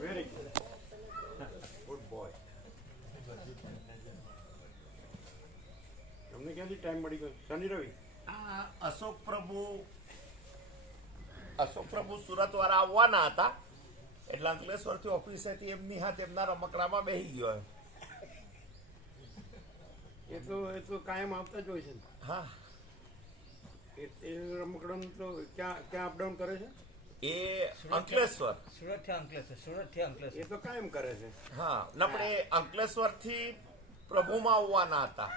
Very good boy. તમને ક્યાંથી time મળી ગયો? શનિ રવિ. અશોક પ્રભુ સુરત વાળા આવવાના હતા એટલે અંકલેશ્વરથી ઓફિસેથી એમની હાથ એમના રમકડામાં બેસી ગયો. એ તો કાયમ આવતા જ હોય છે ને. હા, એ રમકડાનું તો ક્યાં અપડાઉન કરે છે? એ અંકલેશ્વર. સુરતથી અંકલેશ્વર એ તો કાયમ કરે છે. હા, નપડે અંકલેશ્વરથી પ્રભુમાં આવવાના હતા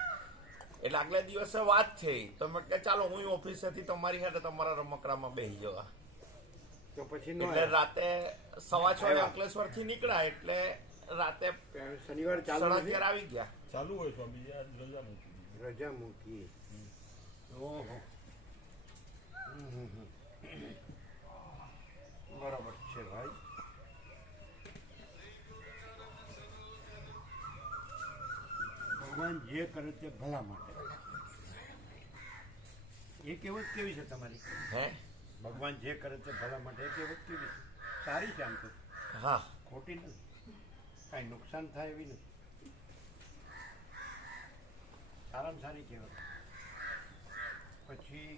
એટલે આગલા દિવસે વાત થઈ તો મેં કે ચાલો હું ઓફિસેથી તમારી સાથે તમારા રમકડામાં બેસી જવા. તો પછી એટલે રાતે 6:15 અંકલેશ્વરથી નીકળ્યા એટલે રાતે શનિવાર 11:30 આવી ગયા. ચાલુ હોય સ્વામીજી, આજ રજા મૂકી રજા મૂકી. ઓહો, બરાબર છે ભાઈ. ભગવાન જે કરે તે ભલા માટે. એ કહેવત કેવી છે તમારી? હે, ભગવાન જે કરે તે ભલા માટે. એ કહેવત કેવી છે? સારી છે આમ તો, હા, ખોટી નથી, કાંઈ નુકસાન થાય એવી નથી. સારામાં સારી કહેવત. પછી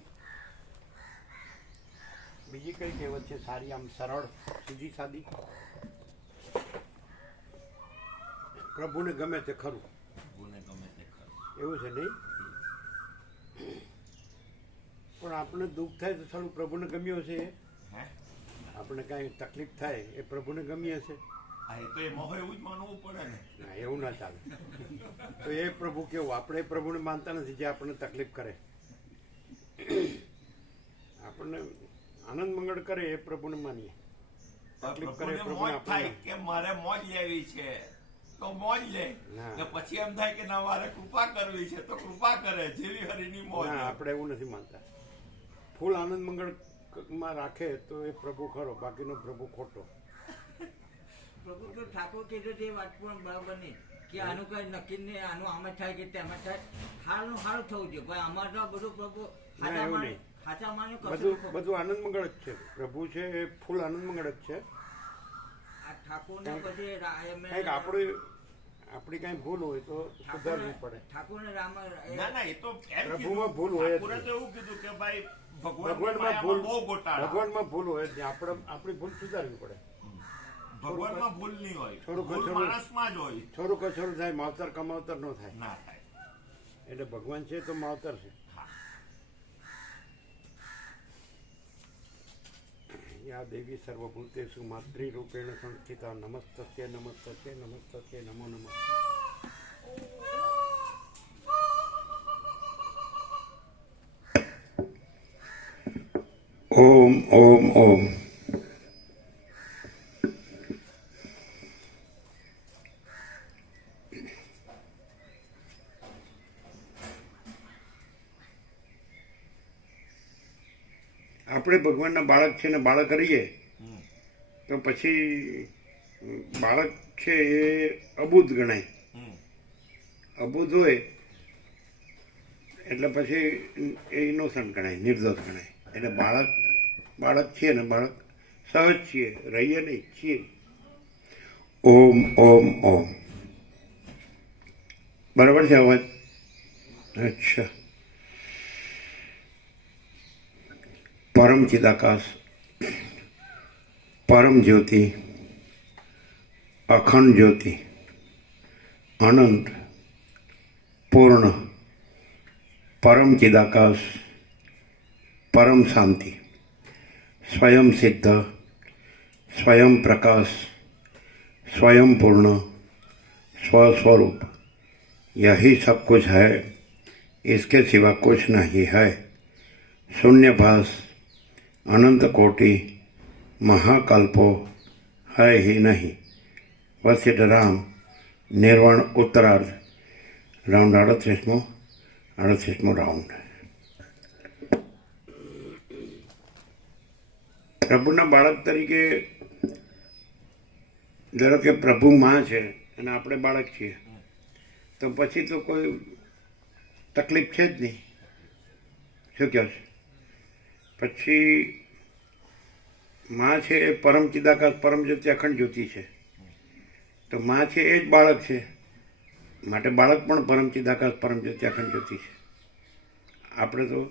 બીજી કઈ કહેવત છે સારી, આમ સરળ, સીધી સાદી? પ્રભુને ગમે તે ખરું, એવું છે નહીં? પણ આપણે દુઃખ થાય તો સારું પ્રભુને ગમ્યું હશે? હે, આપણે કાંઈ તકલીફ થાય એ પ્રભુને ગમી હશે? હા, એ તો એમાં હોય એવું જ માનવું પડે ને. ના, એવું ના ચાલે. તો એ પ્રભુ કેવું? આપણે એ પ્રભુને માનતા નથી જે આપણને તકલીફ કરે. આપણને આનંદ મંગળ કરે એ પ્રભુને માનીએ. તકલીફ કરે એ પ્રભુને થાય આપણે. કે મારે મોજ લેવી છે તો મોજ લે, ના. ને પછી એમ થાય કે ના મારે કૃપા કરવી છે તો કૃપા કરે, જેવી હરિની મોજ. ના, આપણે એવું નથી માનતા. ફૂલ આનંદ મંગળમાં રાખે તો એ પ્રભુ ખરો, બાકીનો પ્રભુ ખોટો. પ્રભુ તો ઠાકોર કીધું તે વાત પણ બરાબર નહીં કે આનું કઈ નક્કી નહીં, આનું આમ જ થાય કે તેમ જ થાય. સારું સારું થવું જોઈએ ભાઈ. અમારે તો બધું પ્રભુ ના, એવું નહીં. સાચા માન્યું બધું આનંદ મંગળ જ છે. પ્રભુ છે એ ફૂલ આનંદ મંગળ જ છે. આ ઠાકોરને પછી કંઈક આપણી કાંઈ ભૂલ હોય તો સુધારવી પડે. ઠાકોરને રામ ના ના, એ તો એમ પ્રભુમાં કીધું, ભૂલ હોય જ ઠાકોરે નહીં. તો એવું કીધું કે ભાઈ ભગવાનમાં ભગવાનમાં ભૂલ હોય જ નહીં. આપણી ભૂલ સુધારવી પડે. ભગવાનમાં ભૂલ નહીં હોય, થોડુંક ભૂલ થોડુંક. માણસમાં જ હોય. થોડું કચોરું થાય, માવતર કમાવતર ન થાય. ના થાય. એટલે ભગવાન છે તો માવતર છે. હા. યા દેવી સર્વભૂતેષુ માતૃરૂપેણ સંસ્થિતા નમસ્તસ્ય નમસ્તસ્ય નમસ્તસ્ય નમો નમઃ. ઓમ ઓમ ઓમ. આપણે ભગવાનના બાળક છે ને બાળક કરીએ તો પછી બાળક છે એ અબૂધ ગણાય. અબૂધ હોય એટલે પછી એ ઇનોસન્ટ ગણાય, નિર્દોષ ગણાય. એટલે બાળક છીએ ને, બાળક સહજ છીએ, રહીએ નહીં, છીએ. ઓમ ઓમ ઓમ. બરાબર છે અવાજ? અચ્છા. પરમ ચિદાકાશ, પરમ જ્યોતિ, અખંડ જ્યોતિ, અનંત, પૂર્ણ, પરમ ચિદાકાશ, પરમ શાંતિ, स्वयं सिद्ध, स्वयं प्रकाश, स्वयं पूर्ण, स्वस्वरूप, यही सब कुछ है, इसके सिवा कुछ नहीं है. शून्यभास, अनंत कोटि, महाकल्पो है ही नहीं. वशिष्ठ राम, निर्वाण उत्तरार्ध, राउंड 38મો રાઉન્ડ. પ્રભુના બાળક તરીકે ધારો કે પ્રભુ માં છે અને આપણે બાળક છીએ તો પછી તો કોઈ તકલીફ છે જ નહીં. શું કહે છે? પછી માં છે એ પરમ ચિદાકાશ પરમ જ્યોતિ અખંડ જ્યોતિ છે. તો માં છે એ જ બાળક છે, માટે બાળક પણ પરમ ચિદાકાશ પરમ જ્યોતિ અખંડ જ્યોતિ છે. આપણે તો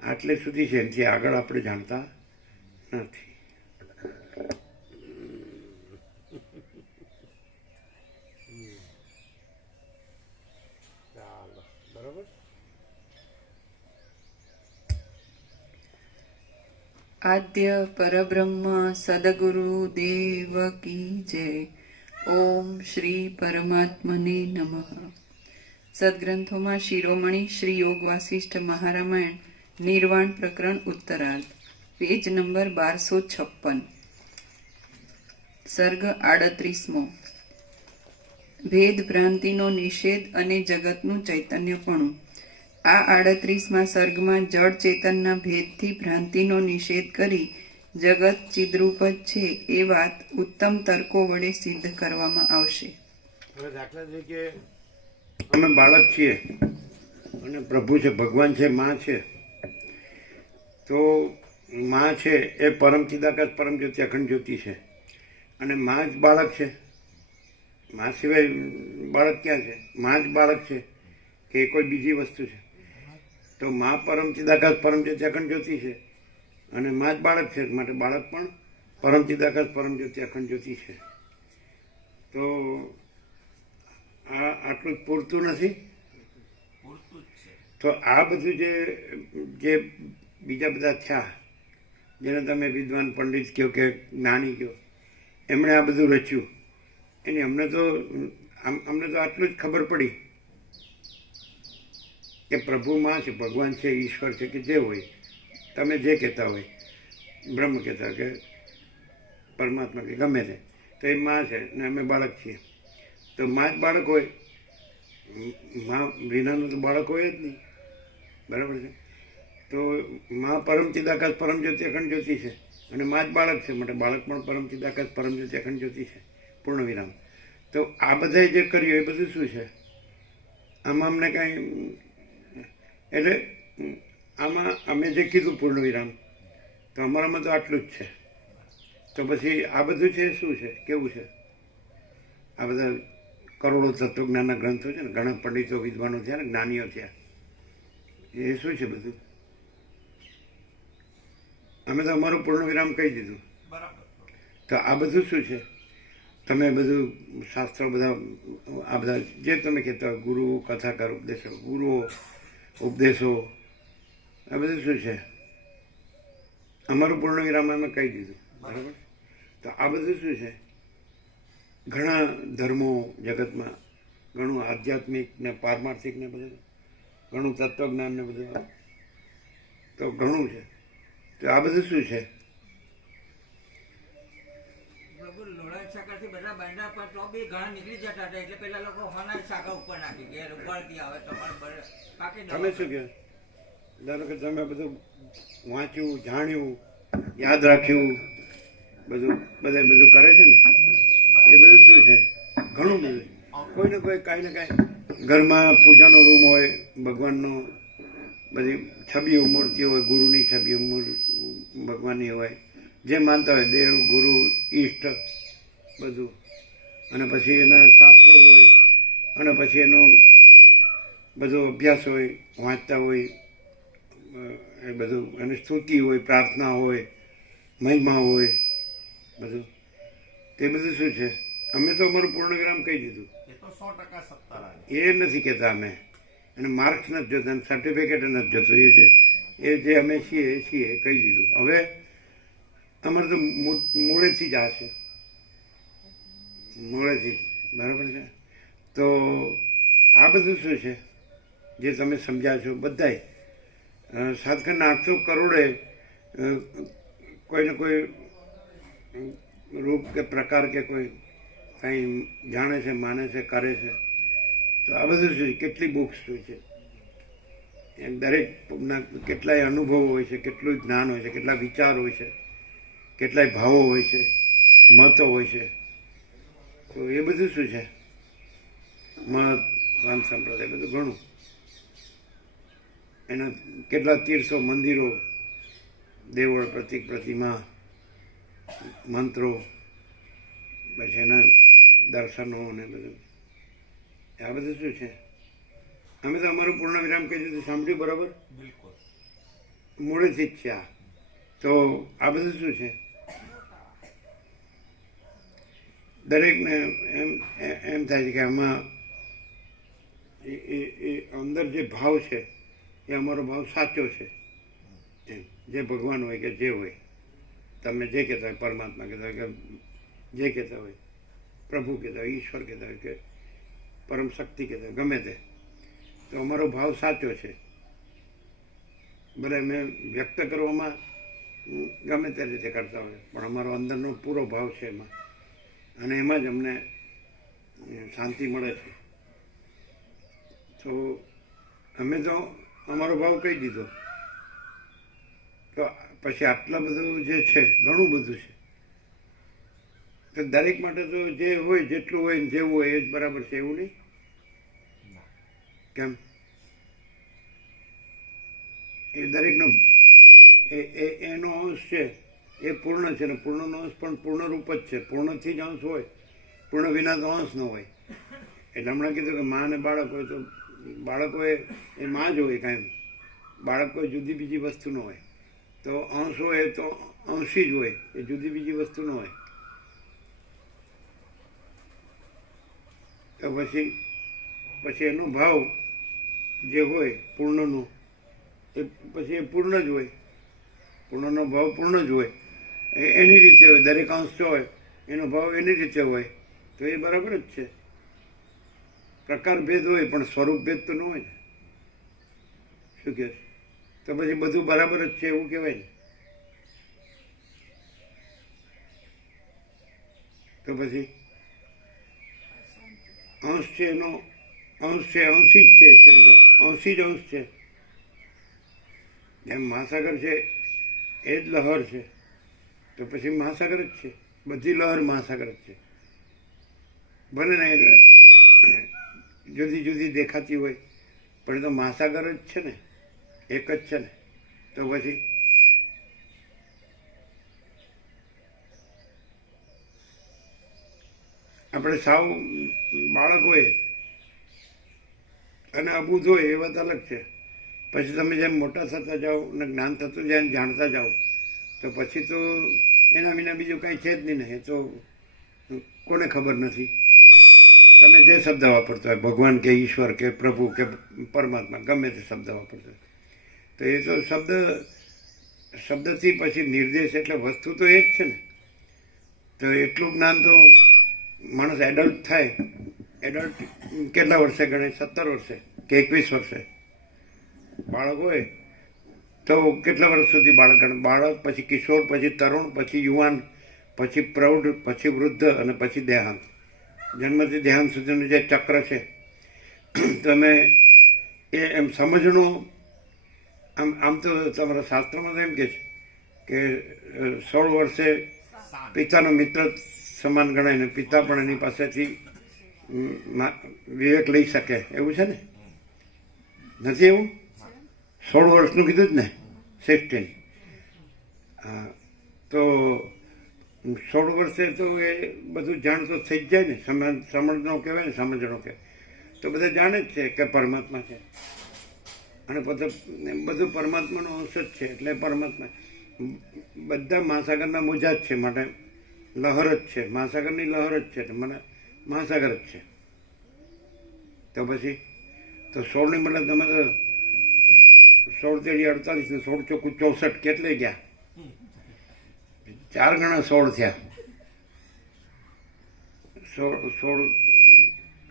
આટલે સુધી છે, એનાથી આગળ આપણે જાણતા નથી. ચાલો, બરોબર. આદ્ય પરબ્રહ્મ સદગુરુ દેવ કી જય. ઓમ શ્રી પરમાત્મને નમઃ. સદગ્રંથોમાં શિરોમણી શ્રી યોગ વાસિષ્ઠ મહારામાયણ નિર્વાણ પ્રકરણ ઉત્તરાર્ધ, પેજ નંબર 1256, સર્ગ 38મો. ભેદ ભ્રાંતિનો નિષેધ અને જગતનું ચૈતન્યપણું. આ 38મા સર્ગમાં જળ ચેતનના ભેદથી ભ્રાંતિનો નિષેધ કરી જગત ચિદ્રૂપ જ છે એ વાત ઉત્તમ તર્કો વડે સિદ્ધ કરવામાં આવશે. હવે દાખલા તરીકે અમે બાળક છીએ અને પ્રભુ છે, ભગવાન છે, માં છે. તો માં છે એ પરમ ચિદાકાશ પરમ જ્યોતિ અખંડ જ્યોતિ છે, અને માં જ બાળક છે. માં સિવાય બાળક ક્યાં છે? માં જ બાળક છે કે કોઈ બીજી વસ્તુ છે? તો માં પરમ ચિદાકાશ પરમ જ્યોતિ અખંડ જ્યોતિ છે અને માં જ બાળક છે, માટે બાળક પણ પરમ ચિદાકાશ પરમ જ્યોતિ અખંડ જ્યોતિ છે. તો આ આટલું જ પૂરતું નથી. પૂરતું જ છે. તો આ બધું જે બીજા બધા થયા, જેને તમે વિદ્વાન પંડિત કહો કે જ્ઞાની કહો, એમણે આ બધું રચ્યું, એની અમને તો આટલું જ ખબર પડી કે પ્રભુ માં છે, ભગવાન છે, ઈશ્વર છે, કે જે હોય, તમે જે કહેતા હોય, બ્રહ્મ કહેતા કે પરમાત્મા કે ગમે તે, તો એ માં છે ને અમે બાળક છીએ. તો માં જ બાળક હોય, માં વિનાનું તો બાળક હોય જ નહીં. બરાબર છે? તો માં પરમ ચિદાકાશ પરમ જ્યોતિ અખંડ જ્યોતિ છે અને માં જ બાળક છે, માટે બાળક પણ પરમ ચિદાકાશ પરમ જ્યોતિ અખંડ જ્યોતિ છે. પૂર્ણ વિરામ. તો આ બધાએ જે કર્યું એ બધું શું છે? આમાં અમને કાંઈ, એટલે આમાં અમે જે કીધું પૂર્ણ વિરામ, તો અમારામાં તો આટલું જ છે. તો પછી આ બધું છે શું છે? કેવું છે? આ બધા કરોડો તત્વજ્ઞાનના ગ્રંથો છે ને, ઘણા પંડિતો વિદ્વાનો થયા ને, જ્ઞાનીઓ થયા, એ શું છે બધું? અમે તો અમારું પૂર્ણ વિરામ કહી દીધું. બરાબર. તો આ બધું શું છે? તમે બધું શાસ્ત્રો બધા આ બધા જે તમે કહેતા હોય, ગુરુ, કથાકાર, ઉપદેશો, ગુરુઓ, ઉપદેશો, આ બધું શું છે? અમારું પૂર્ણ વિરામ અમે કહી દીધું. બરાબર. તો આ બધું શું છે? ઘણા ધર્મો જગતમાં, ઘણું આધ્યાત્મિક ને પારમાર્થિક ને બધું, ઘણું તત્વજ્ઞાન ને બધું, તો ઘણું છે. તો આ બધું શું છે? પ્રભુ લોડા સાકરથી બધા બાંધા પર તો બી ઘણા નીકળી જતા હતા, એટલે પેલા લોકો હોના સાકર ઉપર નાખી કે ઉગળતી આવે તમારે પાકી તમે શું કહો? ધારો કે તમે બધું વાંચ્યું, જાણ્યું, યાદ રાખ્યું, બધું કરે છે ને, એ બધું શું છે? ઘણું બધું. કોઈ ને કોઈ કાંઈ ને કાંઈ ઘરમાં પૂજાનો રૂમ હોય, ભગવાનનો બધી છબીઓ મૂર્તિઓ હોય, ગુરુની છબીઓ ભગવાનની હોય, જે માનતા હોય, દેવ, ગુરુ, ઈષ્ટ, બધું. અને પછી એના શાસ્ત્રો હોય, અને પછી એનો બધો અભ્યાસ હોય, વાંચતા હોય, એ બધું, અને સ્તુતિ હોય, પ્રાર્થના હોય, મહિમા હોય, બધું. તે બધું શું છે? અમે તો અમારું પૂર્ણ વિરામ કહી દીધું. એ તો 100% સત્તા લાગે. એ નથી કહેતા અમે, અને માર્ક્સ નથી જોતા, અને સર્ટિફિકેટ નથી જોતો. એ જે અમે છીએ એ છીએ, કહી દીધું. હવે અમારે તો મૂળેથી જ આ છે, મૂળેથી જ. બરાબર છે? તો આ બધું શું છે જે તમે સમજ્યા છો? બધાય સાતખંડના 800 કરોડે કોઈને કોઈ રૂપ કે પ્રકાર કે કોઈ કંઈ જાણે છે, માને છે, કરે છે. તો આ બધું શું છે? કેટલી બુક્સ હોય છે, દરેકના કેટલાય અનુભવો હોય છે, કેટલું જ્ઞાન હોય છે, કેટલા વિચાર હોય છે, કેટલાય ભાવો હોય છે, મતો હોય છે. તો એ બધું શું છે? મત, વાન સંપ્રદાય, બધું ઘણું. એના કેટલા તીર્થો, મંદિરો, દેવળ, પ્રતિક, પ્રતિમા, મંત્રો, પછી એના દર્શનો ને બધું. આ બધું શું છે? અમે તો અમારું પૂર્ણ વિરામ કહી દીધું, સાંભળ્યું બરાબર? બિલકુલ. મૂળેથી જ છે આ. તો આ બધું શું છે? દરેકને એમ થાય છે કે આમાં એ અંદર જે ભાવ છે એ અમારો ભાવ સાચો છે. એમ જે ભગવાન હોય કે જે હોય, તમે જે કહેતા હોય, પરમાત્મા કહેતા હોય કે જે કહેતા હોય, પ્રભુ કહેતા હોય, ઈશ્વર કહેતા હોય કે પરમ શક્તિ કહેતા હોય, ગમે તે, તો અમારો ભાવ સાચો છે. ભલે અમે વ્યક્ત કરવામાં ગમે તે રીતે કરતા હોય, પણ અમારો અંદરનો પૂરો ભાવ છે એમાં, અને એમાં જ અમને શાંતિ મળે છે. તો અમે તો અમારો ભાવ કહી દીધો, તો પછી આટલા બધું જે છે, ઘણું બધું છે. તો દરેક માટે તો જે હોય, જેટલું હોય ને જેવું હોય એ જ બરાબર છે એવું નહીં. કેમ? એ દરેકનો એનો અંશ છે, એ પૂર્ણ છે, ને પૂર્ણનો અંશ પણ પૂર્ણ રૂપ જ છે. પૂર્ણથી જ અંશ હોય, પૂર્ણ વિના તો અંશ ન હોય. એટલે હમણાં કીધું કે મા અને બાળક હોય, તો બાળકોએ એ માં જ હોય કાંઈ, બાળક કોઈ જુદી બીજી વસ્તુ ન હોય. તો અંશ હોય તો અંશી જ હોય, એ જુદી બીજી વસ્તુ ન હોય. તો પછી એનો ભાવ જે હોય પૂર્ણનો, એ પછી એ પૂર્ણ જ હોય. પૂર્ણનો ભાવ પૂર્ણ જ હોય, એની રીતે હોય. દરેક અંશ હોય એનો ભાવ એની રીતે હોય, તો એ બરાબર જ છે. પ્રકાર ભેદ હોય પણ સ્વરૂપ ભેદ તો ન હોય ને. શું કહે? તો પછી બધું બરાબર જ છે એવું કહેવાય ને. તો પછી અંશ છે એનો અંશ છે, અંશી જ છે. એકચ્યુઅલી તો અંશી જ અંશ છે. એમ મહાસાગર છે એ જ લહર છે, તો પછી મહાસાગર જ છે. બધી લહર મહાસાગર જ છે. ભલે ને જુદી જુદી દેખાતી હોય, પણ એ તો મહાસાગર જ છે ને, એક જ છે ને. તો પછી આપણે સાવ બાળક હોય અને અબૂધ હોય એ વાત અલગ છે. પછી તમે જેમ મોટા થતા જાઓ અને જ્ઞાન થતું જાય, જાણતા જાઓ, તો પછી તો એના વિના બીજું કાંઈ છે જ નહીં ને. એ તો કોને ખબર નથી. તમે જે શબ્દ વાપરતો હોય, ભગવાન કે ઈશ્વર કે પ્રભુ કે પરમાત્મા, ગમે તે શબ્દ વાપરતો હોય, તો એ તો શબ્દથી પછી નિર્દેશ, એટલે વસ્તુ તો એ જ છે ને. તો એટલું જ્ઞાન તો માણસ એડલ્ટ થાય, એડલ્ટ કેટલા વર્ષે ગણે? 17 વર્ષે કે 21 વર્ષે. બાળક હોય તો કેટલા વર્ષ સુધી બાળક ગણે? બાળક, પછી કિશોર, પછી તરુણ, પછી યુવાન, પછી પ્રૌઢ, પછી વૃદ્ધ, અને પછી દેહાંત. જન્મથી દેહાંત સુધીનું જે ચક્ર છે, તમે એ એમ સમજણું. આમ તો તમારા શાસ્ત્રમાં તો એમ કે છે કે 16 વર્ષે પિતાનો મિત્ર સમાન ગણાય ને પિતા પણ એની પાસેથી વિવેક લઈ શકે, એવું છે ને? નથી એવું? 16 વર્ષનું કીધું જ ને, 16. હા, તો 16 વર્ષે તો એ બધું જાણતો થઈ જ જાય ને. સમજણો કહેવાય ને, સમજણો કહેવાય. તો બધા જાણે જ છે કે પરમાત્મા છે, અને બધું પરમાત્માનો અંશ જ છે. એટલે પરમાત્મા બધા મહાસાગરના મોજા જ છે, માટે લહર જ છે. મહાસાગરની લહર જ છે, મને મહાસાગર જ છે. તો પછી તો 16 ની મતલબ તમે તો 16 તેરી 48 ને 16 ચોખ્ખું 64, કેટલે ગયા? 4 ગણા 16 થયા. 16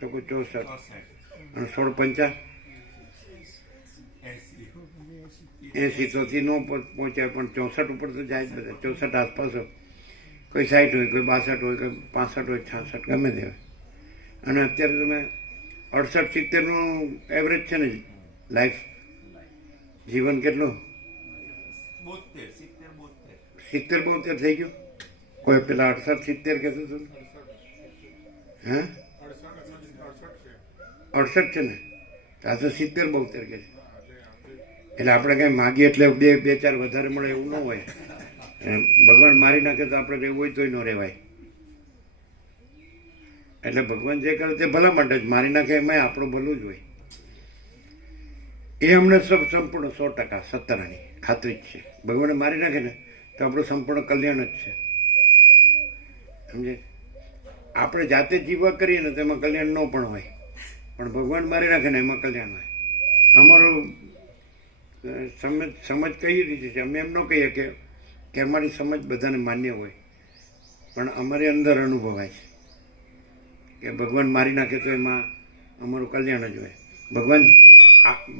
ચોખ્ખું 64 અને 16 પંચા 80. તોથી ન પહોંચ્યા, પણ 64 ઉપર તો જાય જ બધા. 64 આસપાસ હોય. કોઈ 60 હોય, કોઈ 62 હોય, કોઈ 65 હોય, 66, ગમે તે હોય. અને અત્યારે તમે 68-70નું એવરેજ છે ને લાઈફ, જીવન કેટલું? 70-72 થઈ ગયું. કોઈ પેલા 68-70 કહેતું હતું. હે 68 છે ને, આ તો 70-72 કહે છે. એટલે આપણે કઈ માગીએ એટલે બે ચાર વધારે મળે એવું ન હોય. ભગવાન મારી નાખે તો આપણે રહેવું હોય તોય ન રહેવાય. એટલે ભગવાન જે કરે તે ભલા માટે જ મારી નાખે એમાં આપણું ભલું જ હોય. એ અમને સંપૂર્ણ 100% સત્તાની ખાતરી જ છે. ભગવાને મારી નાખે ને તો આપણું સંપૂર્ણ કલ્યાણ જ છે. સમજે? આપણે જાતે જીવવા કરીએ ને તો એમાં કલ્યાણ ન પણ હોય, પણ ભગવાન મારી નાખે ને એમાં કલ્યાણ હોય. અમારું સમજ કઈ રીતે છે, અમે એમ ન કહીએ કે અમારી સમજ બધાને માન્ય હોય, પણ અમારી અંદર અનુભવાય છે કે ભગવાન મારી નાખે તો એમાં અમારું કલ્યાણ જ હોય.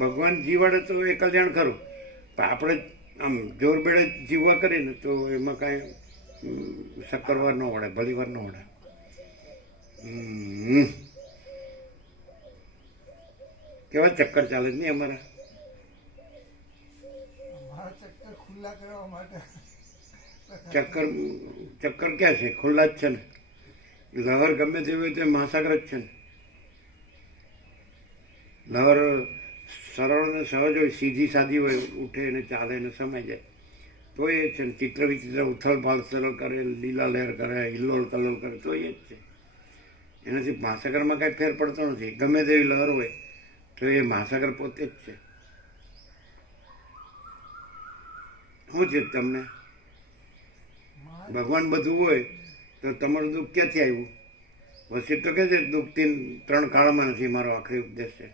ભગવાન જીવાડે તો એ કલ્યાણ ખરું, પણ આપણે આમ જોર બેડે જીવવા કરીએ ને તો એમાં કાંઈ શક્કરવાર ન વળે, ભલીવાર ન વળે. કેવા ચક્કર ચાલે જ નહીં અમારા. ચક્કર ક્યાં છે? ખુલ્લા જ છે ને. લહર ગમે તે હોય તો મહાસાગર જ છે ને. લહર સરળ ને સહજ હોય, સીધી સાદી હોય, ઉઠે ને ચાલે ને સમાઈ જાય તો એ છે ને. ચિત્ર વિચિત્ર ઉથલ પાથલ કરે, લીલા લહેર કરે, હિલ્લોળ કલ્લોળ કરે તો એ જ છે. એનાથી મહાસાગરમાં કાંઈ ફેર પડતો નથી. ગમે તેવી લહર હોય તો એ મહાસાગર પોતે જ છે. શું છે તમને? ભગવાન બધું હોય તો તમારું દુઃખ ક્યાંથી આવ્યું? વસીત તો કે છે દુઃખ 3 કાળમાં નથી, મારો આખરી ઉપદેશ છે.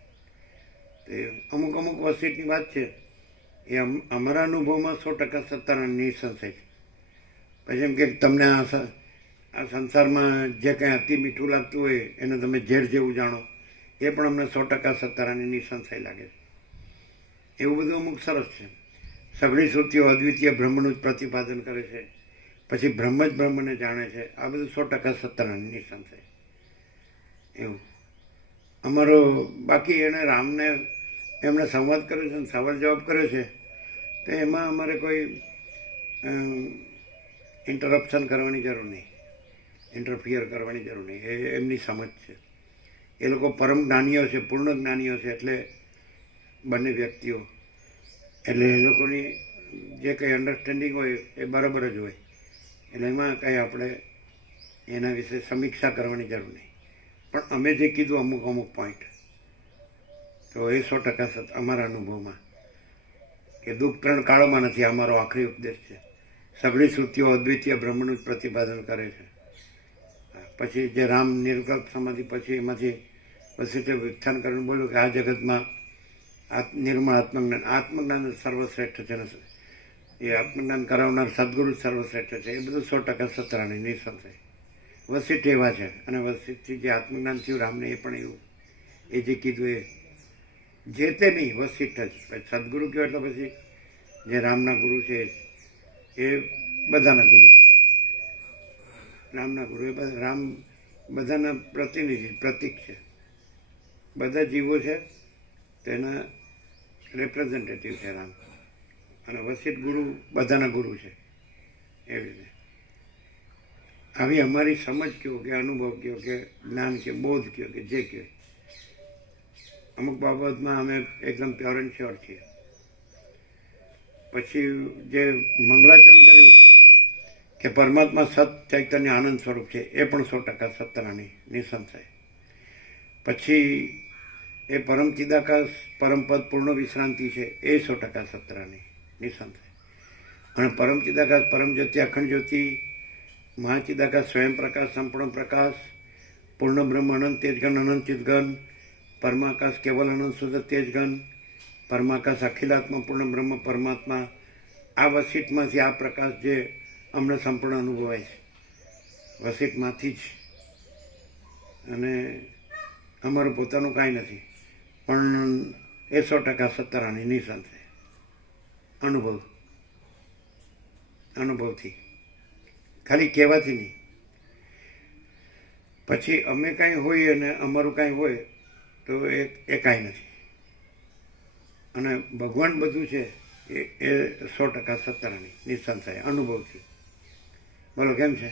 તે અમુક વસીતની વાત છે એ અમારા અનુભવમાં 100% સત્તાના નિસંશય છે. પછી એમ કે તમને આ સંસારમાં જે કંઈ અતિ મીઠું લાગતું હોય એને તમે ઝેર જેવું જાણો, એ પણ અમને 100% સત્તાની નિસંશય લાગે છે. એવું બધું અમુક સરસ છે. સઘળી શ્રુતિઓ અદ્વિતીય બ્રહ્મનું જ પ્રતિપાદન કરે છે, પછી બ્રહ્મ જ બ્રહ્મને જાણે છે. આ બધું 100% સત્તાના નિસંશય એવું અમારો. બાકી એણે રામને એમણે સંવાદ કર્યો છે, સવાલ જવાબ કર્યો છે, તો એમાં અમારે કોઈ ઇન્ટરપ્શન કરવાની જરૂર નહીં, ઇન્ટરફિયર કરવાની જરૂર નહીં. એ એમની સમજ છે. એ લોકો પરમ જ્ઞાનીઓ છે, પૂર્ણ જ્ઞાનીઓ છે. એટલે બંને વ્યક્તિઓ, એટલે એ લોકોની જે કંઈ અન્ડરસ્ટેન્ડિંગ હોય એ બરાબર જ હોય. એટલે એમાં કંઈ આપણે એના વિશે સમીક્ષા કરવાની જરૂર નહીં. પણ અમે જે કીધું અમુક પોઈન્ટ, તો એ 100% અમારા અનુભવમાં કે દુઃખ 3 કાળોમાં નથી, અમારો આખરી ઉપદેશ છે. સઘળી શ્રુતિઓ અદ્વિતીય બ્રહ્મનું જ પ્રતિપાદન કરે છે. પછી જે રામ નિર્કલ્પ સમાધિ પછી એમાંથી પછી તે વ્યાખ્યાન કરીને બોલ્યું કે આ જગતમાં નિર્મળ આત્મજ્ઞાન સર્વશ્રેષ્ઠ છે ને એ આત્મજ્ઞાન કરાવનાર સદગુરુ સર્વશ્રેષ્ઠ છે. એ બધું 100% સત્તાની નિસંશય. વસિષ્ઠ એવા છે, અને વસિષ્ઠથી જે આત્મજ્ઞાન થયું રામને એ પણ એવું. એ જે કીધું એ જે તે નહીં, વસિષ્ઠ જ. પછી સદગુરુ કહ્યું એટલે પછી જે રામના ગુરુ છે એ બધાના ગુરુ, રામના ગુરુ એ બધા રામ બધાના પ્રતિનિધિ પ્રતીક છે. બધા જીવો છે તેના રિપ્રેઝેન્ટેટિવ છે રામ, અને વસિષ્ઠ ગુરુ બધાના ગુરુ છે. એવી રીતે આવી અમારી સમજ કહો કે અનુભવ કહો કે જ્ઞાન કે બોધ કહો કે જે કહો, અમુક બાબતમાં અમે એકદમ પ્યોર એન્ડ શ્યોર છીએ. પછી જે મંગલાચરણ કર્યું કે પરમાત્મા સત ચૈતન્ય આનંદ સ્વરૂપ છે, એ પણ 100% સત્તાની નિસંશય. પછી એ પરમ ચિદાકાશ પરમપદ પૂર્ણ વિશ્રાંતિ છે, એ 100% સત્તાની નિસંશય. અને પરમ ચિદાકાશ પરમ જ્યોતિ અખંડ જ્યોતિ મહાચિદાકાશ સ્વયં પ્રકાશ સંપૂર્ણ પ્રકાશ પૂર્ણ બ્રહ્મ અનંત તેજગન અનંત ચિદગન પરમાકાશ કેવલ અનંત શુદ્ધ તેજગન પરમાકાશ અખિલાત્મા પૂર્ણ બ્રહ્મ પરમાત્મા. આ વસિષ્ઠમાંથી આ પ્રકાશ જે અમને સંપૂર્ણ અનુભવાય છે, વસિષ્ઠમાંથી જ. અને અમારું પોતાનું કાંઈ નથી, પણ એ 100% સત્તાની નિસંશય અનુભવથી, ખાલી કહેવાથી નહીં. પછી અમે કાંઈ હોઈએ અને અમારું કાંઈ હોય તો એ કાંઈ નથી. અને ભગવાન બધું છે એ 100% સત્તાની નિસંશય અનુભવથી. બોલો કેમ છે?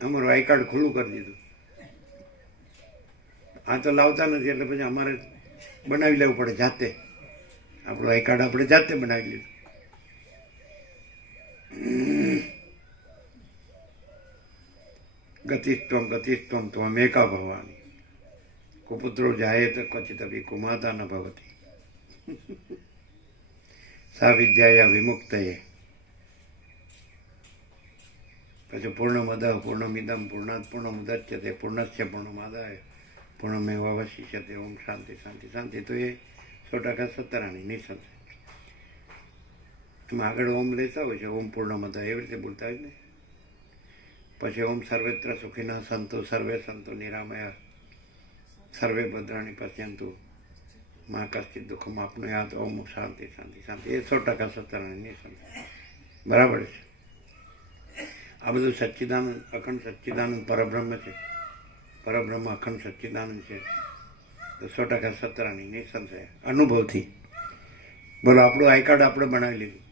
અમારું આઈ કાર્ડ ખુલ્લું કરી દીધું. આ તો લાવતા નથી એટલે પછી અમારે બનાવી લેવું પડે જાતે. આપણું આઈ કાર્ડ આપણે જાતે બનાવી લીધું. ગતિસ્ત્વમ ત્વમેકા ભવાની કુપુત્રો જાયેત ક્વચિદપી કુમાતા ન ભવતી સા વિદ્યાયા વિમુક્તયે. પછી પૂર્ણમદ પૂર્ણમિદમ પૂર્ણાત પૂર્ણમુદચ્યતે પૂર્ણસ્ય પૂર્ણમાદાય પૂર્ણમેવાવશિષ્યતે. ઓમ શાંતિ શાંતિ શાંતિ. તો એ 100% સત્તરાની નિસંત. એમાં આગળ ઓમ લેતા હોય છે, ઓમ પૂર્ણમદ એવી રીતે બોલતા હોય ને. પછી ઓમ સર્વેત્ર સુખિનઃ સંતુ સર્વે સંતુ નિરામયા સર્વે ભદ્રાણી પશ્યંતુ મા કશ્ચિત દુઃખમ આપનુયાત. ઓમ શાંતિ શાંતિ શાંતિ. એ 100% સત્તરાની નિસંત. બરાબર છે. આ બધું સચ્ચિદાનંદ, અખંડ સચ્ચિદાનંદ પરબ્રહ્મ છે. પરબ્રહ્મ અખંડ સચ્ચિદાનંદ છે. તો 100% સત્તરાની નિસંત છે અનુભવથી. બોલો, આપણું આઈ કાર્ડ આપણે બનાવી લીધું.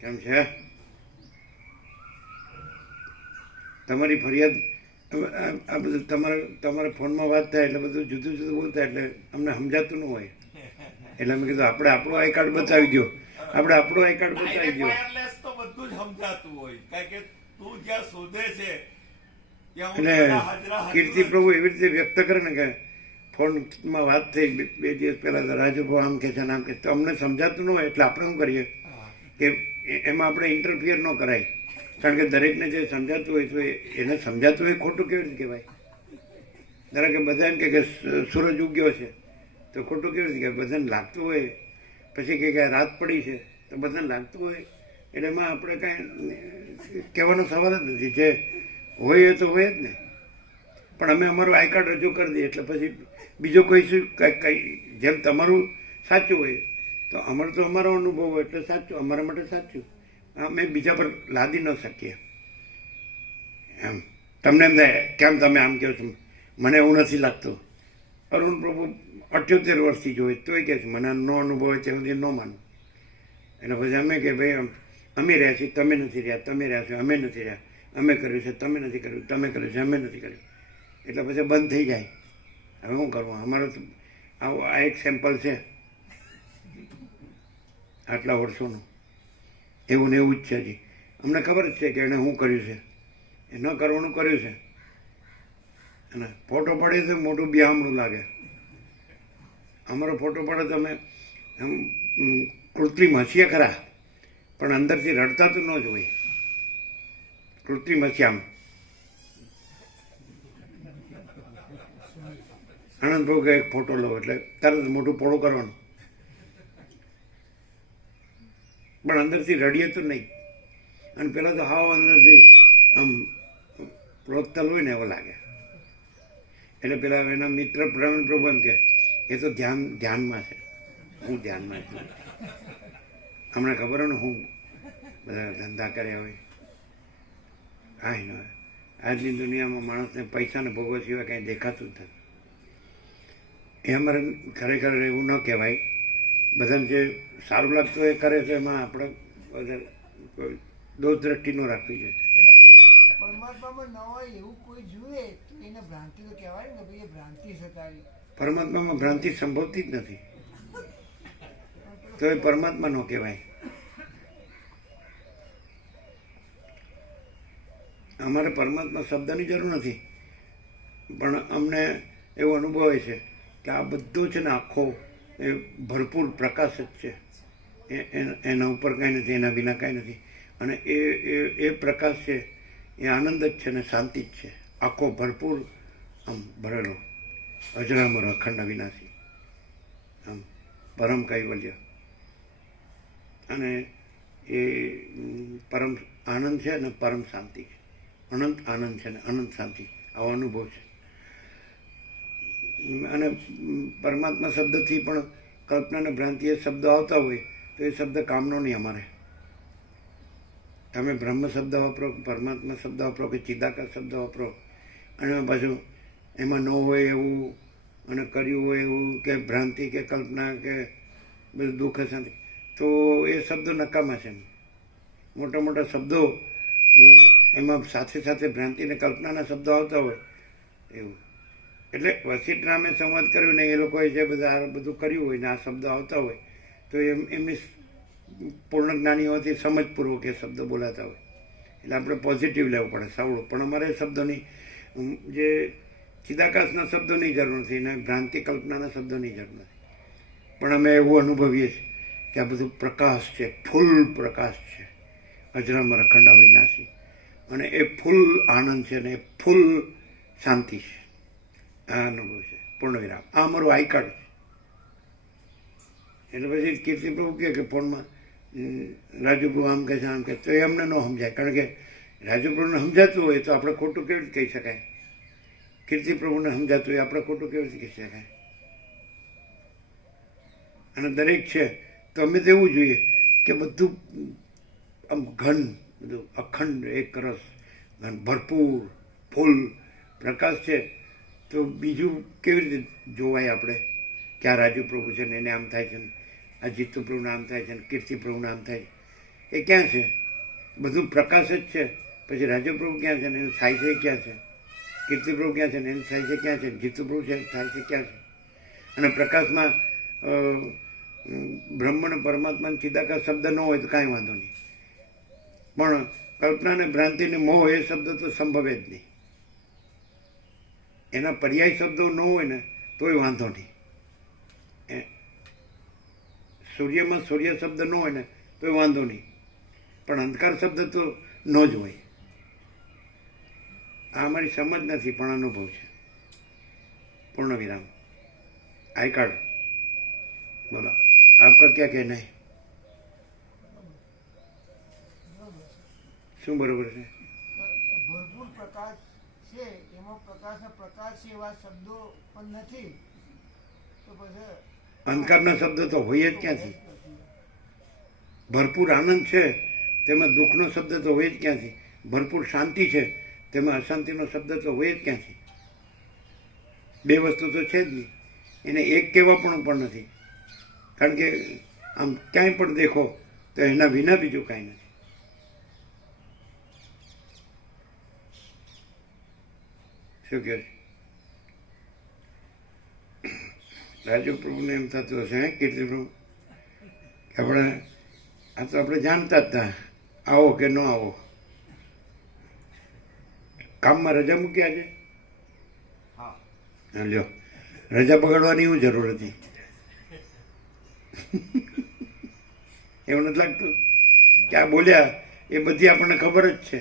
કેમ છે તમારી ફરિયાદ? આ બધું તમારા ફોનમાં વાત થાય એટલે બધું જુદું જુદું બોલતા એટલે અમને સમજાતું ન હોય. એટલે અમે કીધું આપણે આપણું આઈ કાર્ડ બતાવી દો, આપણે આપણું આઈ કાર્ડ બતાવી દો. વાયરલેસ તો બધું જ સમજાતું હોય, કારણ કે તું જ્યાં શોધે છે ત્યાં હું એટલે સદા હાજરા હાજર કીર્તિ પ્રભુ એવી રીતે વ્યક્ત કરે ને કે ફોનમાં વાત થઈ 2 દિવસ પહેલા તો રાજુભાઈ આમ કે છે ને આમ કે, તો અમને સમજાતું ન હોય એટલે આપણે શું કરીએ કે એમાં આપણે ઇન્ટરફિયર ન કરાય. કારણ કે દરેકને જે સમજાતું હોય તો એને સમજાતું હોય ખોટું કેવી રીતે કહેવાય? ધારો કે બધા એમ કે સૂરજ ઉગ્યો છે તો ખોટું કેવી રીતે કહેવાય? બધાને લાગતું હોય. પછી કે રાત પડી છે તો બધાને લાગતું હોય. એટલે એમાં આપણે કાંઈ કહેવાનો સવાલ જ નથી. જે હોય એ તો હોય જ ને. પણ અમે અમારું આઈ કાર્ડ રજૂ કરી દઈએ એટલે પછી બીજો કોઈ શું કંઈ જેમ તમારું સાચું હોય તો અમારું તો અમારો અનુભવ હોય એટલે સાચું, અમારા માટે સાચું. અમે બીજા પર લાદી ન શકીએ એમ. તમને એમ થાય કેમ તમે આમ કહો છો? મને એવું નથી લાગતું. અરુણ પ્રભુ 78 વર્ષથી જોઈ તોય કહે છે મને નો અનુભવ હોય ત્યાં સુધી ન માનું. એટલે પછી અમે કે ભાઈ અમે રહ્યા છીએ, તમે નથી રહ્યા, તમે રહ્યા છો, અમે નથી રહ્યા, અમે કર્યું છે, તમે નથી કર્યું, તમે કર્યું છે, અમે નથી કર્યું. એટલે પછી બંધ થઈ જાય. હવે શું કરવું? અમારો તો આ એક સેમ્પલ છે આટલા વર્ષોનું. એવું ને એવું જ છે. હજી અમને ખબર જ છે કે એણે શું કર્યું છે, એ ન કરવાનું કર્યું છે. અને ફોટો પડે તો મોટું બિહામણું લાગે. અમારો ફોટો પડે તો અમે એમ કૃત્રિમ હસીએ ખરા, પણ અંદરથી રડતા તો ન જ હોય. કૃત્રિમ હસી આમ આનંદ ભાવ કે એક ફોટો લો એટલે તરત મોટું પોળું કરવાનું, પણ અંદરથી રડીએ તો નહીં. અને પેલા તો હાવ અંદરથી આમ પ્રોત્તલ હોય ને એવો લાગે. એટલે પેલા એના મિત્ર પ્રવીણ પ્રભુ એમ કે એ તો ધ્યાનમાં છે. હું ધ્યાનમાં છું. અમને ખબર હોય ને હું બધા ધંધા કર્યા હોય. કાંઈ ન હોય. આજની દુનિયામાં માણસને પૈસાને ભોગવવા સિવાય કાંઈ દેખાતું જ નથી. એ અમારે ખરેખર એવું ન કહેવાય. બધાને જે સારું લાગતું હોય એ કરે છે, એમાં આપણે વધારે કોઈ દોષ દ્રષ્ટિ ન રાખવી જોઈએ. પરમાત્મામાં ન હોય એવું કોઈ જુએ તો એને ભ્રાંતિ તો કહેવાય ને ભાઈ એ ભ્રાંતિ સતાવી. પરમાત્મામાં ભ્રાંતિ સંભવતી જ નથી, તો એ પરમાત્મા ન કહેવાય. અમારે પરમાત્મા શબ્દની જરૂર નથી, પણ અમને એવો અનુભવ હોય છે કે આ બધું છે ને આખો એ ભરપૂર પ્રકાશ જ છે. એના ઉપર કાંઈ નથી, એના વિના કાંઈ નથી. અને એ પ્રકાશ છે એ આનંદ જ છે ને શાંતિ જ છે. આખો ભરપૂર આમ ભરેલો અજરામર અખંડ અવિનાશી આમ પરમ કૈવલ્ય. અને એ પરમ આનંદ છે ને પરમ શાંતિ છે. અનંત આનંદ છે ને અનંત શાંતિ. આવો અનુભવ છે. અને પરમાત્મા શબ્દથી પણ કલ્પનાને ભ્રાંતિ એ શબ્દો આવતા હોય તો એ શબ્દ કામનો નહીં અમારે. તમે બ્રહ્મ શબ્દ વાપરો, પરમાત્મા શબ્દ વાપરો કે ચિદાકાશ શબ્દ વાપરો, અને પાછું એમાં ન હોય એવું અને કર્યું હોય એવું કે ભ્રાંતિ કે કલ્પના કે બધું દુઃખ શાંતિ, તો એ શબ્દો નકામા છે. મોટા મોટા શબ્દો એમાં સાથે સાથે ભ્રાંતિ અને કલ્પનાના શબ્દો આવતા હોય એવું. એટલે વસિષ્ઠ રામે સંવાદ કર્યો ને એ લોકોએ જે બધા બધું કર્યું હોય ને આ શબ્દો આવતા હોય તો એમની પૂર્ણ જ્ઞાની હોવાથી સમજપૂર્વક એ શબ્દો બોલાતા હોય એટલે આપણે પોઝિટિવ લેવું પડે સાવડું. પણ અમારે શબ્દોની જે ચિદાકાશના શબ્દોની જરૂર નથી ને ભ્રાંતિ કલ્પનાના શબ્દોની જરૂર નથી. પણ અમે એવું અનુભવીએ છીએ કે આ બધું પ્રકાશ છે, ફૂલ પ્રકાશ છે, અજરામર અખંડ અવિનાશી, અને એ ફૂલ આનંદ છે ને એ ફૂલ શાંતિ છે. આ અનુભવ છે. પૂર્ણ વિરામ. આ અમારું આઈ કાર્ડ છે. એટલે પછી કીર્તિપ્રભુ કહે કે ફોનમાં રાજુપ્રભુ આમ કહે છે આમ કહે, તો એ અમને ન સમજાય. કારણ કે રાજુપ્રભુને સમજાતું હોય તો આપણે ખોટું કેવી રીતે કહી શકાય? કીર્તિપ્રભુને સમજાતું હોય આપણે ખોટું કેવી રીતે કહી શકાય? અને દરેક છે તો અમે તો એવું જોઈએ કે બધું આમ ઘન, બધું અખંડ, એક રસ, ઘન, ભરપૂર, ફૂલ પ્રકાશ છે. તો બીજું કેવી રીતે જોવાય આપણે કે આ રાજુ પ્રભુ છે ને એને આમ થાય છે ને આ જીતુ પ્રભુને આમ થાય છે ને કીર્તિ પ્રભુને આમ થાય છે? એ ક્યાં છે? બધું પ્રકાશ જ છે. પછી રાજુ પ્રભુ ક્યાં છે ને એનું થાય છે ક્યાં છે? કીર્તિ પ્રભુ ક્યાં છે ને એનું થાય છે ક્યાં છે? જીતુ પ્રભુ છે થાય છે ક્યાં છે? અને પ્રકાશમાં બ્રહ્મ અને પરમાત્માને ચિદાકાશ શબ્દ ન હોય તો કાંઈ વાંધો નહીં. પણ કલ્પના અને ભ્રાંતિને મોહ એ શબ્દ તો સંભવે જ નહીં. એના પર્યાય શબ્દો ન હોય ને તોય વાંધો નહીં. સૂર્યમાં સૂર્ય શબ્દ ન હોય ને તોય વાંધો નહીં. પણ અંધકાર શબ્દ તો ન જ હોય. આ અમારી સમજ નથી પણ અનુભવ છે. પૂર્ણ વિરામ. I card. બોલો આપકા ક્યાં કહેના હૈ? શું બરોબર છે? ભરપૂર પ્રકાશ છે, એમાં પ્રકાશ એવા શબ્દો પણ નથી, તો પછી અંધકારના શબ્દ તો હોય જ ક્યાંથી? ભરપૂર આનંદ છે તેમાં દુઃખનો શબ્દ તો હોય જ ક્યાંથી? ભરપૂર શાંતિ છે તેમાં અશાંતિનો શબ્દ તો હોય જ ક્યાંથી? બે વસ્તુ તો છે જ નહીં. એને એક કહેવા પણ નથી. કારણ કે આમ ક્યાંય પણ દેખો તો એના વિના બીજું કાંઈ નથી. શું કહે છે? રાજુ પ્રભુને એમ થતું હશે કીર્તિ પ્રભુ કે આપણે આ તો આપણે જાણતા જ હતા, આવો કે ન આવો. કામમાં રજા મૂકી આજે? હા લ્યો, રજા બગાડવાની શું જરૂર હતી? એવું નથી લાગતું કે આ બોલ્યા એ બધી આપણને ખબર જ છે?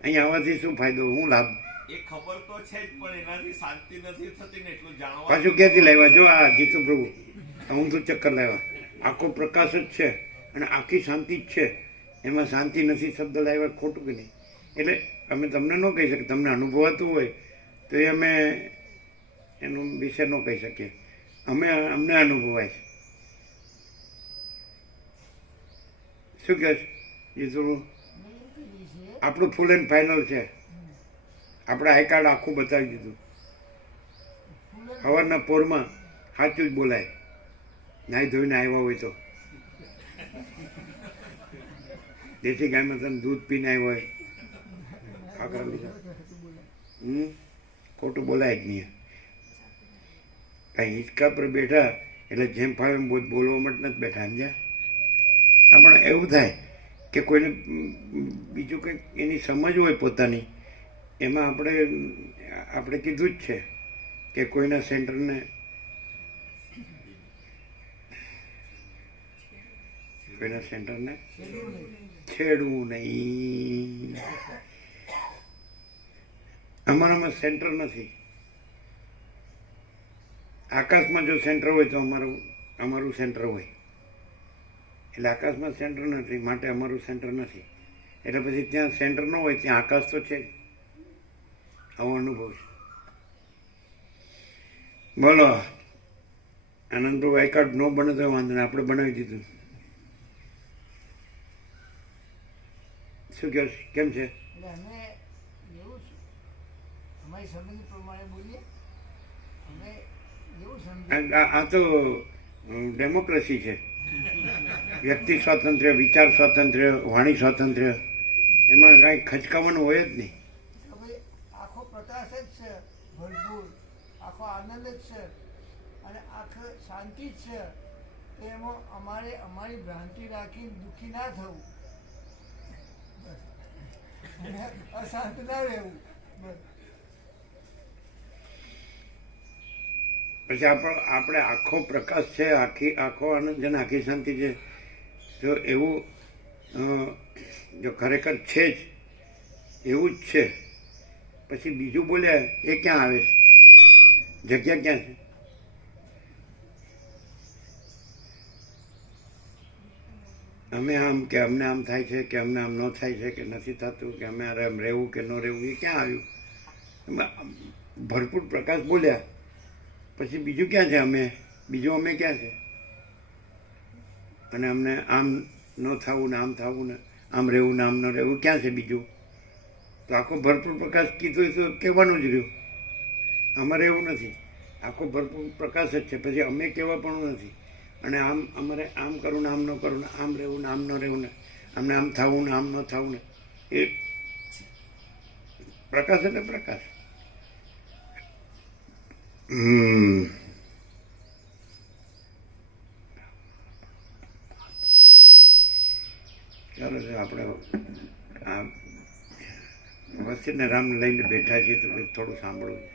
અહીંયા આવવાથી શું ફાયદો, શું લાભ? એ ખબર તો છે જ પણ એનાથી શાંતિ નથી થતી ને એટલું જાણવા. પાછું ક્યાંથી લાવ્યા? જો આ જીતુ પ્રભુ ઊંધું ચક્કર લાવ્યા. આખો પ્રકાશ જ છે અને આખી શાંતિ જ છે, એમાં શાંતિ નથી શબ્દ લાવ્યા. ખોટું કે નહીં? એટલે અમે તમને ન કહી શકીએ. તમને અનુભવાતું હોય તો એ અમે એનું વિશે ન કહી શકીએ. અમને અનુભવાય છે. શું કહે છે જીતુ? આપણું ફૂલ એન્ડ ફાઇનલ છે. આપણે આઈ કાર્ડ આખું બતાવી દીધું. સવારના પોરમાં સાચું જ બોલાય. નાહી ધોઈને આવ્યા હોય તો દેશી ગાયમાં તમે દૂધ પીને આવ્યો હોય, ખાખરા લીધા, ખોટું બોલાય જ નહીં. કાંઈ હિંચકા પર બેઠા એટલે જેમ ફાવે એમ બોલવા માટે નથી બેઠા. સમજ્યા? આપણે એવું થાય કે કોઈને બીજું કંઈક એની સમજ હોય પોતાની, એમાં આપણે કીધું જ છે કે કોઈના સેન્ટરને છેડવું નહીં. અમારામાં સેન્ટર નથી. આકાશમાં જો સેન્ટર હોય તો અમારું સેન્ટર હોય. એટલે આકાશમાં સેન્ટર નથી માટે અમારું સેન્ટર નથી. એટલે પછી ત્યાં સેન્ટર ન હોય ત્યાં આકાશ તો છે જ. આવો અનુભવ છે. બોલો આનંદપ્રભુ આઈ કાર્ડ ન બને તો વાંધો નહીં, આપણે બનાવી દીધું. શું કહો? કેમ છે? એટલે અમે એવું અમારી સમજ પ્રમાણે બોલીએ. અમે એવું સમજીએ આ તો ડેમોક્રેસી છે. વ્યક્તિ સ્વાતંત્ર્ય, વિચાર સ્વાતંત્ર્ય, વાણી સ્વાતંત્ર્ય, એમાં કાંઈ ખચકાવાનું હોય જ નહીં. કે ભાઈ આખો પ્રકાશ જ છે, ભરપૂર આખો આનંદ જ છે અને આખો શાંતિ જ છે. તો એમાં અમારી ભ્રાંતિ રાખી દુઃખી ના થવું. અશાંત ના રહેવું. બસ. પછી આપણે આખો પ્રકાશ છે, આખો આનંદ છે ને આખી શાંતિ છે. જો એવું જો ખરેખર છે જ એવું જ છે, પછી બીજું બોલ્યા એ ક્યાં આવે છે? જગ્યા ક્યાં છે? અમે આમ કે અમને આમ થાય છે કે અમને આમ ન થાય છે કે નથી થતું કે અમે આમ રહેવું કે ન રહેવું એ ક્યાં આવ્યું? એમાં ભરપૂર પ્રકાશ બોલ્યા પછી બીજું ક્યાં છે? બીજું અમે ક્યાં છે? અને અમને આમ ન થવું ને આમ થવું ને આમ રહેવું ને આમ ન રહેવું ક્યાં છે બીજું? તો આખો ભરપૂર પ્રકાશ કીધું તો કહેવાનું જ રહ્યું. અમારે એવું નથી, આખો ભરપૂર પ્રકાશ જ છે, પછી અમે કહેવા પણ નથી. અને આમ અમારે આમ કરવું ને આમ ન કરવું ને આમ રહેવું ને આમ ન રહેવું ને અમને આમ થવું ને આમ ન થવું ને એ પ્રકાશ એટલે પ્રકાશ. ચાલો આપણે આ વસ્તીને રામને લઈને બેઠા છીએ તો પછી થોડું સાંભળવું છે.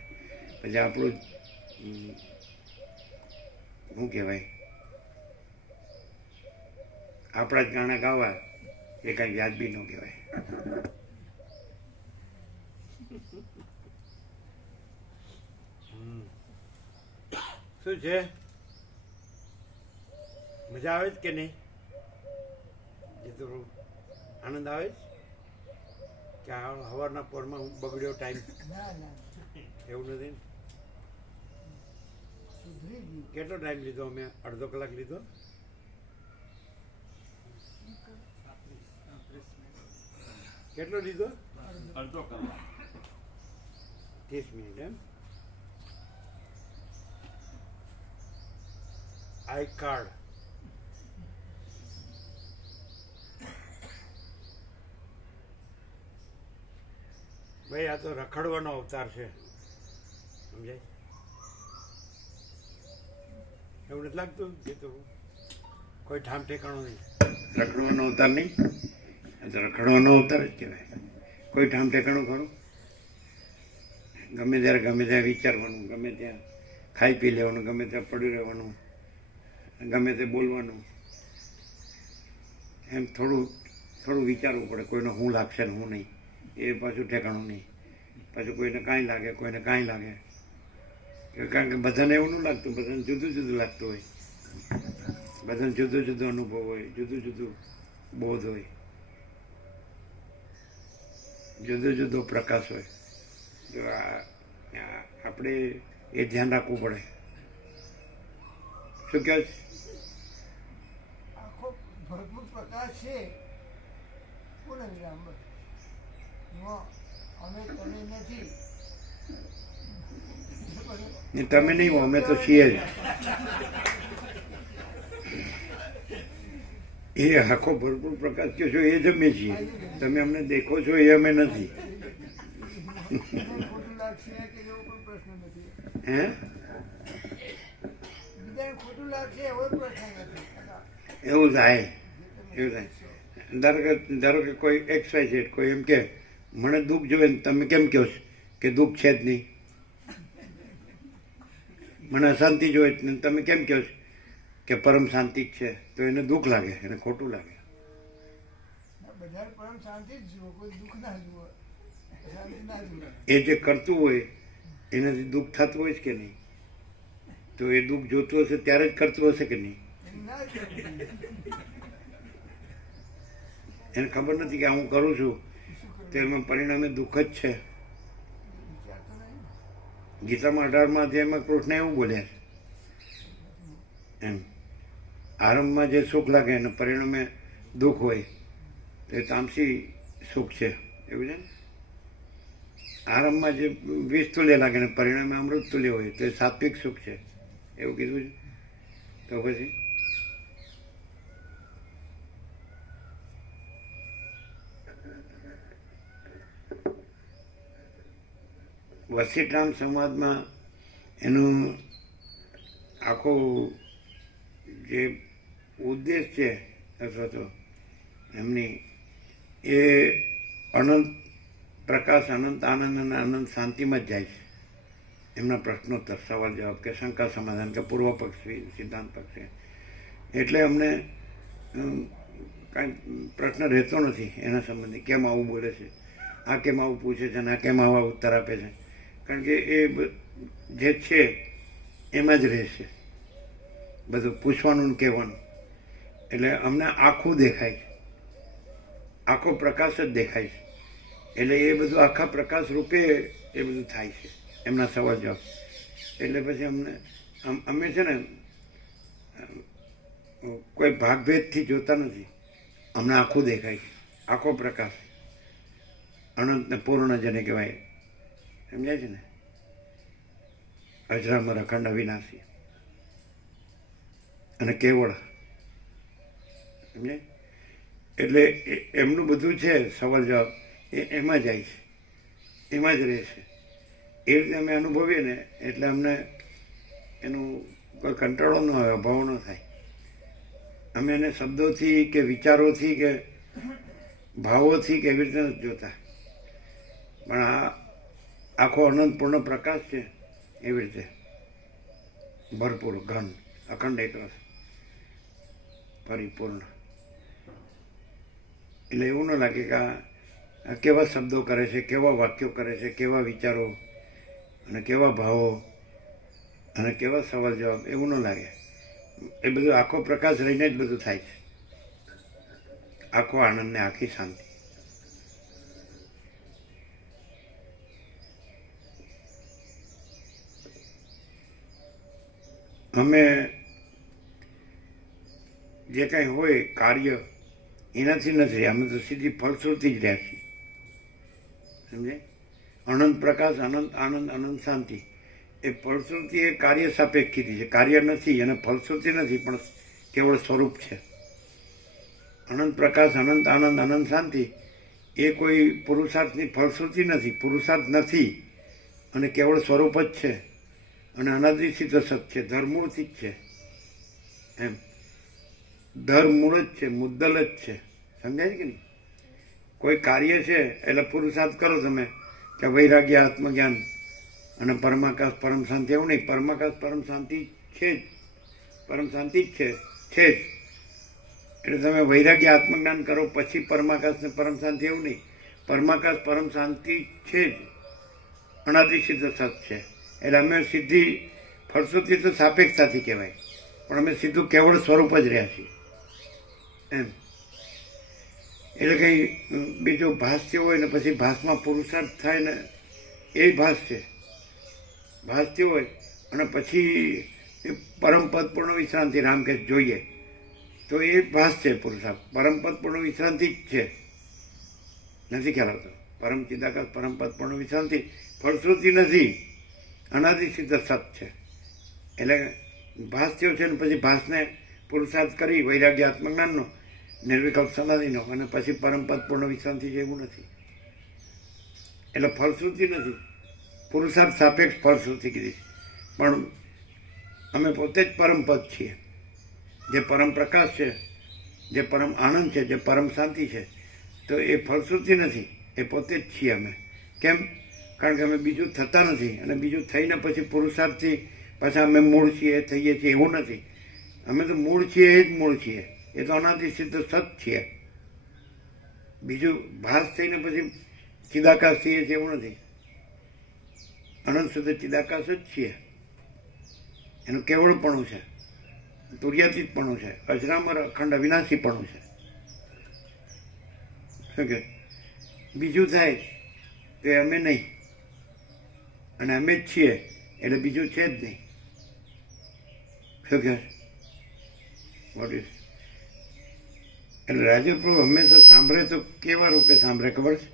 પછી આપણું શું કહેવાય, આપણા જ ગાણા ગાવા એ કાંઈ વ્યાજબી ન કહેવાય. શું છે? મજા આવે છે કે નહીં? જીતુભાઈ આનંદ આવે છે કે સવારના પોરમાં બગડ્યો ટાઈમ? ના ના એવું નથી ને? સુધરી ગયું. કેટલો ટાઈમ લીધો? અમે અડધો કલાક લીધો. કેટલો લીધો? અડધો કલાક. 30 મિનિટ. એમ? આઈ કાર્ડ ભાઈ આ તો રખડવાનો અવતાર છે, સમજાય? એવું નથી લાગતું કે તો કોઈ ઠામ ઠેકાણું નહીં? રખડવાનો અવતાર નહીં, આ તો રખડવાનો અવતાર જ કહેવાય. કોઈ ઠામ ઠેકાણું ખરું? ગમે ત્યારે વિચારવાનું, ગમે ત્યાં ખાઈ પી લેવાનું, ગમે ત્યાં પડ્યું રહેવાનું, ગમે તે બોલવાનું. એમ થોડું વિચારવું પડે. કોઈને શું લાગશે ને શું નહીં એ પાછું ઠેકાણું નહીં. પાછું કોઈને કાંઈ લાગે, કોઈને કાંઈ લાગે. કારણ કે બધાને એવું ન લાગતું, બધાને જુદું જુદું લાગતું હોય, બધાને જુદો જુદો અનુભવ હોય, જુદું જુદું બોધ હોય, જુદો જુદો પ્રકાશ હોય. જો આપણે એ ધ્યાન રાખવું પડે. શું કહે છે? આખો ભરપૂર પ્રકાશ છે. પૂર્ણ વિરામ. બસ. એમાં અમે તમે નથી. તમે નહીં હો, અમે તો છીએ જ. એ આખો ભરપૂર પ્રકાશ કહો છો એ જ અમે છીએ. તમે અમને દેખો છો એ અમે નથી. ખોટું લાગશે કે એવો કોઈ પ્રશ્ન નથી. હે? બીજાને ખોટું લાગશે એવો પ્રશ્ન નથી. એવું થાય. ધારો કે કોઈ XYZ કોઈ એમ કે મને દુઃખ જોવે ને તમે કેમ કહો છો કે દુઃખ છે જ નહીં? મને અશાંતિ જોવે ને તમે કેમ કહો છો કે પરમ શાંતિ જ છે? તો એને દુઃખ લાગે, એને ખોટું લાગે. બધાને પરમ શાંતિ જ જુઓ, કોઈ દુઃખ ના જુઓ, શાંતિ ના જુઓ. એ જે કરતું હોય એનાથી દુઃખ થતું હોય છે કે નહીં? તો એ દુઃખ જોતું હશે ત્યારે જ કરતું હશે કે નહીં? એમ ના જ કરવું. એને ખબર નથી કે હું કરું છું તો એમાં પરિણામે દુઃખ જ છે. વિચારતો નહીં. ગીતામાં 18મા અધ્યાયમાં કૃષ્ણ એવું બોલ્યા છે એમ, આરંભમાં જે સુખ લાગે અને પરિણામે દુઃખ હોય તો એ તામસી સુખ છે. એવું છે ને? આરંભમાં જે વિષ તુલ્ય લાગે ને પરિણામે અમૃત તુલ્ય હોય તો એ સાત્વિક સુખ છે. એવું કીધું છે. તો પછી વસીરામ સમાજમાં એનું આખો જે ઉદ્દેશ છે અથવા તો એમની એ અનંત પ્રકાશ અનંત આનંદ અને અનંત શાંતિમાં જ જાય છે. એમના પ્રશ્નોત્તર, સવાલ જવાબ કે શંકા સમાધાન કે પૂર્વ પક્ષ સિદ્ધાંત પક્ષ, એટલે અમને કાંઈ પ્રશ્ન રહેતો નથી એના સંબંધી. કેમ આવું બોલે છે, આ કેમ આવું પૂછે છે અને આ કેમ આવા ઉત્તર આપે છે, કારણ કે એ જે છે એમાં જ રહેશે બધું પૂછવાનું ને કહેવાનું. એટલે અમને આખું દેખાય છે, આખો પ્રકાશ જ દેખાય છે. એટલે એ બધું આખા પ્રકાશ રૂપે એ બધું થાય છે એમના સવાલ જવાબ. એટલે પછી અમે છે ને કોઈ ભાગભેદથી જોતા નથી, અમને આખું દેખાય છે, આખો પ્રકાશ અનંત ને પૂર્ણ જેને કહેવાય, સમજાય છે ને, અજરામર અખંડ અવિનાશી અને કેવળ, સમજાય. એટલે એમનું બધું છે સવાલ જવાબ એમાં જાય છે, એમાં જ રહે છે. એ રીતે અમે અનુભવીએ ને એટલે અમને એનું કોઈ કંટાળો ન આવે, અભાવ ન થાય. અમે એને શબ્દોથી કે વિચારોથી કે ભાવોથી કે એવી રીતે નથી જોતા, પણ આ આખો અનંતપૂર્ણ પ્રકાશ છે એવી રીતે ભરપૂર ઘન અખંડ એકરસ પરિપૂર્ણ. એટલે એવું ન લાગે કે આ કેવા શબ્દો કરે છે, કેવા વાક્યો કરે છે, કેવા વિચારો અને કેવા ભાવો અને કેવા સવાલ જવાબ, એવું ન લાગે. એ બધું આખો પ્રકાશ રહીને જ બધું થાય છે, આખો આનંદ ને આખી શાંતિ. અમે જે કાંઈ હોય કાર્ય એનાથી નથી, અમે તો સીધી ફલશ્રુતિ જ રહ્યા છીએ, સમજે. અનંત પ્રકાશ, અનંત આનંદ, અનંત શાંતિ, એ ફલશ્રુતિ એ કાર્ય સાપેક્ષ કીધી છે. કાર્ય નથી અને ફલશ્રુતિ નથી, પણ કેવળ સ્વરૂપ છે. અનંત પ્રકાશ, અનંત આનંદ, અનંત શાંતિ એ કોઈ પુરુષાર્થની ફલશ્રુતિ નથી, પુરુષાર્થ નથી અને કેવળ સ્વરૂપ જ છે અને અનાદિ સિદ્ધ સત છે, ધર્મૂળથી જ છે. એમ ધર્મૂળ જ છે, મુદ્દલ જ છે, સમજાય કે નહીં. કોઈ કાર્ય છે એટલે પુરુષાર્થ કરો તમે કે વૈરાગ્ય, આત્મજ્ઞાન અને પરમાકાશ પરમ શાંતિ, એવું નહીં. પરમાકાશ પરમ શાંતિ છે જ, પરમ શાંતિ જ છે જ. એટલે તમે વૈરાગ્ય આત્મજ્ઞાન કરો પછી પરમાકાશ ને પરમ શાંતિ, એવું નહીં. પરમાકાશ પરમ શાંતિ છે જ, અનાદિ સિદ્ધ સત છે. એટલે અમે સીધી ફલશ્રુતિ તો સાપેક્ષતાથી કહેવાય, પણ અમે સીધું કેવળ સ્વરૂપ જ રહ્યા છીએ એમ. એટલે કંઈ બીજો ભાસ થયો હોય ને પછી ભાસમાં પુરુષાર્થ થાય ને એ ભાસ છે. ભાસ થયો હોય અને પછી પરમપદ પૂર્ણ વિશ્રાંતિ રામ કે જોઈએ તો એ ભાસ છે પુરુષાર્થ. પરમપદ પૂર્ણ વિશ્રાંતિ જ છે, નથી ખ્યાલ આવતો. પરમ ચિદાકાશ પરમપદ પૂર્ણ વિશ્રાંતિ ફલશ્રુતિ નથી, અનાદિ સિદ્ધ સત છે. એટલે ભાસ થયો છે ને પછી ભાસને પુરુષાર્થ કરી વૈરાગ્ય આત્મજ્ઞાનનો, નિર્વિકલ્પ સમાધિનો અને પછી પરમપદ પૂર્ણ વિશ્રાંતિ જેવું નથી. એટલે ફલશ્રુતિ નથી, પુરુષાર્થ સાપેક્ષ ફલશ્રુતિ કીધી. પણ અમે પોતે જ પરમપદ છીએ, જે પરમ પ્રકાશ છે, જે પરમ આનંદ છે, જે પરમ શાંતિ છે. તો એ ફલશ્રુતિ નથી, એ પોતે જ છીએ અમે. કેમ? કારણ કે અમે બીજું થતા નથી અને બીજું થઈને પછી પુરુષાર્થથી પાછા અમે મૂળ છીએ, થઈએ છીએ, એવું નથી. અમે તો મૂળ છીએ, એ જ મૂળ છીએ, એ તો અનાદિ સિદ્ધ સત છીએ. બીજું ભાસ થઈને પછી ચિદાકાશ થઈએ છીએ એવું નથી. અનંત શુદ્ધ ચિદાકાશ જ છીએ. એનું કેવળપણું છે, તુર્યાતીતપણું છે, અજરામર અખંડ અવિનાશીપણું છે. શું કે બીજું થાય તો એ અમે નહીં અને અમે જ છીએ, એટલે બીજું છે જ નહીં. શું કે વોટ ઇઝ એટલે રાજપ્રભુ હંમેશા સાંભળે તો કેવા રૂપે સાંભળે ખબર છે?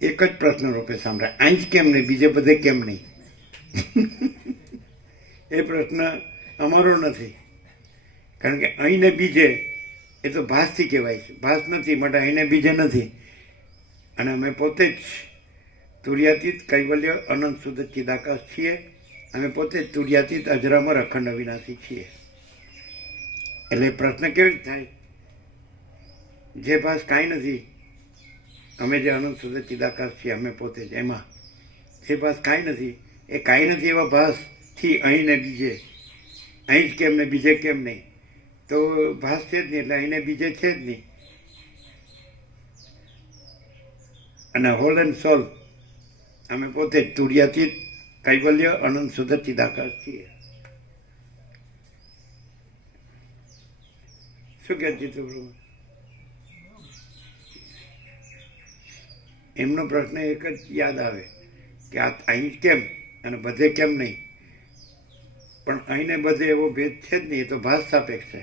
એક જ પ્રશ્ન રૂપે સાંભળે, અહીં જ કેમ નહીં, બીજે બધે કેમ નહીં. એ પ્રશ્ન અમારો નથી, કારણ કે અહીં ને બીજે એ તો ભાસથી કહેવાય છે. ભાસ નથી માટે અહીં ને બીજે નથી. અને અમે પોતે જ તુર્યાતીત કૈવલ્ય અનંત શુદ્ધ ચિદાકાશ છીએ. અમે પોતે જ તુર્યાતીત અજરામર અખંડ અવિનાશી છીએ. એટલે પ્રશ્ન કેવી રીતે થાય? જે ભાસ કાંઈ નથી અમે જે અનંત સુધી ચિદાકાશ છીએ અમે પોતે જ એમાં એ ભાસ કાંઈ નથી. એ કાંઈ નથી એવા ભાસથી અહીં ને બીજે, અહીં જ કેમ ને બીજે કેમ નહીં, તો ભાસ છે જ નહીં એટલે અહીં ને બીજે છે જ નહીં. અને હોલ એન્ડ સોલ અમે પોતે જ તુર્યાતીત કૈવલ્ય અનંત શુદ્ધ ચિદાકાશ છીએ. શું કહે જીતુ પ્રભુ? એમનો પ્રશ્ન એક જ યાદ આવે કે આ અહીં કેમ અને બધે કેમ નહીં, પણ અહીં ને બધે એવો ભેદ છે જ નહીં, એ તો ભાસ સાપેક્ષ છે.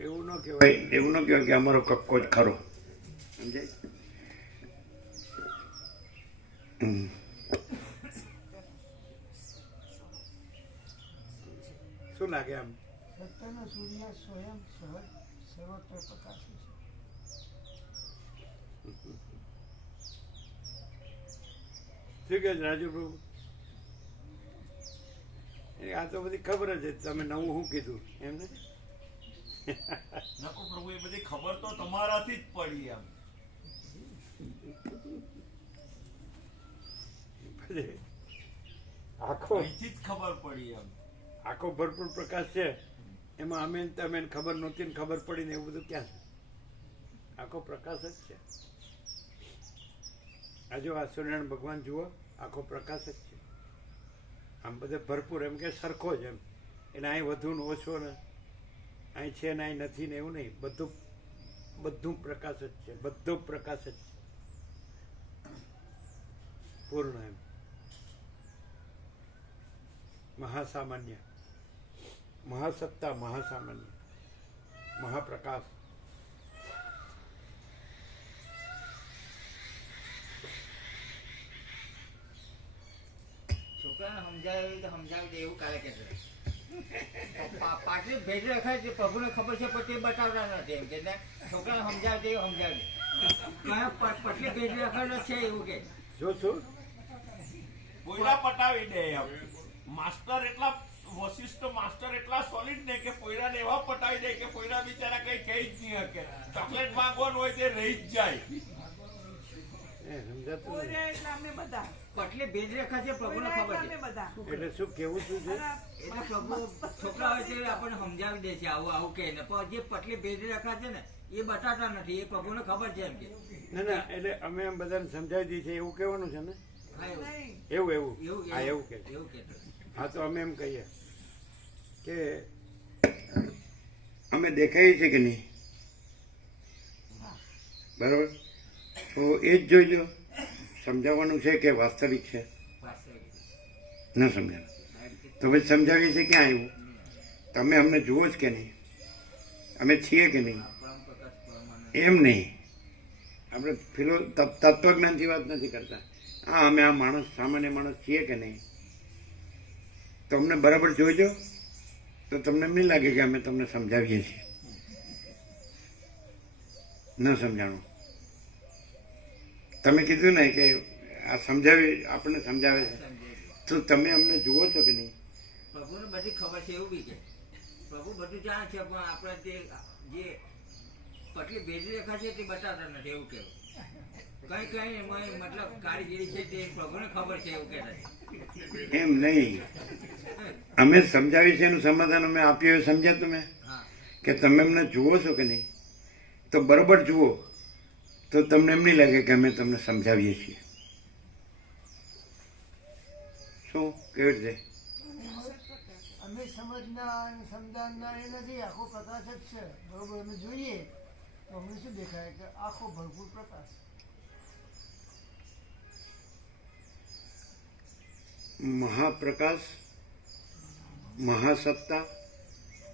એવું ન કહેવાય કે અમારો કક્કો જ ખરો, સમજાય? શું લાગે આમ? સત્યનો સૂર્ય સ્વયં સહજ સર્વત્ર પ્રકાશે છે. શું કહે છે રાજુ પ્રભુ? આ તો બધી ખબર જ છે, તમે નવું શું કીધું એમને? નકો પ્રભુ એ બધી ખબર તો તમારાથી જ પડી એમ. આખો અહીંથી જ ખબર પડી એમ. આખો ભરપૂર પ્રકાશ છે, એમાં અમે ને તમે ખબર નહોતી ને ખબર પડી ને એવું બધું ક્યાં છે? આખો પ્રકાશ જ છે. આ જો આ સૂર્યનારાયણ ભગવાન જુઓ, આખો પ્રકાશ જ છે. આમ બધે ભરપૂર, એમ કે સરખો જ એમ, એટલે અહીં વધુ ને ઓછો ને અહીં છે ને અહીં નથી ને એવું નહીં, બધું પ્રકાશ જ છે, બધો પ્રકાશ જ છે, પૂર્ણ એમ. મહાસામાન્ય, મહાસત્તા, મહાસામાન્ય, મહાપ્રકાશ. છોકરાને સમજાવી તો સમજાવી દે એવું કાલે કહેતો. પાટલી ભેજ રખાય છે, પ્રભુને ખબર છે પણ તે બતાવતા નથી એમ કે છોકરાને સમજાવી દે એવું સમજાવી દે. પટલી ભેજ રખાયેલો છે એવું કે જો શું પોયરા પટાવી દે એમ. માસ્ટર એટલા વશિષ્ઠ માસ્ટર એટલા સોલિડ ને કે પોયરાને એવા પટાવી દે કે પોયરા બિચારા કઈ કહી જ નહીં શકે. ચોકલેટ માંગવાનું હોય તે રહી જ જાય. સમજાતું નથી. પટલી ભેજ રેખા છે, પ્રભુને ખબર છે. એટલે શું કેવું શું છે? એટલે પ્રભુ છોકરા હોય છે આપણને સમજાવી દે છે આવું આવું કે ને, પણ જે પટલી ભેજ રેખા છે ને એ બતાવતા નથી, એ પ્રભુને ખબર છે એમ કે. ના એટલે અમે એમ બધાને સમજાવી દઈએ છીએ એવું કહેવાનું છે ને? હા એવું એવું હા એવું કે એવું કહેતો. હા તો અમે એમ કહીએ કે અમે દેખાઈએ છીએ કે નહીં, બરાબર? તો એ જ જોઈ લો, સમજાવવાનું છે કે વાસ્તવિક છે? ન સમજાવ તો પછી સમજાવીએ છીએ ક્યાં આવ્યું? તમે અમને જુઓ જ કે નહીં, અમે છીએ કે નહીં? એમ નહીં, આપણે તત્વજ્ઞાનથી વાત નથી કરતા. હા, અમે આ માણસ, સામાન્ય માણસ છીએ કે નહીં? તો અમને બરાબર જોઈજો, તો તમને એમ નહીં લાગે કે અમે તમને સમજાવીએ છીએ. ન સમજાણું. તમે કીધું ને કે આ સમજાવી, આપણને સમજાવે છે, તો તમે અમને જુઓ છો કે નહીં? પ્રભુને બધી ખબર છે એવું બી કે પ્રભુ બધું જાણે છે, પણ આપણે જે પટલી ભેજ રેખા છે તે બતાવતા નથી એવું કેવું. કઈ એમાં મતલબ કારીગીરી છે તે પ્રભુને ખબર છે એવું કહેતા છે. એમ નહીં, અમે સમજાવી છે એનું સમાધાન અમે આપ્યું એવું સમજ્યા તમે? હા કે તમે અમને જુઓ છો કે નહીં? તો બરોબર જુઓ, તો તમને એમ નહીં લાગે કે અમે તમને સમજાવીએ છીએ. શું કેવી રીતે? અમે સમજના અને સમજાવનાર એ નથી, આખો પ્રકાશ જ છે. બરોબર, અમે જોઈએ તો અમને શું દેખાય કે આખો ભરપૂર પ્રકાશ. મહાપ્રકાશ, મહાસત્તા,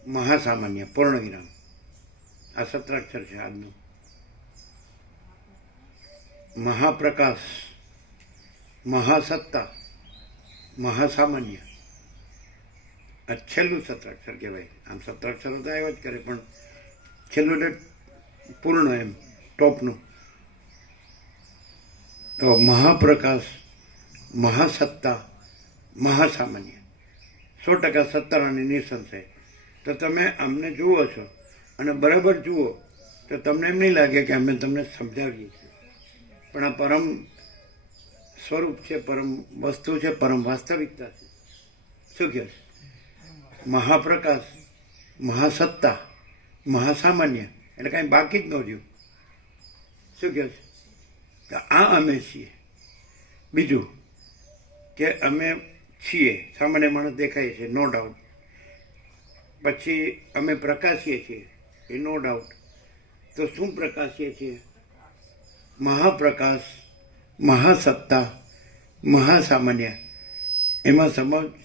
મહાસામાન્ય, પૂર્ણ વિરામ. આ સત્રાક્ષર છે આજનું. મહાપ્રકાશ, મહાસત્તા, મહાસામાન્ય, આ છેલ્લું સત્રાક્ષર કહેવાય. આમ સત્રાક્ષરો તો આવ્યા જ કરે, પણ છેલ્લું એટલે પૂર્ણ એમ, ટોપનું. તો મહાપ્રકાશ, મહાસત્તા, મહાસામાન્ય, 100% સત્તર અને નિસંશય. તો તમે અમને જુઓ છો અને બરાબર જુઓ તો તમને એમ નહીં લાગે કે અમે તમને સમજાવીએ છીએ, પણ આ પરમ સ્વરૂપ છે, પરમ વસ્તુ છે, પરમ વાસ્તવિકતા છે. શું કહે છે? મહાપ્રકાશ, મહાસત્તા, મહાસામાન્ય, એટલે કાંઈ બાકી જ ન રહ્યું. શું કહે છે? તો આ અમે છીએ. બીજું કે અમે છીએ, સામાન્ય માણસ દેખાય છે, નો ડાઉટ. પછી અમે પ્રકાશીએ છીએ, એ નો ડાઉટ. તો શું પ્રકાશીએ છીએ? મહાપ્રકાશ, મહાસત્તા, મહાસામાન્ય. એમાં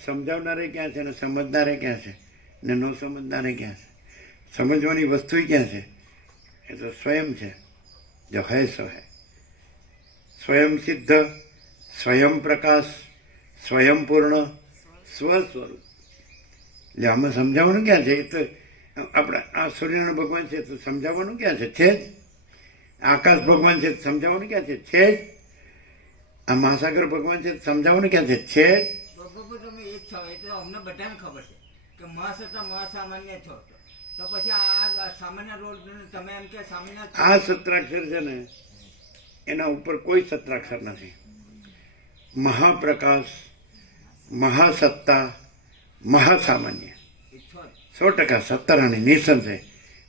સમજાવનારે ક્યાં છે ને સમજનારે ક્યાં છે ને ન સમજનારે ક્યાં છે? સમજવાની વસ્તુ ક્યાં છે? એ તો સ્વયં છે. જો હૈ સો હૈ. સ્વયં સિદ્ધ, સ્વયં પ્રકાશ, સ્વયં પૂર્ણ, સ્વસ્વરૂપ. એટલે આમાં સમજાવવાનું ક્યાં છે? એ તો આપણે આ સૂર્યનારાયણ ભગવાન છે તો સમજાવવાનું ક્યાં છે? છે જ. આકાશ ભગવાન છે તો સમજાવવાનું ક્યાં છે? છે જ. આ મહાસાગર ભગવાન છે તો સમજાવવાનું ક્યાં છે? છે જ. બાપુ તમે એ જ છો, એ તો અમને બધાને ખબર છે કે મહાસત્તા મહાસામાન્ય છો. તો પછી આ સામાન્ય રોલ તમે એમ કે સામાન્ય આ સત્રાક્ષર છે ને એના ઉપર કોઈ સત્રાક્ષર નથી. મહાપ્રકાશ, મહાસત્તા, મહાસામાન્ય, એ છો જ. 100% સત્તર અને નિસંશય.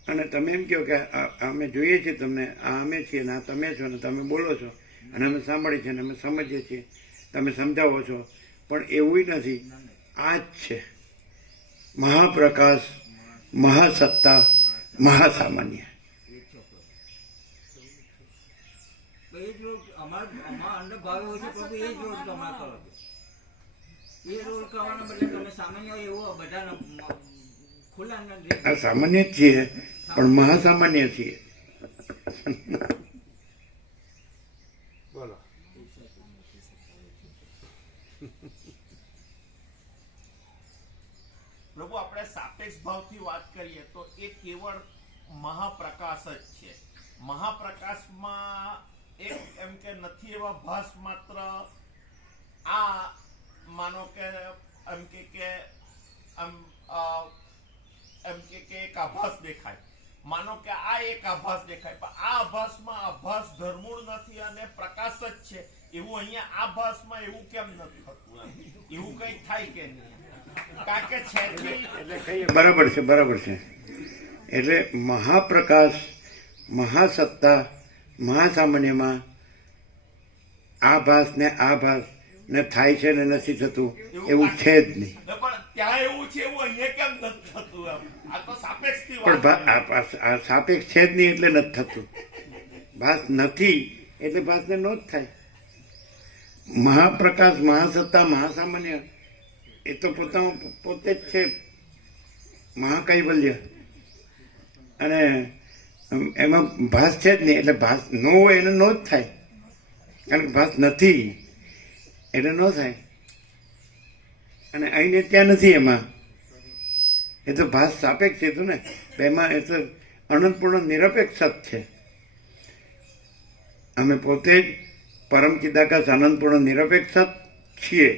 અને તમે એમ કહો કે અમે જોઈએ છીએ તમને, આ અમે છીએ ને આ તમે છો ને તમે બોલો છો અને અમે સાંભળીએ છીએ અને અમે સમજીએ છીએ, તમે સમજાવો છો, પણ એવું નથી. આ જ છે મહાપ્રકાશ, મહાસત્તા, મહાસામાન્ય. એ છો તો એ જ રોલ અમારા અંદર ભાવ હોય છે પ્રભુ, એ જ રોલ તમે કરો છો. એ રોલ કરવાના બદલે તમે સામાન્ય એવો બધાને ખુલ્લા આ સામાન્ય જ છીએ પણ મહાસામાન્ય છીએ. બોલો. પ્રભુ આપણે સાપેક્ષ ભાવથી વાત કરીએ તો એ કેવળ મહાપ્રકાશ જ છે. મહાપ્રકાશમાં એક એમ કે નથી એવા ભાસ માત્ર આ માનો કે એમ કે એક આભાસ દેખાય, માનો કે આ એક આભાસ દેખાય, પણ આ આભાસમાં આભાસ ધર્મૂળ નથી અને પ્રકાશ જ છે. એવું અહીંયા આ આભાસમાં એવું કેમ નથી થતું? એવું કઈ થાય કે નહીં? કારણ કે છે એટલે કહીએ બરાબર છે, બરાબર છે. એટલે મહાપ્રકાશ, મહાસત્તા, મહાસામાન્યમાં આભાસ ને આભાસ ને થાય છે ને નથી થતું એવું છે જ નહીં. પણ ત્યાં એવું છે, એવું અહીંયા કેમ નથી થતું? આ તો સાપેક્ષથી પણ વાત. આ સાપેક્ષ છે જ નહીં એટલે નથી થતું. ભાસ નથી એટલે ભાસને નો જ થાય. મહાપ્રકાશ, મહાસત્તા, મહાસામાન્ય એ તો પોતે જ છે મહાકૈવલ્ય. અને એમાં ભાસ છે જ નહીં એટલે ભાસ ન હોય એને નો જ થાય. કારણ કે ભાસ નથી એટલે ન થાય. અને અહીંને ત્યાં નથી એમાં. એ તો ભાસ સાપેક્ષ છે ને એમાં. એ તો અનંતપૂર્ણ નિરપેક્ષ સત છે. અમે પોતે જ પરમ ચિદાકાશ અનંતપૂર્ણ નિરપેક્ષ સત છીએ.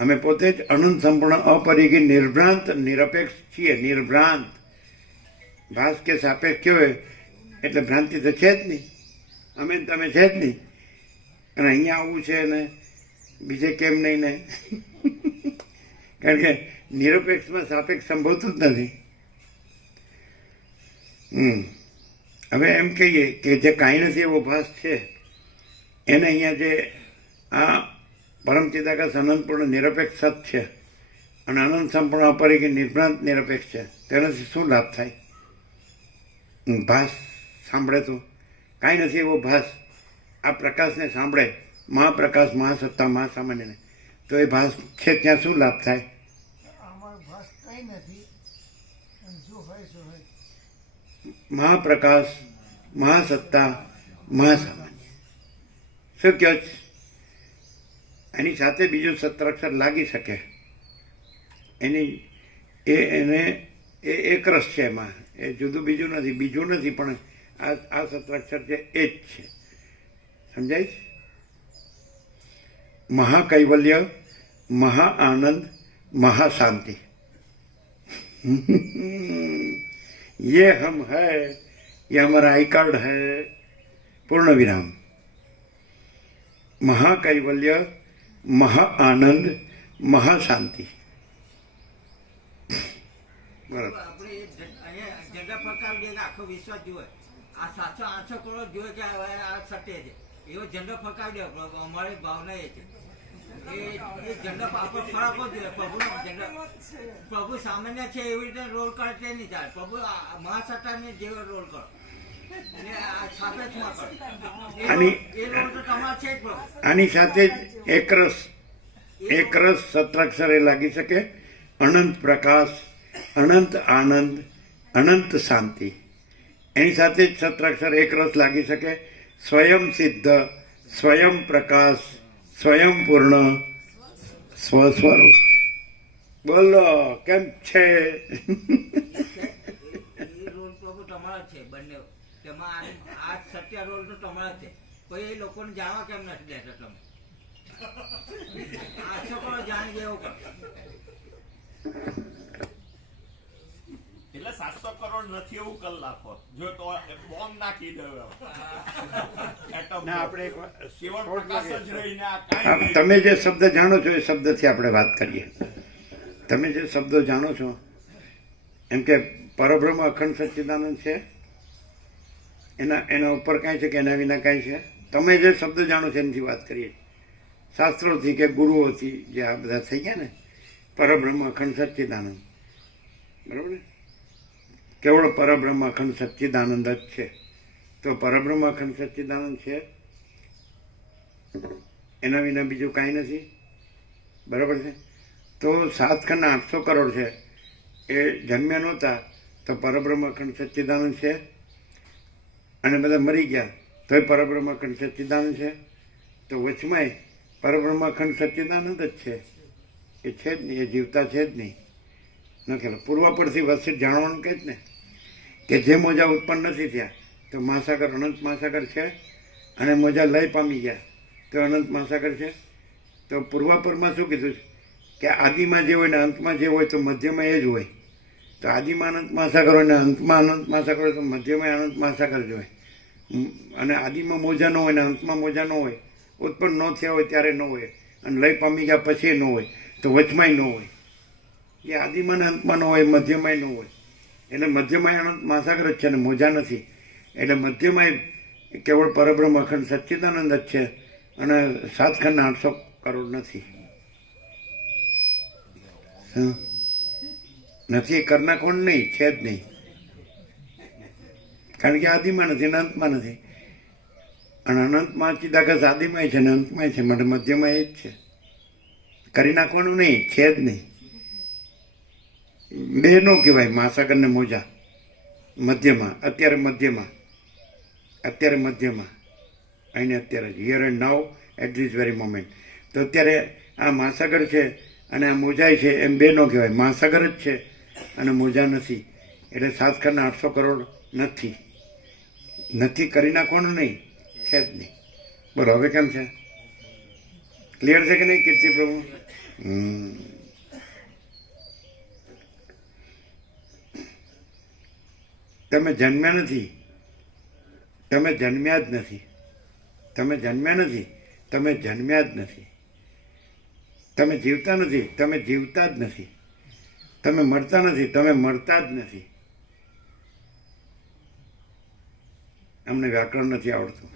અમે પોતે જ અનંત સંપૂર્ણ અપરિગી નિર્ભ્રાંત નિરપેક્ષ છીએ. નિર્ભ્રાંત. ભાસ કે સાપેક્ષ કયો હોય એટલે ભ્રાંતિ તો છે જ નહીં. અમે તમે છે જ નહીં. અને અહીંયા આવું છે ને બીજે કેમ નહીં ને? કારણ કે નિરપેક્ષમાં સાપેક્ષ સંભવતું જ નથી. હવે એમ કહીએ કે જે કાંઈ નથી એવો ભાસ છે એને અહીંયા જે આ પરમ ચિદાકાશ અનંતપૂર્ણ નિરપેક્ષ સત છે અને અનંત સંપૂર્ણ અપરિગી નિર્ભ્રાંત નિરપેક્ષ છે, તેનાથી શું લાભ થાય? ભાસ સાંભળે તો કાંઈ નથી એવો ભાસ આ પ્રકાશને સાંભળે, મહાપ્રકાશ, મહાસત્તા, મહાસામાન્યને, તો એ ભાસ છે ત્યાં શું લાભ થાય? આમાં ભાસ કંઈ નથી અને જો હોય so હોય. મહાપ્રકાશ, મહાસત્તા, મહાસામાન્ય. શું કહો છો? એની સાથે બીજું સત્રાક્ષર લાગી શકે એને એક રસ છે એમાં. એ જુદું બીજું નથી, બીજું નથી, પણ આ સત્રાક્ષર છે એ જ છે. સમજાય છે? મહાકૈવલ્ય, મહા આનંદ, महाशांति। ये हम है, ये हमारा आई कार्ड है, पूर्ण विराम। महाकैवल्य, महा आनंद, महाशांति। બરાબર. આપણે અહીંયા ઝંડા ફરકાવી દઈએ કે આખો વિશ્વ જુએ આ 700-800 કરોડ જુએ કે હવે આ સત્ય છે એવો ઝંડો ફરકાવી દે અમારી ભાવના એ છે એ ઝંડો આપણે ફરકવો જોઈએ પ્રભુનો ઝંડો પ્રભુ સામાન્ય છે એવી રીતે રોલ કરે તે નહીં ચાલે પ્રભુ મહાસત્તાને જેવો રોલ કરો અને આ સાપેક્ષમાં કરો એ રોલ તો તમારે છે જ પ્રભુ આની સાથે જ એકરસ સત્રાક્ષરે લાગી શકે અનંત પ્રકાશ, અનંત આનંદ, અનંત શાંતિ. એની સાથે જ સત્રાક્ષર એક રસ લાગી શકે સ્વયં સિદ્ધ, સ્વયં પ્રકાશ, સ્વયં પૂર્ણ, સ્વસ્વરૂપ. બોલો કેમ છે? એ રોલ પ્રભુ તમારા છે બંને તેમાં આ સત્ય રોલ તો તમારા છે કોઈ એ લોકોને જાણવા કેમ નથી દેતા તમે 800 કરોડ જાણી જેવું કરો એટલે 700 કરોડ નથી એવું કરી નાખો જો તો બોમ્બ નાખી દો ના, આપણે કેવળ પ્રકાશ જ રહીને આ કાંઈ આ નહીં. તમે જે શબ્દ જાણો છો એ શબ્દથી આપણે વાત કરીએ. તમે જે શબ્દો જાણો છો એમ કે પરબ્રહ્મ અખંડ સચ્ચિદાનંદ છે, એના ઉપર કાંઈ છે કે એના વિના કાંઈ છે? તમે જે શબ્દ જાણો છો એનાથી વાત કરીએ. શાસ્ત્રોથી કે ગુરુઓથી જે આ બધા થઈ ગયા ને, પરબ્રહ્મ અખંડ સચ્ચિદાનંદ, બરાબર ને? કેવળ પરબ્રહ્મ અખંડ સચ્ચિદાનંદ જ છે. તો પરબ્રહ્મ અખંડ સચ્ચિદાનંદ છે, એના વિના બીજું કાંઈ નથી, બરાબર છે? તો 7,800 કરોડ છે એ જન્મ્યા નહોતા તો પરબ્રહ્મ અખંડ સચ્ચિદાનંદ છે, અને બધા મરી ગયા તોય પરબ્રહ્મ અખંડ સચ્ચિદાનંદ છે. તો વચમાંય પરબ્રહ્મ અખંડ સચ્ચિદાનંદ જ છે, એ છે જ નહીં, એ જીવતા છે જ નહીં. ન ખ્યાલ પૂર્વ પરથી વસ્તુ જાણવાનું કહે જ ને કે જે મોજા ઉત્પન્ન નથી થયા તો મહાસાગર અનંત મહાસાગર છે, અને મોજા લય પામી ગયા તો અનંત મહાસાગર છે. તો પૂર્વાપરમાં શું કીધું છે કે આદિમાં જે હોય ને અંતમાં જે હોય તો મધ્યમાં એ જ હોય. તો આદિમાં અનંત મહાસાગર હોય ને અંતમાં અનંત મહાસાગર હોય તો મધ્યમાં અનંત મહાસાગર જ હોય. અને આદિમાં મોજા ન હોય ને અંતમાં મોજા ન હોય, ઉત્પન્ન ન થયા હોય ત્યારે ન હોય, અને લય પામી ગયા પછી ન હોય, તો વચમાંય ન હોય. એ આદિમાં ને અંતમાં ન હોય, મધ્યમાંય ન હોય. એટલે મધ્યમાંય અનંત મહાસાગર જ છે ને મોજા નથી. એટલે મધ્યમાંય કેવળ પરબ્રહ્મ અખંડ સચ્ચિદાનંદ જ છે, અને 7,800 કરોડ નથી. નથી એ કરના કોણ નહીં, છે જ નહીં. કારણ કે આદિમાં નથી ને અંતમાં નથી. અને અનંતમાં ચિદાકાશ આદિમાંય છે ને અંતમાંય છે, માટે મધ્યમાં એ જ છે. કરી નાખવાનું નહીં, છે જ નહીં. બે નો કહેવાય મહાસાગર ને મોજા. મધ્યમાં, અત્યારે મધ્યમાં, અત્યારે મધ્યમાં, અહીંને અત્યારે here and now at this very moment. તો અત્યારે આ મહાસાગર છે અને આ મોજાય છે, એમ બે નો કહેવાય. મહાસાગર જ છે અને મોજા નથી. એટલે 7,800 કરોડ નથી. નથી કરી નાખવાનું નહીં, છે જ નહીં. બોલો હવે કેમ છે? ક્લિયર છે કે નહીં કીર્તિ પ્રભુ? તમે જન્મ્યા નથી, તમે જન્મ્યા જ નથી. તમે જન્મ્યા નથી, તમે જન્મ્યા જ નથી. તમે જીવતા નથી, તમે જીવતા જ નથી. તમે મળતા નથી, તમે મળતા જ નથી. અમને વ્યાકરણ નથી આવડતું.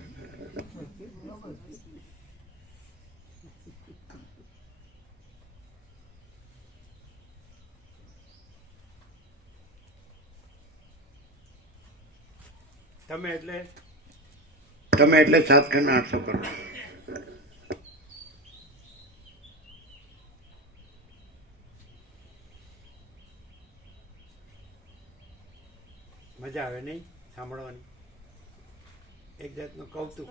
તમે એટલે 7,800 કરોડ. મજા આવે નહીં સાંભળવાની? એક જાતનું કૌતુક.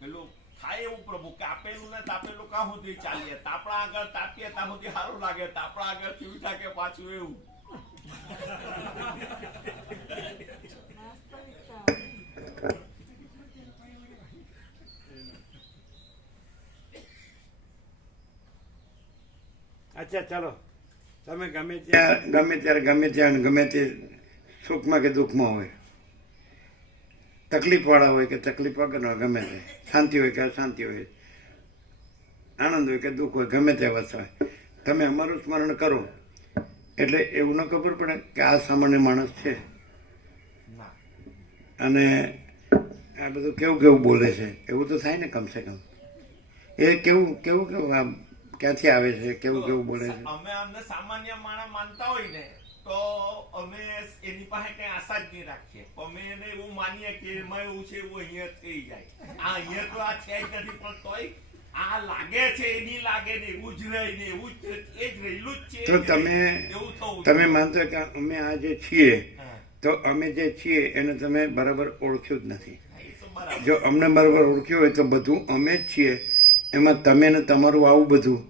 પેલું થાય એવું પ્રભુ કે આપેલું ને તાપેલું કાં સુધી ચાલીએ, તાપણા આગળ તાપીએ ત્યાં સુધી સારું લાગે, તાપણા આગળ થયું કે પાછું એવું. અચ્છા ચાલો તમે ગમે ત્યારે ગમે તે સુખમાં કે દુઃખમાં હોય, તકલીફવાળા હોય કે તકલીફ વગરના હોય, ગમે તે શાંતિ હોય કે અશાંતિ હોય, આનંદ હોય કે દુઃખ હોય, ગમે તે અવસ્થા હોય, તમે અમારું સ્મરણ કરો એટલે એવું ન ખબર પડે કે આ સામાન્ય માણસ છે ના અને આ બધું કેવું કેવું બોલે છે, એવું તો થાય ને કમસે કમ. એ કેવું કેવું કેવું આમ ક્યાંથી આવે છે, કેવું કેવું બોલે છે. અમે અમને સામાન્ય માણસ માનતા હોય ને તો અમે એની પાસે કઈ આશા જ નહીં રાખીએ. અમે એને એવું માનીએ કે એમાં એવું છે એવું અહીંયા થઈ જાય. આ અહીંયા તો આ છે જ નથી, પણ તોય આ લાગે છે એની લાગે ને એવું જ રહે ને એવું જ એ જ રહેલું જ છે. તો તમે માનતો કે અમે આ જે છીએ તો અમે જે છીએ એને તમે બરાબર ઓળખ્યું જ નથી. જો અમને બરાબર ઓળખ્યું હોય તો બધું અમે જ છીએ, એમાં તમે ને તમારું આવું બધું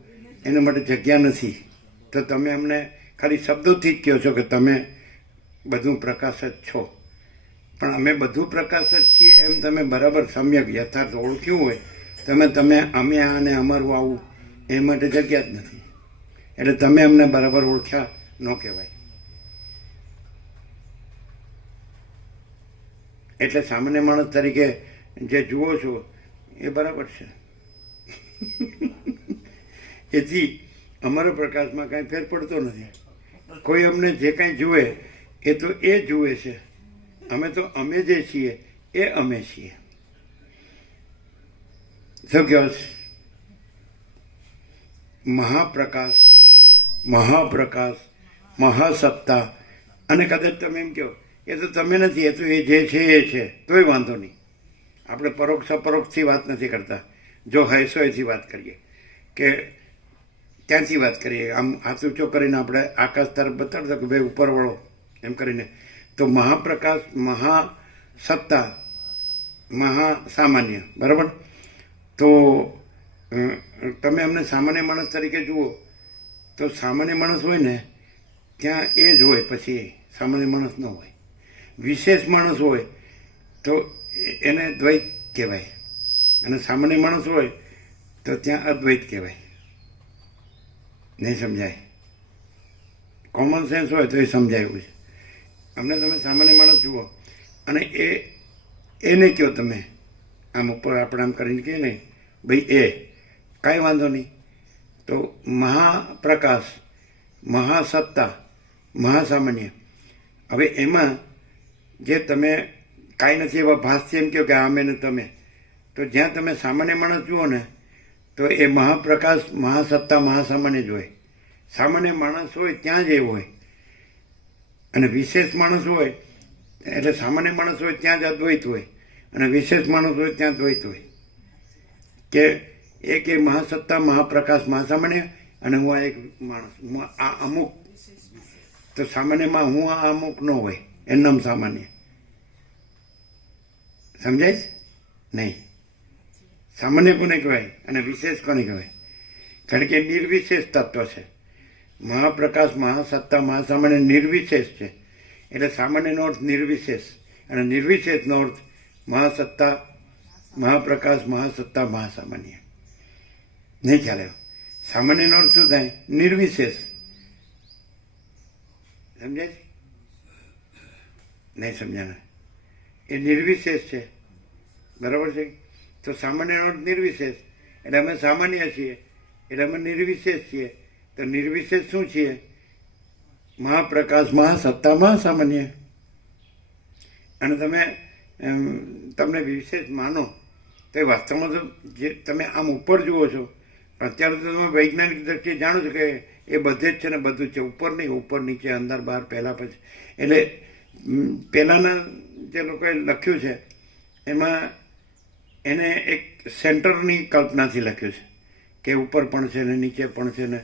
એના માટે જગ્યા નથી. તો તમે અમને ખાલી શબ્દોથી જ કહો છો કે તમે બધું પ્રકાશ જ છો, પણ અમે બધું પ્રકાશ જ છીએ એમ તમે બરાબર સમ્યક યથાર્થ ઓળખ્યું હોય તમે અમે આને અમારું આવું એ માટે જગ્યા જ નથી. એટલે તમે અમને બરાબર ઓળખ્યા ન કહેવાય. એટલે સામાન્ય માણસ તરીકે જે જુઓ છો એ બરાબર છે. એથી અમારા પ્રકાશમાં કાંઈ ફેર પડતો નથી. કોઈ અમને જે કાંઈ જુએ એ તો એ જુએ છે, અમે તો અમે જે છીએ એ અમે છીએ. શું કહો છે? મહાપ્રકાશ, મહાપ્રકાશ, મહાસત્તા, અને કદાચ તમે એમ કહો એ તો તમે નથી, એ તો એ જે છે એ છે, તોય વાંધો નહીં. આપણે પરોક્ષ અપરોક્ષથી વાત નથી કરતા, જો હૈસો એથી વાત કરીએ કે ક્યાંથી વાત કરીએ. આમ હાથ ઊંચો કરીને આપણે આકાશ તરફ બતાડતો કે ભાઈ ઉપર વળો એમ કરીને. તો મહાપ્રકાશ, મહાસત્તા, મહાસામાન્ય, બરાબર. તો તમે અમને સામાન્ય માણસ તરીકે જુઓ તો સામાન્ય માણસ હોય ને ત્યાં એ જ હોય, પછી સામાન્ય માણસ ન હોય. વિશેષ માણસ હોય તો એને દ્વૈત કહેવાય, અને સામાન્ય માણસ હોય તો ત્યાં અદ્વૈત કહેવાય. નહીં સમજાય? કોમન સેન્સ હોય તો એ સમજાય એવું છે. અમને તમે સામાન્ય માણસ જુઓ અને એને કહો તમે આમ ઉપર આપણે આમ કરીને કહે ને ભાઈ એ કાંઈ વાંધો નહીં. તો મહાપ્રકાશ, મહાસત્તા, મહાસામાન્ય, હવે એમાં જે તમે કાંઈ નથી એવા ભાસથી એમ કહો કે અમે ને તમે, તો જ્યાં તમે સામાન્ય માણસ જુઓ ને તો એ મહાપ્રકાશ, મહાસત્તા, મહાસામાન્ય જ હોય. સામાન્ય માણસ હોય ત્યાં જ એ હોય, અને વિશેષ માણસ હોય એટલે સામાન્ય માણસ હોય ત્યાં જ અદ્વૈત હોય, અને વિશેષ માણસ હોય ત્યાં દ્વૈત હોય. કે એક એ મહાસત્તા, મહાપ્રકાશ, મહાસામાન્ય, અને હું આ એક માણસ, હું આ અમુક. તો સામાન્યમાં હું આ અમુક ન હોય, એનું નામ સામાન્ય. સમજાય છે? નહીં. સામાન્ય કોને કહેવાય અને વિશેષ કોને કહેવાય? કારણ કે નિર્વિશેષ તત્વ છે. મહાપ્રકાશ, મહાસત્તા, મહાસામાન્ય નિર્વિશેષ છે. એટલે સામાન્યનો અર્થ નિર્વિશેષ, અને નિર્વિશેષનો અર્થ મહાસત્તા, મહાપ્રકાશ, મહાસત્તા, મહાસામાન્ય. નહીં ખ્યાલ આવ્યો? સામાન્યનો અર્થ શું થાય? નિર્વિશેષ. સમજાય છે? નહીં સમજાના? એ નિર્વિશેષ છે, બરાબર છે. તો સામાન્યનો અર્થ નિર્વિશેષ, એટલે અમે સામાન્ય છીએ, એટલે અમે નિર્વિશેષ છીએ. તો નિર્વિશેષ શું છીએ? મહાપ્રકાશ, મહાસત્તા, મહાસામાન્ય. અને તમને વિશેષ માનો તો એ વાસ્તવમાં તો જે તમે આમ ઉપર જુઓ છો, અત્યારે તો તમે વૈજ્ઞાનિક દ્રષ્ટિએ જાણો છો કે એ બધે જ છે ને બધું જ છે, ઉપર નહીં, ઉપર નીચે, અંદર બહાર, પહેલાં પછી. એટલે પહેલાંના જે લોકોએ લખ્યું છે એમાં એને એક સેન્ટરની કલ્પનાથી લખ્યું છે કે ઉપર પણ છે ને નીચે પણ છે ને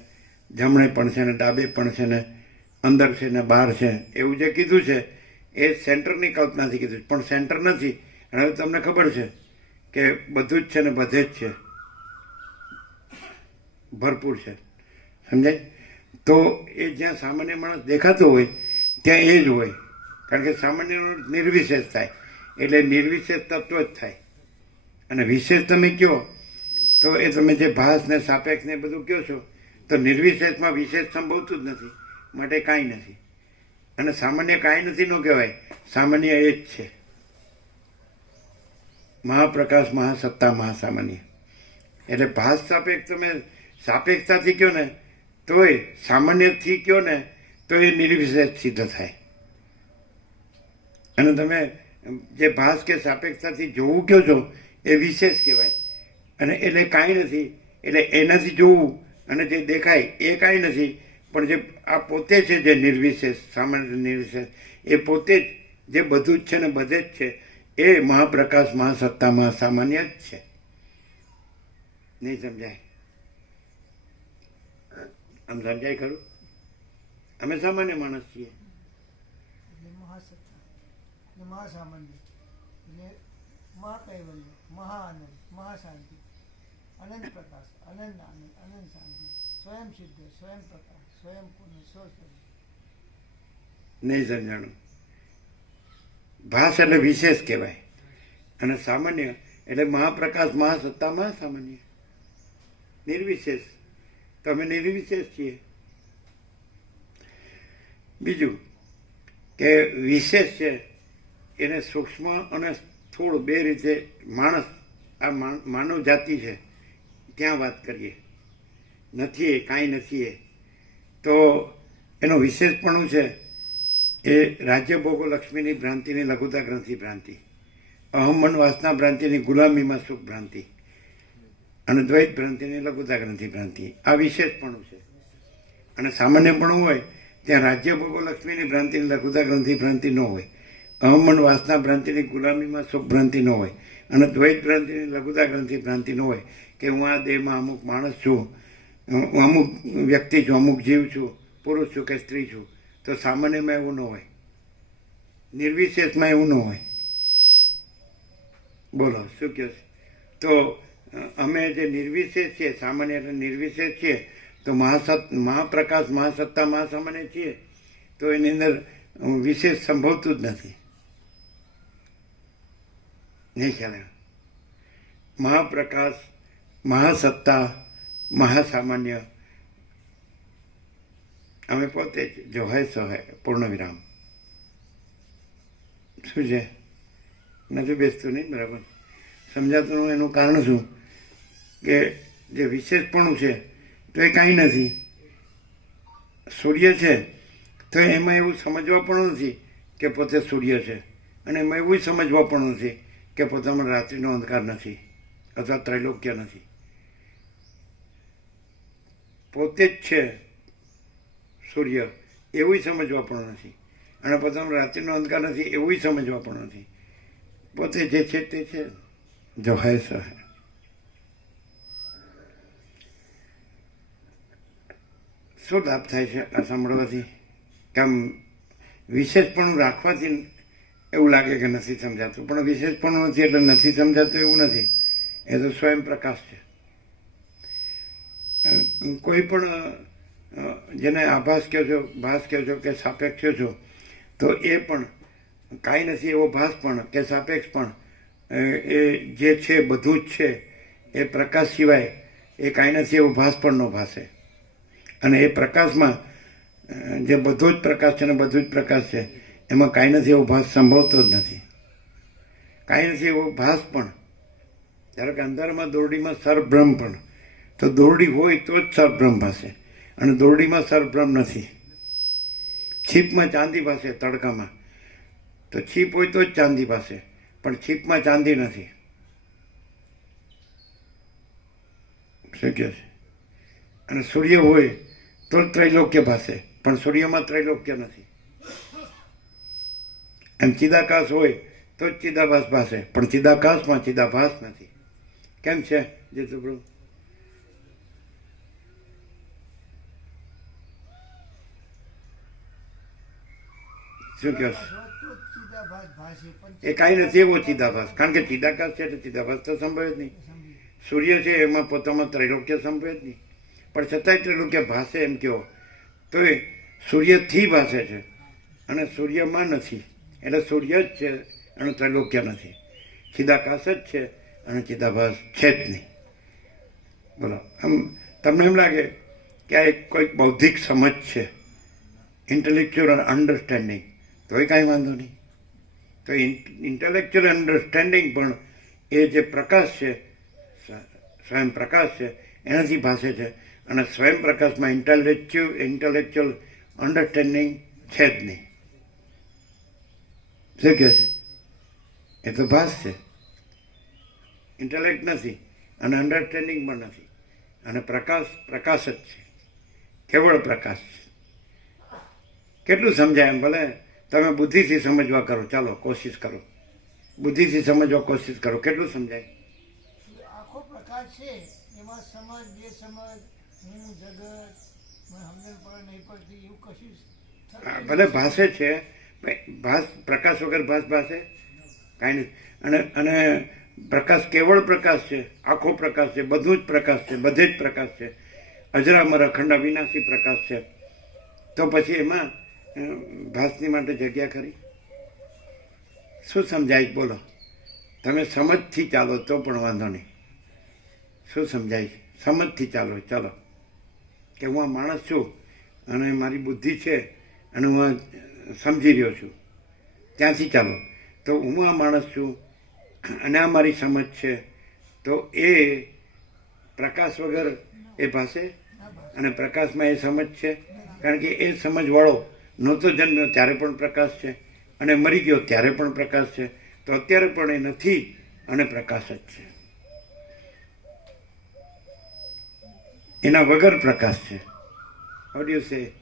જમણે પણ છે ને ડાબે પણ છે ને અંદર છે ને બહાર છે, એવું જે કીધું છે એ સેન્ટરની કલ્પનાથી કીધું છે. પણ સેન્ટર નથી. અને હવે તમને ખબર છે કે બધું જ છે ને બધે જ છે, ભરપૂર છે. સમજાય? તો એ જ્યાં સામાન્ય માણસ દેખાતો હોય ત્યાં એ જ હોય, કારણ કે સામાન્ય નિર્વિશેષ થાય, એટલે નિર્વિશેષ તત્વ જ થાય. અને વિશેષ તમે કહો તો એ તમે જે ભાસ ને સાપેક્ષ ને બધું કહો છો, તો નિર્વિશેષમાં વિશેષ સંભવતું જ નથી. માટે કાંઈ નથી. અને સામાન્ય કાંઈ નથી નો કહેવાય, સામાન્ય એ જ છે. મહાપ્રકાશ, મહાસત્તા, મહાસામાન્ય. એટલે ભાસ સાપેક્ષ તમે સાપેક્ષતાથી કહો ને તોય, સામાન્યથી કહો ને તો એ નિર્વિશેષ સિદ્ધ થાય. અને તમે જે ભાસ કે સાપેક્ષતાથી જોવું કહો છો એ વિશેષ કહેવાય. અને એટલે કાંઈ નથી, એટલે એનાથી જોવું અને જે દેખાય એ કાંઈ નથી, પણ જે આ પોતે છે જે નિર્વિશેષ, સામાન્ય નિર્વિશેષ, એ પોતે જ જે બધું જ છે ને બધે જ છે, એ મહાપ્રકાશ, મહાસત્તા, મહાસામાન્ય જ છે. નહીં સમજાય? આમ સમજાય ખરું? અમે સામાન્ય માણસ છીએ. એટલે મહાસત્તા એટલે મહાસામાન્ય એટલે મહાકૈવલ્ય, મહાઆનંદ, મહાશાંતિ, અનંત પ્રકાશ, અનંત આનંદ, અનંત શાંતિ, સ્વયં સિદ્ધ, સ્વયં પ્રકાશ, સ્વયં પૂર્ણ, સ્વસ્વરૂપ. નહીં સમજાણું? ભાસ એટલે વિશેષ કહેવાય, અને સામાન્ય એટલે મહાપ્રકાશ, મહાસત્તા, મહાસામાન્ય, નિર્વિશેષ. તો અમે નિર્વિશેષ છીએ. બીજું કે વિશેષ છે એને સૂક્ષ્મ અને સ્થૂળ બે રીતે માણસ, આ માનવ જાતિ છે ત્યાં વાત કરીએ. નથી એ કાંઈ નથી એ તો એનું વિશેષપણું છે એ રાજ્ય ભોગો લક્ષ્મીની ભ્રાંતિની લઘુતા ગ્રંથિ ભ્રાંતિ, અહમ મન વાસના ભ્રાંતિની ગુલામીમાં સુખ ભ્રાંતિ, અને દ્વૈત ભ્રાંતિની લઘુતા ગ્રંથિ ભ્રાંતિ. આ વિશેષપણું છે. અને સામાન્યપણું હોય ત્યાં રાજ્ય ભોગો લક્ષ્મીની ભ્રાંતિની લઘુતા ગ્રંથિ ભ્રાંતિ ન હોય, અહમ મન વાસના ભ્રાંતિની ગુલામીમાં સુખ ભ્રાંતિ ન હોય, અને દ્વૈત ભ્રાંતિની લઘુતા ગ્રંથિ ભ્રાંતિ ન હોય કે હું આ દેહમાં અમુક માણસ છું, હું અમુક વ્યક્તિ છું, અમુક જીવ છું, પુરુષ છું કે સ્ત્રી છું. તો સામાન્યમાં એવું ન હોય, નિર્વિશેષમાં એવું ન હોય. બોલો શું કહે છે? તો અમે જે નિર્વિશેષ છીએ, સામાન્ય એટલે નિર્વિશેષ છીએ, તો મહાપ્રકાશ, મહાસત્તા, મહાસામાન્ય છીએ, તો એની અંદર વિશેષ સંભવતું જ નથી. નહીં ખ્યાલ આવે? મહાપ્રકાશ, મહાસત્તા, મહાસામાન્ય અમે પોતે જ જો હોય સો હોય, પૂર્ણ વિરામ. શું છે? નથી બેસતું નહીં? બરાબર સમજાતું? એનું કારણ શું કે જે વિશેષપણું છે તો એ કાંઈ નથી. સૂર્ય છે તો એમાં એવું સમજવા પણ નથી કે પોતે સૂર્ય છે, અને એમાં એવું સમજવા પણ નથી કે પોતામાં રાત્રિનો અંધકાર નથી અથવા ત્રૈલોક્ય નથી. પોતે જ છે સૂર્ય એવું સમજવા પણ નથી, અને પોતામાં રાત્રિનો અંધકાર નથી એવું સમજવા પણ નથી. પોતે જે છે તે છે, જો હૈ સો હૈ. શું લાભ થાય છે આ સાંભળવાથી? કે આમ વિશેષપણું રાખવાથી એવું લાગે કે નથી સમજાતું, પણ વિશેષપણું નથી એટલે નથી સમજાતું એવું નથી. એ તો સ્વયં પ્રકાશ છે. કોઈ પણ જેને આભાસ કહો છો, ભાસ કહો છો કે સાપેક્ષ કહો છો, તો એ પણ કાંઈ નથી એવો ભાસ પણ કે સાપેક્ષ પણ એ જે છે બધું જ છે, એ પ્રકાશ સિવાય એ કાંઈ નથી એવો ભાસ પણ ન ભાસે. અને એ પ્રકાશમાં જે બધો જ પ્રકાશ છે ને બધું જ પ્રકાશ છે, એમાં કાંઈ નથી એવો ભાસ સંભવતો જ નથી. કાંઈ નથી એવો ભાસ પણ. ધારો કે અંધારામાં દોરડીમાં સરભ્રમ પણ, તો દોરડી હોય તો જ સરભ્રમ ભાસે, અને દોરડીમાં સરભ્રમ નથી. છીપમાં ચાંદી ભાસે તડકામાં, તો છીપ હોય તો જ ચાંદી ભાસે, પણ છીપમાં ચાંદી નથી. શું કહે છે? અને સૂર્ય હોય તો જ ત્રૈલોક્ય ભાસે, પણ સૂર્યમાં ત્રૈલોક્ય નથી. એમ ચિદાકાશ હોય તો જ ચિદાભાસ ભાસે, પણ ચિદાકાશમાં ચિદાભાસ નથી. કેમ છે જીતુપ્રભુ? શું કહો છો? એ કાંઈ નથી એવો ચિદાભાસ, કારણ કે ચિદાકાશ છે એટલે ચિદાભાસ તો સંભવે જ નહીં. સૂર્ય છે એમાં પોતામાં ત્રૈલોક્ય સંભવે જ નહીં, પણ છતાંય ત્રૈલોક્ય ભાસે એમ કહો તો એ સૂર્યથી ભાસે છે, અને સૂર્યમાં નથી. એટલે સૂર્ય જ છે અને ત્રૈલોક્ય નથી. ચિદાકાશ જ છે અને ચિદાભાસ છે જ નહીં. બોલો, આમ તમને એમ લાગે કે આ એક કોઈક બૌદ્ધિક સમજ છે, ઇન્ટેલેક્ચ્યુઅલ અન્ડરસ્ટેન્ડિંગ, તોય કાંઈ વાંધો નહીં. તો ઇન્ટેલેક્ચ્યુઅલ અન્ડરસ્ટેન્ડિંગ પણ એ જે પ્રકાશ છે, સ્વયં પ્રકાશ છે, એનાથી ભાષે છે. અને સ્વયં પ્રકાશમાં ઇન્ટેલેક્ચ્યુઅલ અન્ડરસ્ટેન્ડિંગ છે જ નહીં. શું કહે છે? એ તો ભાસ છે, ઇન્ટેલેક્ટ નથી અને અન્ડરસ્ટેન્ડિંગ પણ નથી. અને પ્રકાશ પ્રકાશ જ છે, કેવળ પ્રકાશ છે. કેટલું સમજાય એમ? ભલે તમે બુદ્ધિથી સમજવા કરો, ચાલો કોશિશ કરો, બુદ્ધિથી સમજવા કોશિશ કરો, કેટલું સમજાય? આખો પ્રકાશ છે એમાં સમજ બે સમજ હું જગત મને સમજણ પડે નહીં પડતી એવું કશું જ હા, ભલે ભાષે છે, ભાસ પ્રકાશ વગર ભાષે કાંઈ નથી. અને પ્રકાશ કેવળ પ્રકાશ છે, આખો પ્રકાશ છે, બધું જ પ્રકાશ છે, બધે જ પ્રકાશ છે, અજરામર અખંડ અવિનાશી પ્રકાશ છે. તો પછી એમાં ભાસની માટે જગ્યા ખરી? શું સમજાય બોલો? તમે સમજથી ચાલો તો પણ વાંધો નહીં. શું સમજાય? સમજથી ચાલો. ચાલો કે હું આ માણસ છું અને મારી બુદ્ધિ છે અને હું આ સમજી રહ્યો છું, ત્યાંથી ચાલો. તો હું આ માણસ છું અને આ મારી સમજ છે, તો એ પ્રકાશ વગર એ ભાષે અને પ્રકાશમાં એ સમજ છે. કારણ કે એ સમજવાળો નહોતો જન્મ્યો ત્યારે પણ પ્રકાશ છે અને મરી ગયો ત્યારે પણ પ્રકાશ છે. તો અત્યારે પણ એ નથી અને પ્રકાશ જ છે. એના વગર પ્રકાશ છે. What do you say?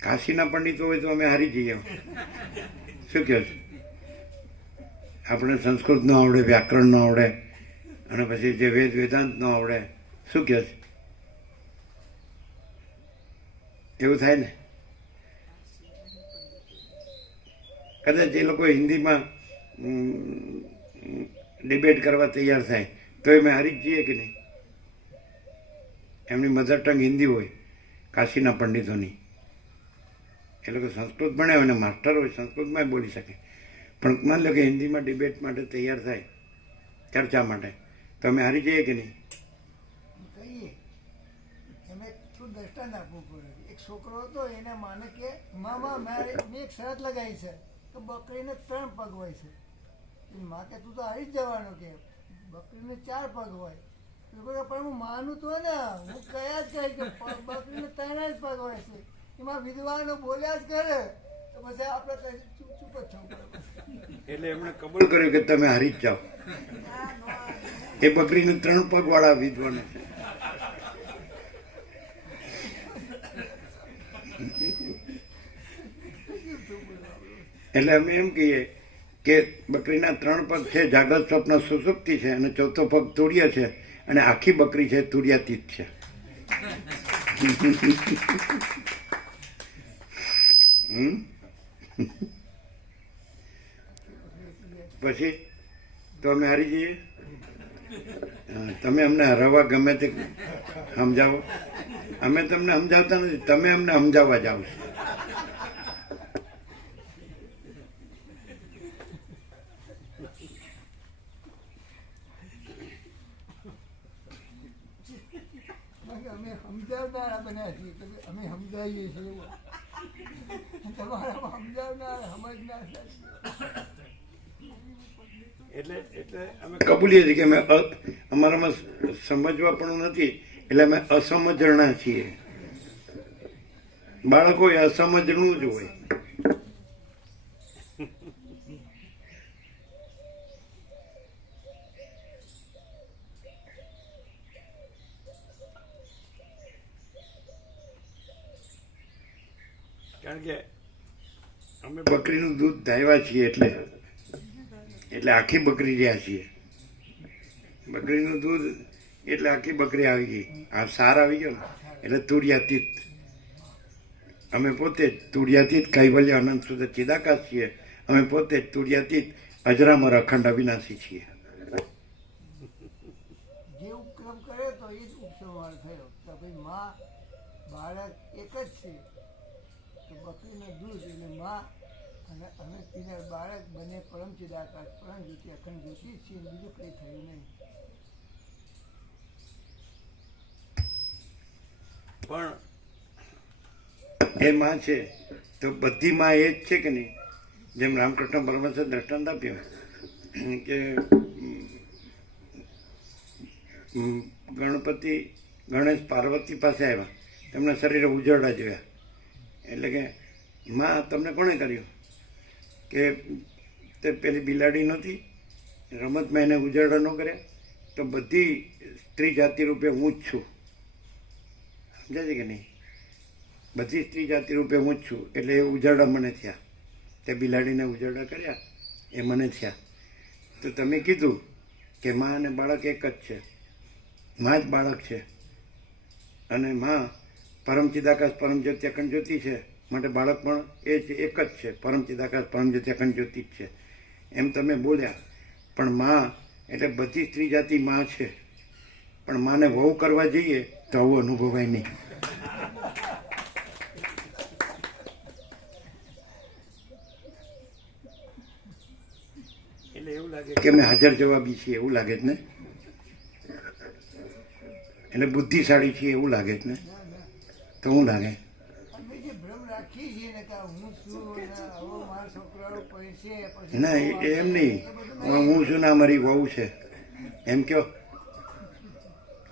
કાશીના પંડિતો હોય તો અમે હારી જઈએ. શું કહો છો? આપણે સંસ્કૃત ન આવડે, વ્યાકરણ ન આવડે અને પછી જે વેદાંત ન આવડે, શું કહે છે? એવું થાય ને? કદાચ એ લોકો હિન્દીમાં ડિબેટ કરવા તૈયાર થાય તો અમે હારી જ જઈએ કે નહીં? એમની મધર ટંગ હિન્દી હોય કાશીના પંડિતોની, એ લોકો સંસ્કૃત ભણે અને માસ્ટર હોય, સંસ્કૃતમાં બોલી શકે. પણ માની લો કે હિન્દીમાં ડિબેટ માટે તૈયાર થાય, ચર્ચા માટે, તો અમે હારી જઈએ કે નહીં? કહીએ તમે થોડું દ્રષ્ટાંત આપવું પડે. એક છોકરો હતો એને માને કે મામા મારે મેં એક શરત લગાવી છે કે બકરીને 3 પગ હોય છે. માં કે તું તો હારી જ જવાનો, કે બકરીને 4 પગ હોય. પણ હું માનું તો ને, હું કયા જ કહી કે બકરીને 3 જ પગ હોય છે. એમાં વિદ્વાનો બોલ્યા જ કરે તો પછી આપણે ચૂપ જ થવું પડે. એટલે એમણે કબૂલ કર્યું કે તમે હારી જ જાઓ. એ બકરીને 3 પગ વાળા વિદ્વાનો છે. એટલે અમે એમ કહીએ કે બકરીના 3 પગ છે, જાગ્રત સ્વપ્ન સુષુપ્તિ છે, અને 4થો પગ તુર્ય છે, અને આખી બકરી છે તુર્યાતીત છે. પછી તો અમે હારી જઈએ. તમે અમને હરાવવા ગમે તે સમજાવો, અમે તમને સમજાવતા નથી, તમે અમને સમજાવવા જાઓ છો. અમે સમજાવનારા બન્યા છીએ, અમે સમજાવીએ છીએ. તમારામાં સમજાવનાર સમજનાર. એટલે અમે કબૂલીએ છીએ કે અમે અમારામાં સમજવા પણ નથી, એટલે અમે અસમજણા છીએ. બાળકો એ અસમજણું જ હોય. કારણ કે અમે બકરીનું દૂધ ધાવ્યા છીએ એટલે આખી બકરી રહ્યા છીએ. બકરીનું દૂધ એટલે આખી બકરી આવી ગઈ, આ સાર આવી ગયો ને એટલે તુર્યાતીત. અમે પોતે જ તુર્યાતીત કૈવલ્ય અનંત સુધી ચિદાકાશ છીએ. અમે પોતે જ તુર્યાતીત અજરામર અખંડ અવિનાશી છીએ. જે ઉપક્રમ કર્યો તો એ જ ઉપસંહાર થયો કે ભાઈ માં બાળક એક જ છે. તો બકરીનું દૂધ એટલે માં અને અમે પીનાર બાળક બંને પરમ ચિદાકાશ, પરમ જ્યોતિ, અખંડ જ્યોતિ જ છીએ. બીજું કંઈ થયું નહીં. પણ એ માં છે તો બધી માં એ જ છે કે નહીં? જેમ રામકૃષ્ણ પરમહંસે દ્રષ્ટાંત આપ્યું કે ગણપતિ ગણેશ પાર્વતી પાસે આવ્યા, તેમના શરીરે ઉજરડા જોયા, એટલે કે માં તમને કોણે કર્યું? કે તે પેલી બિલાડી નહોતી રમતમાં એને ઉજરડા ન કર્યા? તો બધી સ્ત્રી જાતિ રૂપે હું જ છું, સમજાય છે કે નહીં? બધી સ્ત્રી જાતિ રૂપે હું જ છું, એટલે એ ઉજરડા મને થયા. તે બિલાડીને ઉજરડા કર્યા એ મને થયા. તો તમે કીધું કે માં અને બાળક એક જ છે, માં જ બાળક છે, અને માં પરમ ચિદાકાશ પરમ જ્યોતિ અખંડ જ્યોતિ છે, માટે બાળક પણ એ જ એક જ છે, પરમ ચિદાકાશ પરમ જ્યોતિ અખંડ જ્યોતિ જ છે, એમ તમે બોલ્યા. પણ માં એટલે બધી સ્ત્રી જાતિ માં છે, પણ માને વહુ કરવા જઈએ તો આવું અનુભવાય નહીં. એટલે એવું લાગે કે અમે હાજર જવાબી છીએ, એવું લાગે છે ને? એટલે બુદ્ધિશાળી છીએ એવું લાગે છે ને? તો શું લાગે? અમે જે ભ્રમ રાખીએ છીએ ને કે હું છું ને હવે મારા છોકરાઓ પૈસે ના એમ નહીં, હું છું ને આ મારી વહુ છે એમ કયો,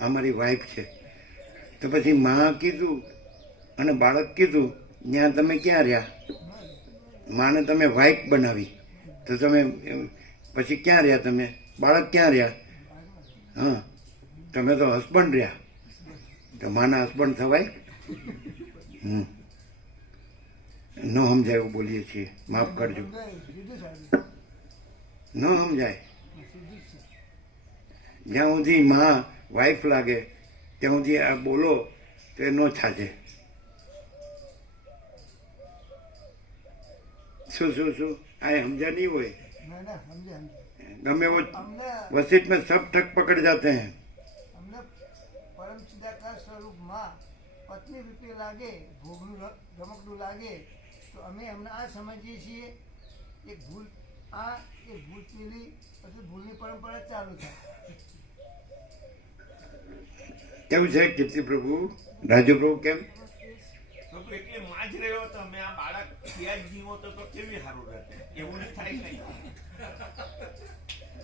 આ મારી વાઈફ છે. તો પછી માં કીધું અને બાળક કીધું, ત્યાં તમે ક્યાં રહ્યા? માને તમે વાઈફ બનાવી તો તમે પછી ક્યાં રહ્યા? તમે બાળક ક્યાં રહ્યા? હા, તમે તો હસબન્ડ રહ્યા, તો માના હસબન્ડ થવાય? ન સમજાય એવું બોલીએ છીએ, માફ કરજો. જુદું સારું ન સમજાય. સીધું જ છે. જ્યાં સુધી માં વાઈફ લાગે ત્યાં સુધી આ બોલો તો એ ન છાજે. શું શું શું આ સમજા નહીં હોય? ના ના સમજે સમજે ગમે वो અમને वसीत में सब ठग पकड़ जाते हैं. અમને પરમ ચિદાકાશ સ્વરૂપ માં પત્ની રૂપે લાગે, ભોગનું રમકડું લાગે તો અમે એમને આ સમજીએ છીએ એક ભૂલ આ એક ભૂલ પેલી, પછી ભૂલની પરંપરા ચાલુ થાય. કેવું છે કીર્તિ પ્રભુ, રાજુ પ્રભુ કેમ? પ્રભુ એટલે માં જ રહ્યો તો મેં આ બાળક ત્યાં જ જીવો તો કેવી સારું રહેતે? એવું નહીં થાય નહીં.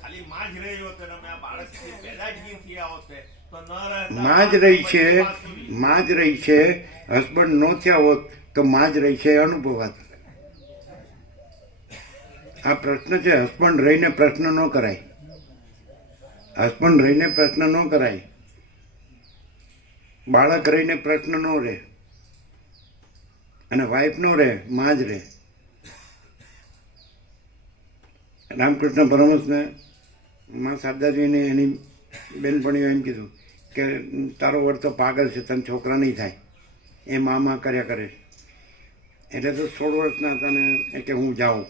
ખાલી માં જ રહ્યો તો અમે આ બાળક પેદા જ નહીં થયા હોતે તો ન રહેતા. માં જ રહી છે, માં જ રહી છે. હસબન્ડ નો થયા હોત તો માં જ રહી છે અનુભવાત. આ પ્રશ્ન છે, હસબન્ડ રહીને પ્રશ્ન ન કરાય, હસબન્ડ રહીને પ્રશ્ન ન કરાય, બાળક રહીને પ્રશ્ન ન રહે, અને વાઈફ નો રહે, માં જ રહે. રામકૃષ્ણ પરમહંસને માં શારદાજીને એની બેનપણીઓ એમ કીધું કે તારો વર તો પાગલ છે, તને છોકરા નહીં થાય, એ માં કર્યા કરે. એટલે તો 16 વર્ષના હતા ને એ કે હું જાઉં,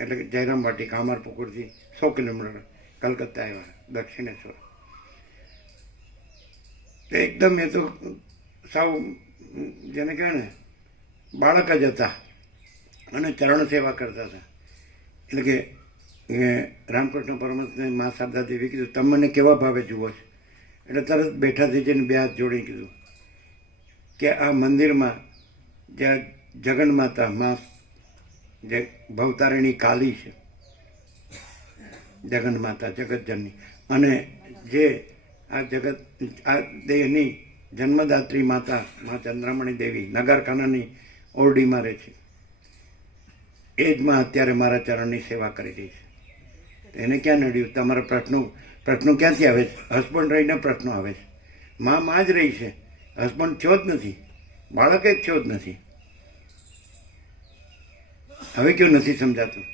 એટલે કે જયરામ વાટી કામારપુકુરથી 100 કિલોમીટર કલકત્તા આવ્યા, દક્ષિણેશ્વર. તો એકદમ એ તો સાવ જેને કહેવાય ને બાળક જ હતા અને ચરણ સેવા કરતા હતા. એટલે કે રામકૃષ્ણ પરમહંસને મા શારદા દેવી કીધું તમે મને કેવા ભાવે જુઓ છો? એટલે તરત બેઠા થઈ જઈને 2 હાથ જોડીને કીધું કે આ મંદિરમાં જ્યાં જગન માતા માં જે ભવતારિણી કાલી છે, જગન માતા જગતજનની, અને જે આ જગત આ દેહની જન્મદાત્રી માતા મા ચંદ્રામણી દેવી નગરખાનાની ઓરડીમાં રહે છે, એ જ માં અત્યારે મારા ચરણની સેવા કરી રહી છે. એને ક્યાં નડ્યું? તમારા પ્રશ્નો ક્યાંથી આવે છે? હસબન્ડ રહીને પ્રશ્નો આવે છે. માં જ રહી છે, હસબન્ડ થયો જ નથી, બાળક જ થયો જ નથી. હવે કેવું નથી સમજાતું?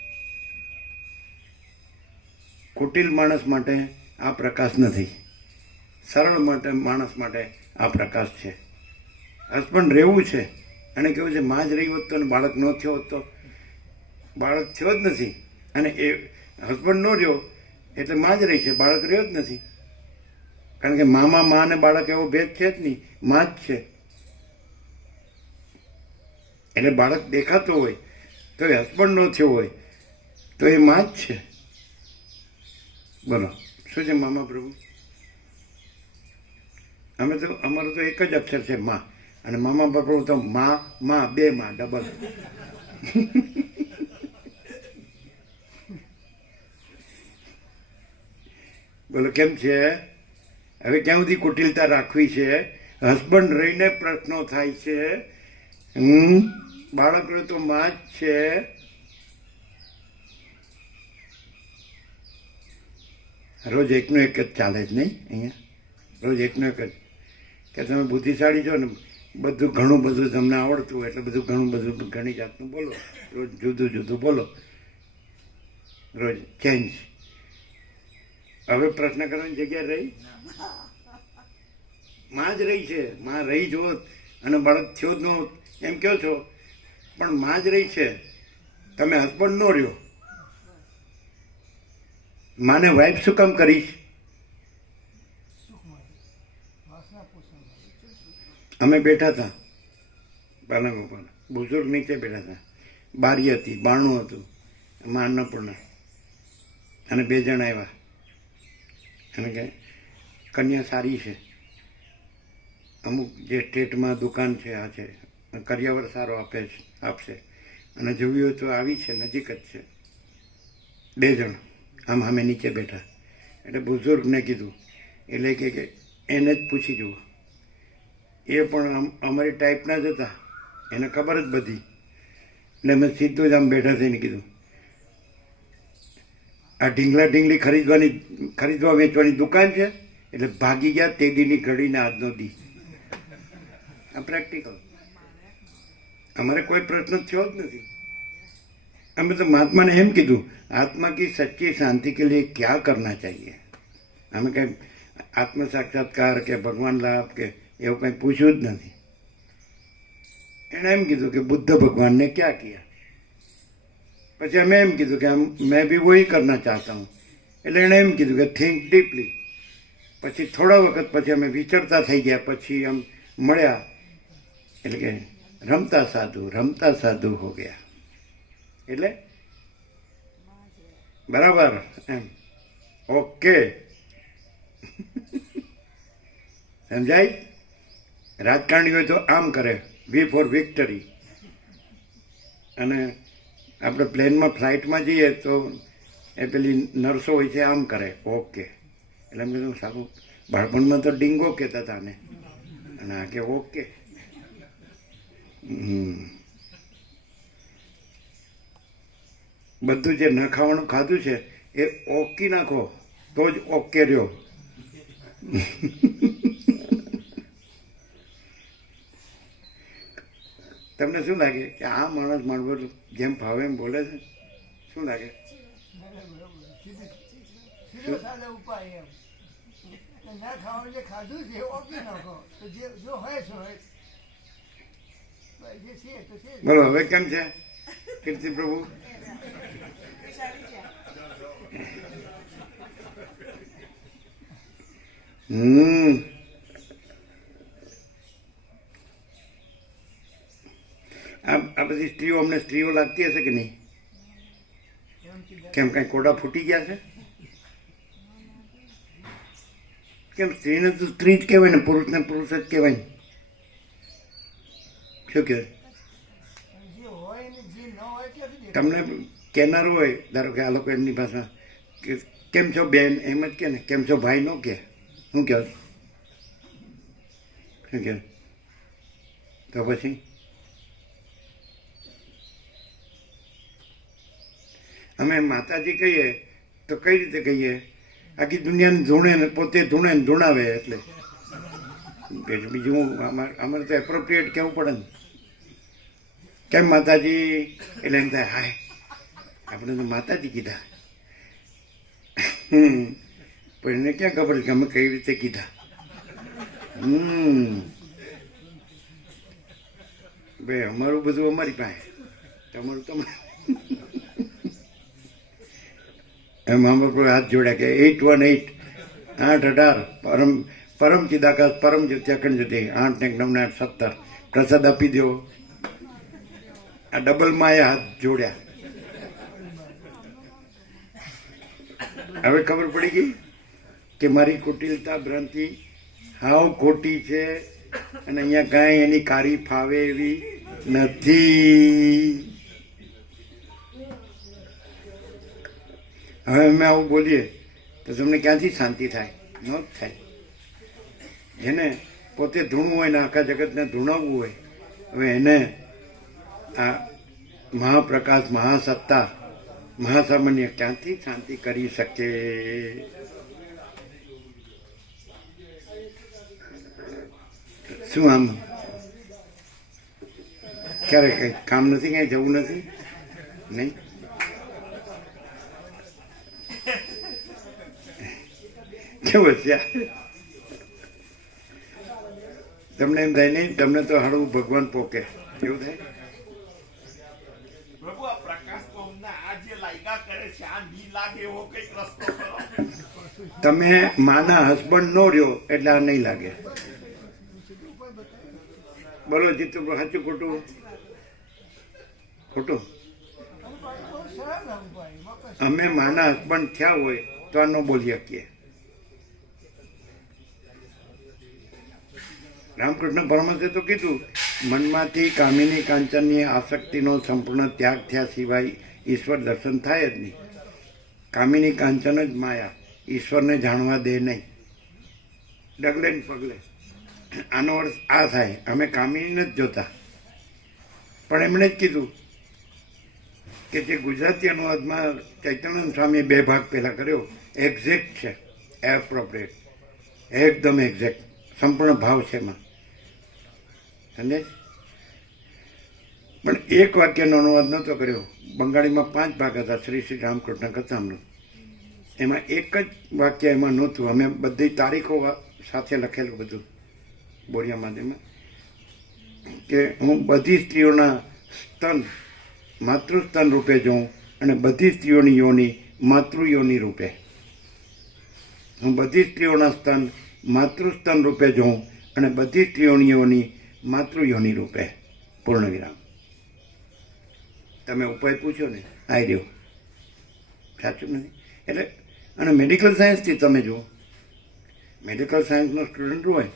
કુટિલ માણસ માટે આ પ્રકાશ નથી, સરળ માણસ માટે આ પ્રકાશ છે. હસબન્ડ રહેવું છે અને કેવું છે માં જ રહી હોત તો બાળક ન થયો હોત તો? બાળક થયો જ નથી, અને એ હસબન્ડ નો રહ્યો એટલે માં જ રહી છે, બાળક રહ્યો જ નથી. કારણ કે માં અને બાળક એવો ભેદ છે જ નહીં, માં જ છે. એટલે બાળક દેખાતો હોય તો એ હસબન્ડ નો થયો હોય તો એ માં જ છે. બોલો શું છે મામા પ્રભુ? અમે તો અમારું તો એક જ અક્ષર છે માં, અને મામા બાપા તો માં બે માં ડબલ. બોલો કેમ છે? હવે ક્યાં સુધી કુટિલતા રાખવી છે? હસબન્ડ રહીને પ્રશ્નો થાય છે. બાળકો તો માં જ છે. રોજ એકનું એક જ ચાલે જ નહીં અહીંયા. રોજ એકનું એક જ કે તમે બુદ્ધિશાળી છો ને, બધું ઘણું બધું તમને આવડતું હોય એટલે બધું ઘણું બધું ઘણી જાતનું બોલો. રોજ જુદું જુદું બોલો, રોજ ચેન્જ. હવે પ્રશ્ન કરવાની જગ્યા રહી? માં જ રહી છે. માં રહી જો અને બાળક થયો જ નો એમ કહો છો, પણ માં જ રહી છે. તમે હસબન્ડ નો રહ્યો. માને વાઇફ શું કામ કરીશ? સુખ માટે, વાસના પોષણ માટે. અમે બેઠા હતા પાલંગ ઉપર, બુઝુર્ગ નીચે બેઠા હતા. બારી હતી, બારણું હતું, એમાં અન્નપૂર્ણા અને 2 જણ આવ્યા અને કે કન્યા સારી છે, અમુક જે સ્ટેટમાં દુકાન છે આ છે, કરિયાવર સારો આપશે અને જોવી હોય તો આવી છે, નજીક જ છે. 2 જણ આમ અમે નીચે બેઠા. એટલે બુઝુર્ગને કીધું, એટલે કે એને જ પૂછી જુઓ. એ પણ અમારી ટાઈપના જ હતા, એને ખબર જ બધી. એટલે મેં સીધું જ આમ બેઠા થઈને કીધું, આ ઢીંગલી ખરીદવા વેચવાની દુકાન છે? એટલે ભાગી ગયા તે દીની ઘડીને આજનો દી. આ પ્રેક્ટિકલ. અમારે કોઈ પ્રશ્ન થયો જ નથી. અમે તો મહાત્મા ने એમ કીધું, आत्मा की सच्ची शांति के लिए क्या करना चाहिए. અમે કંઈ આત્મ સાક્ષાત્કાર કે ભગવાન લાભ કે એવું કંઈ પૂછ્યું જ નથી. એણે એમ કીધું કે बुद्ध भगवान ने क्या किया. પછી અમે એમ કીધું કે मैं भी वही करना चाहता हूँ. એટલે એણે એમ કીધું કે थिंक डीपली. પછી થોડા વખત પછી અમે વિચરતા થઈ ગયા. પછી આમ મળ્યા એટલે કે રમતા સાધુ હો ગયા. એટલે બરાબર એમ. ઓકે, સમજાય? રાજકારણી હોય તો આમ કરે, વી ફોર વિક્ટરી. અને આપણે પ્લેનમાં ફ્લાઇટમાં જઈએ તો એ પેલી નર્સો હોય છે આમ કરે, ઓકે. એટલે એમ કીધું સારું, બાળપણમાં તો ડીંગો કહેતા હતા ને, અને આ કે ઓકે. બધું જે ન ખાવાનું ખાધું છે એ ઓકી નાખો તો જ ઓકે રહ્યો. તમને શું લાગે કે આ માણસ માણવો જેમ ફાવે એમ બોલે છે? શું લાગે? સીધો સાદો ઉપાય એમ. ના ખાવાનું જે ખાધું છે ઓકી નાખો તો જો હોય છે હોય, જે છે તો છે. બોલો હવે કેમ છે કીર્તિ પ્રભુ? આ બધી સ્ત્રીઓ અમને સ્ત્રીઓ લાગતી હશે કે નહીં? કેમ કઈ કોડા ફૂટી ગયા છે? કેમ સ્ત્રીને તો સ્ત્રી જ કહેવાય ને, પુરુષને પુરુષ જ કહેવાય ને. શું કહેવાય? જે હોય ને જે ન હોય ક્યાંથી તમને કહેનારું હોય, ધારો કે આ લોકો એમની ભાષા કે કેમ છો બેન એમ જ કે ને, કેમ છો ભાઈ નો કે. શું કહેવાય? શું કહેવાય? તો પછી અમે માતાજી કહીએ તો કઈ રીતે કહીએ? આખી દુનિયાને ધૂણે ને પોતે ધૂણે ને ધૂણાવે. એટલે બીજું અમારે તો એપ્રોપ્રિએટ કહેવું પડે ને. કેમ માતાજી? એટલે એમ થાય હાય આપણે તો માતાજી કીધા. પણ એને ક્યાં ખબર કે અમે કઈ રીતે કીધા. ભાઈ અમારું બધું અમારી પાસે, તમારું તમારું. મા બાપ હાથ જોડ્યા કે 818 818 પરમ ચિદાકાશ પરમ જ્યોતિ અખંડ જ્યોતિ 8 ને 9 ને 17 પ્રસાદ આપી દો. આ ડબલમાં એ હાથ જોડ્યા. હવે ખબર પડી ગઈ કે મારી કુટિલતા ભ્રાંતિ હાવ ખોટી છે. અને અહીંયા કાંઈ એની કારી ફાવે એવી નથી. હવે અમે આવું બોલીએ તો તમને ક્યાંથી શાંતિ થાય? ન જ થાય. જેને પોતે ધૂણવું હોય ને આખા જગતને ધૂણવવું હોય, હવે એને આ મહાપ્રકાશ, મહાસત્તા, મહાસામાન્ય ક્યાંથી શાંતિ કરી શકે? શું આમ ક્યારે કઈ કામ નથી, ક્યાંય જવું નથી? નહીં. કેવું છે? તમને એમ થાય નહીં તમને તો હાડું ભગવાન પોકે એવું થાય? પ્રભુ આ પ્રકાશ કોમના આ જે લાયગા કરે છે આ ની લાગે એવો કઈક રસ્તો કરો. તમે માના હસબન્ડ નો રહ્યો એટલે આ નહીં લાગે. બોલો જીતુ, સાચું ખોટું? ખોટું. સરળ ઉપાય એમાં કશું અમે માના હસબન્ડ થયા હોય તો આ ન બોલી શકીએ. રામકૃષ્ણ પરમહંસે તો કીધું, મનમાંથી કામિની કાંચનની આસક્તિનો સંપૂર્ણ ત્યાગ થયા સિવાય ઈશ્વર દર્શન થાય જ નહીં. કામિની કાંચન જ માયા, ઈશ્વરને જાણવા દે નહીં. ડગલે ને પગલે. આનો અર્થ આ થાય, અમે કામિનીને જ જોતા. પણ એમણે જ કીધું કે જે ગુજરાતી અનુવાદમાં ચૈતન્ય સ્વામીએ 2 ભાગ પહેલા કર્યો, એક્ઝેક્ટ છે, એપ્રોપ્રિએટ, એકદમ એક્ઝેક્ટ, સંપૂર્ણ ભાવ છે એમાં. સમજે? પણ એક વાક્યનો અનુવાદ નહોતો કર્યો. બંગાળીમાં 5 ભાગ હતા શ્રી શ્રી રામકૃષ્ણ કથામૃત. એમાં એક જ વાક્ય એમાં નહોતું. અમે બધી તારીખો સાથે લખેલું બધું બોરિયા માધ્યમમાં, કે હું બધી સ્ત્રીઓના સ્તન માતૃસ્તન રૂપે જોઉં અને બધી સ્ત્રીઓની યોની માતૃયોની રૂપે. હું બધી સ્ત્રીઓના સ્તન માતૃસ્તન રૂપે જોઉં અને બધી સ્ત્રીઓની યોની માતૃયોની રૂપે. પૂર્ણ વિરામ. તમે ઉપાય પૂછો ને, આવી રહ્યો. સાચું નથી? એટલે અને મેડિકલ સાયન્સથી તમે જુઓ, મેડિકલ સાયન્સનો સ્ટુડન્ટ હોય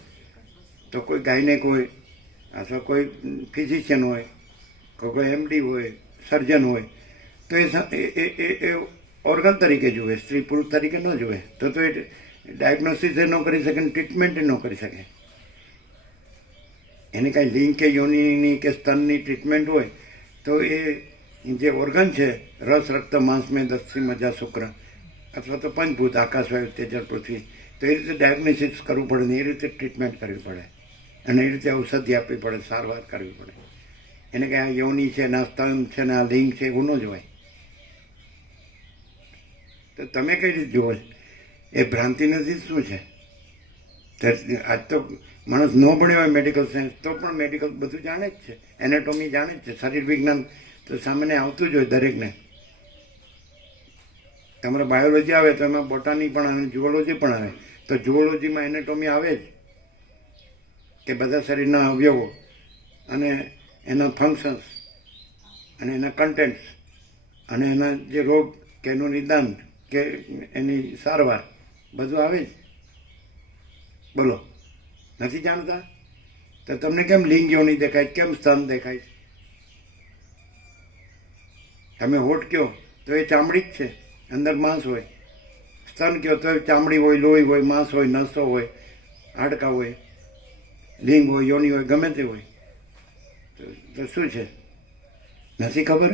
તો કોઈ ગાયનેક હોય અથવા કોઈ ફિઝિશિયન હોય, કોઈ એમડી હોય, સર્જન હોય, તો એ ઓર્ગન તરીકે જુએ, સ્ત્રી પુરુષ તરીકે ન જુએ. તો એ ડાયગ્નોસિસ એ ન કરી શકે, ટ્રીટમેન્ટ એ ન કરી શકે. એને કાંઈ લિંક કે યોનિની કે સ્તનની ટ્રીટમેન્ટ હોય તો એ જે ઓર્ગન છે, રસ, રક્ત, માંસ, મેદ, અસ્થિ, મજ્જા, શુક્ર અથવા તો પંચભૂત આકાશ, વાયુ, તેજસ, પૃથ્વી, તો એ રીતે ડાયગ્નોસિસ કરવું પડે ને એ રીતે ટ્રીટમેન્ટ કરવી પડે અને એ રીતે ઔષધિ આપવી પડે, સારવાર કરવી પડે. એને કંઈ આ યોની છે ને આ સ્તન છે ને આ લિંગ છે એવું ન જ હોય. તો તમે કઈ રીતે જુઓ? એ ભ્રાંતિ નથી. શું છે? આજ તો માણસ ન ભણ્યો હોય મેડિકલ સાયન્સ તો પણ મેડિકલ બધું જાણે જ છે, એનેટોમી જાણે જ છે, શરીર વિજ્ઞાન તો સામાન્ય આવતું જ હોય દરેકને. તમારે બાયોલોજી આવે તો એમાં બોટાની પણ આવે, જુઓલોજી પણ આવે. તો જુઓલોજીમાં એનેટોમી આવે જ, કે બધા શરીરના અવયવો અને એના ફંક્શન્સ અને એના કન્ટેન્ટ્સ અને એના જે રોગ કે એનું નિદાન કે એની સારવાર બધું આવે જ. બોલો, નથી જાણતા? તો તમને કેમ લિંગ યોની દેખાય, કેમ સ્તન દેખાય? તમે હોઠ કહો તો એ ચામડી જ છે, અંદર માંસ હોય. સ્તન કહો તો ચામડી હોય, લોહી હોય, માંસ હોય, નસો હોય, હાડકા હોય, લિંગ હોય, યોની હોય, ગમે તે હોય. તો શું છે? નથી ખબર?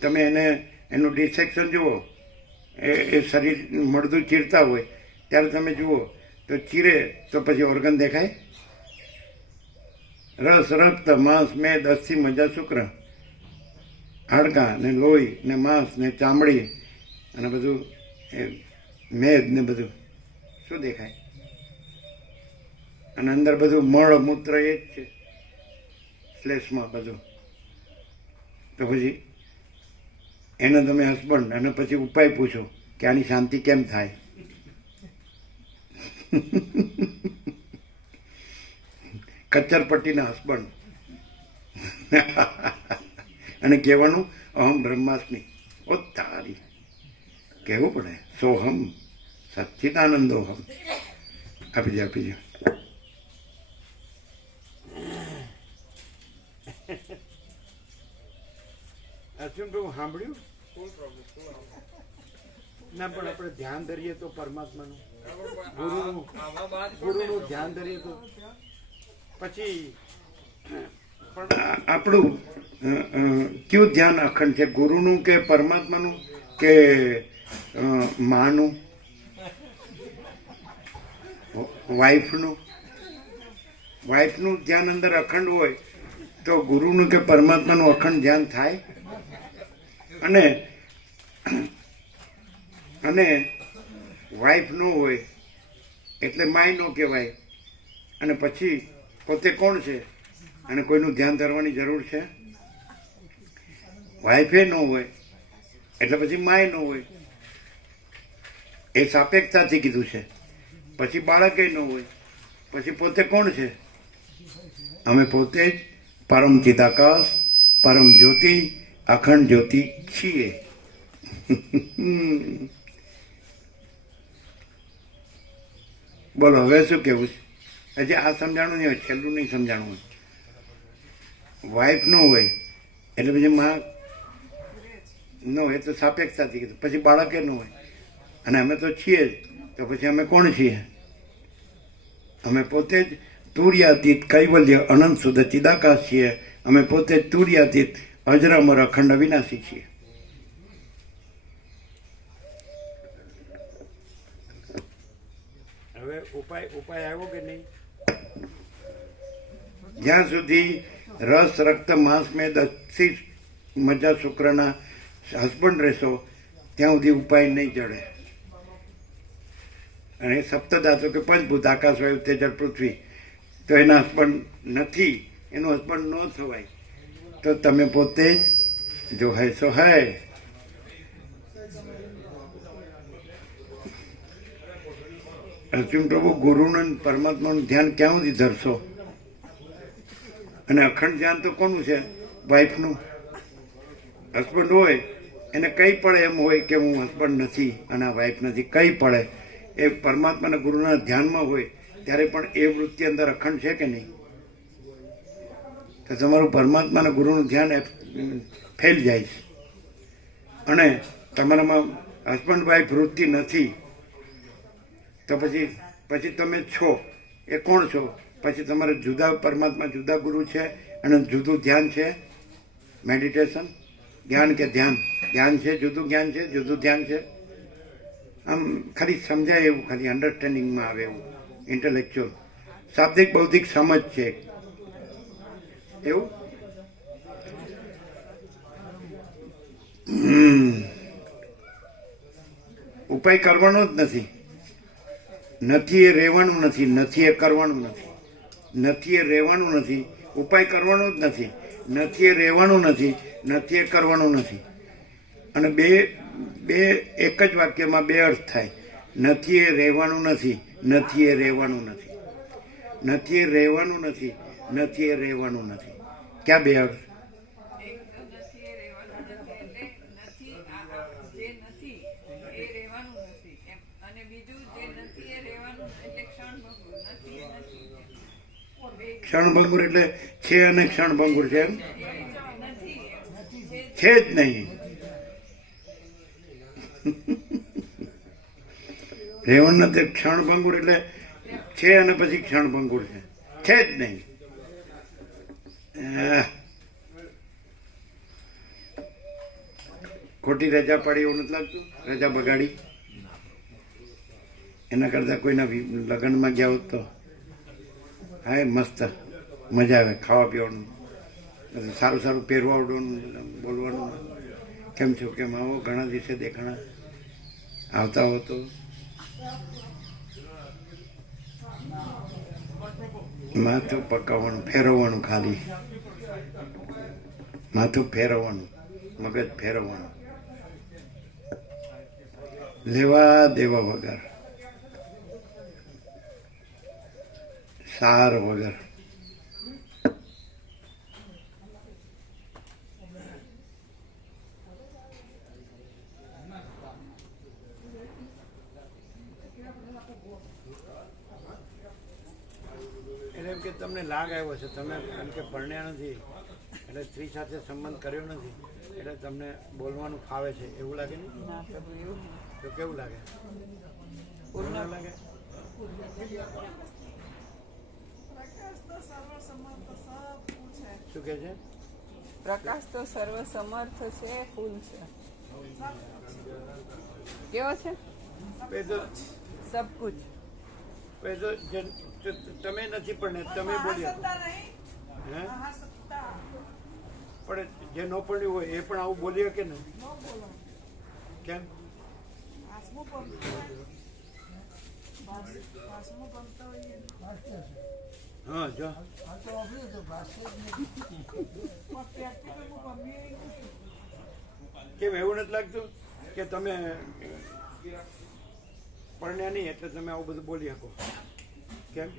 તમે એનું ડિસેક્શન જુઓ, એ શરીર મળદું ચીરતા હોય ત્યારે તમે જુઓ તો ચીરે તો પછી ઓર્ગન દેખાય? રસ, રક્ત, માંસ, મેદ, અસ્થિ, મજ્જા, શુક્ર, હાડકાં ને લોહી ને માંસ ને ચામડી અને બધું એ મેદ ને બધું શું દેખાય? અને અંદર બધું મળ મૂત્ર એ જ છે, શ્લેષમાં બધું. તો પછી એને તમે હસબન્ડ અને પછી ઉપાય પૂછો કે આની શાંતિ કેમ થાય? કચ્ચરપટ્ટીના હસબન્ડ અને કહેવાનું અહમ બ્રહ્માસ્મિ. ઓ તારી કહેવું પડે, સોહમ સચ્ચિદાનંદોહમ. આપી દે. અર્જુન પ્રભુ સાંભળ્યું? ના પણ આપણે ધ્યાન ધરીએ તો પરમાત્માનું, ગુરુનું ધ્યાન ધરીએ તો પછી પણ આપણું કયું ધ્યાન અખંડ છે? ગુરુનું કે પરમાત્માનું કે માનું, વાઈફનું? વાઈફનું ધ્યાન અંદર અખંડ હોય તો ગુરુનું કે પરમાત્માનું અખંડ ધ્યાન થાય? અને વાઈફ ન હોય એટલે માય નો કહેવાય, અને પછી પોતે કોણ છે અને કોઈનું ધ્યાન ધરવાની જરૂર છે? વાઈફે ન હોય એટલે પછી માય ન હોય, એ સાપેક્ષતાથી કીધું છે. પછી બાળકે ન હોય, પછી પોતે કોણ છે? અમે પોતે જ પરમ ચિદાકાશ, પરમ જ્યોતિ, અખંડ જ્યોતિ છીએ. બોલો હવે શું કેવું છે? હજી આ સમજાણું નહીં હોય, છેલ્લું નહીં સમજાણું હોય. વાઈફ ન હોય એટલે પછી માં ન હોય તો સાપેક્ષતાથી કીધું. પછી બાળકે ન હોય, અને અમે તો છીએ જ, તો પછી અમે કોણ છીએ? અમે પોતે જ તુર્યાતીત કૈવલ્ય અનંત શુદ્ધ ચિદાકાશ છીએ. અમે પોતે જ તુર્યાતીત અજરામર અખંડ અવિનાશી છીએ. હવે ઉપાય આવ્યો કે નહીં? જ્યાં સુધી રસ રક્ત માંસ મેદ અસ્થિ મજા શુક્રના હસબન્ડ રહેશો ત્યાં સુધી ઉપાય નહીં જડે. અને સપ્તધાતુ કે પંચભૂત આકાશ વાયુ તેજ પૃથ્વી, તો એના હસબન્ડ નથી, એનો હસબન્ડ ન થવાય તો તમે પોતે જ જો હૈ સો હૈ. અર્જુન પ્રભુ, ગુરુનું પરમાત્માનું ધ્યાન ક્યાં સુધી ધરશો? અને અખંડ ધ્યાન તો કોનું છે? વાઈફનું. હસબન્ડ હોય એને કઈ પડે એમ હોય કે હું હસબન્ડ નથી અને આ વાઈફ નથી, કઈ પડે એ પરમાત્માના ગુરુના ધ્યાનમાં હોય ત્યારે પણ એ વૃત્તિ અંદર અખંડ છે કે નહીં? તો તમારું પરમાત્માના ગુરુનું ધ્યાન ફેલ જાય છે, અને તમારામાં હસબન્ડ વાઈફ વૃત્તિ નથી, તો પછી તમે છો એ કોણ છો? પછી તમારે જુદા પરમાત્મા, જુદા ગુરુ છે અને જુદું ધ્યાન છે. મેડિટેશન જ્ઞાન કે ધ્યાન? ધ્યાન છે, જુદું જ્ઞાન છે, જુદું ધ્યાન છે. આમ ખાલી સમજાય એવું, ખાલી અન્ડરસ્ટેન્ડિંગમાં આવે એવું, ઇન્ટેલેક્ચ્યુઅલ શાબ્દિક બૌદ્ધિક સમજ છે એવું. ઉપાય કરવાનો જ નથી. નથી એ રહેવાનું નથી, નથી એ કરવાનું નથી, નથી એ રહેવાનું નથી, ઉપાય કરવાનો જ નથી. નથી એ રહેવાનું નથી, નથી એ કરવાનું નથી. અને બે એક જ વાક્યમાં બે અર્થ થાય. નથી એ રહેવાનું નથી, નથી એ રહેવાનું નથી, નથી એ રહેવાનું નથી, નથી એ રહેવાનું નથી. ક્યાં બે અર્થ? ક્ષણભંગુર એટલે છે અને ક્ષણભંગુર છે એમ? છે જ નહીં. રહેવાનું નથી, ક્ષણભંગુર એટલે છે અને પછી ક્ષણભંગુર છે જ નહીં. ખોટી રજા પાડી એવું નથી લાગતું? રજા બગાડી એના કરતા કોઈના લગ્નમાં ગયા હોત તો હા મસ્ત મજા આવે, ખાવા પીવાનું, સારું સારું પહેરવાનું, બોલવાનું, કેમ છો, કેમ આવો, ઘણા દિવસે દેખાણા, આવતા હો તો. માથું પકાવવાનું, ફેરવવાનું, ખાલી માથું ફેરવવાનું, મગજ ફેરવવાનું, લેવા દેવા વગર, સાર વગર. એટલે એમ કે તમને લાગ આવ્યો છે, તમે એમ કે પરણ્યા નથી, એટલે સ્ત્રી સાથે સંબંધ કર્યો નથી એટલે તમને બોલવાનું ફાવે છે એવું લાગે ને? ના પ્રભુ એવું નહીં. તો કેવું લાગે? પૂર્ણ કેવું લાગે? શું કહે છે? પ્રકાશ તો સર્વ સમર્થ છે, ફૂલ છે. કેવો છે? એ તો સબ કુછ. તમે નથી પણ તમે બોલ્યો હે પણ જે ન પડ્યું હોય એ પણ આવું બોલ્યો કે નહીં? કેમ? હા જો આ તો વાપર્યું તો ભાષે જ નથી. કેમ એવું નથી લાગતું કે તમે પરણ્યા નહીં એટલે તમે આવું બધું બોલી શકો? કેમ?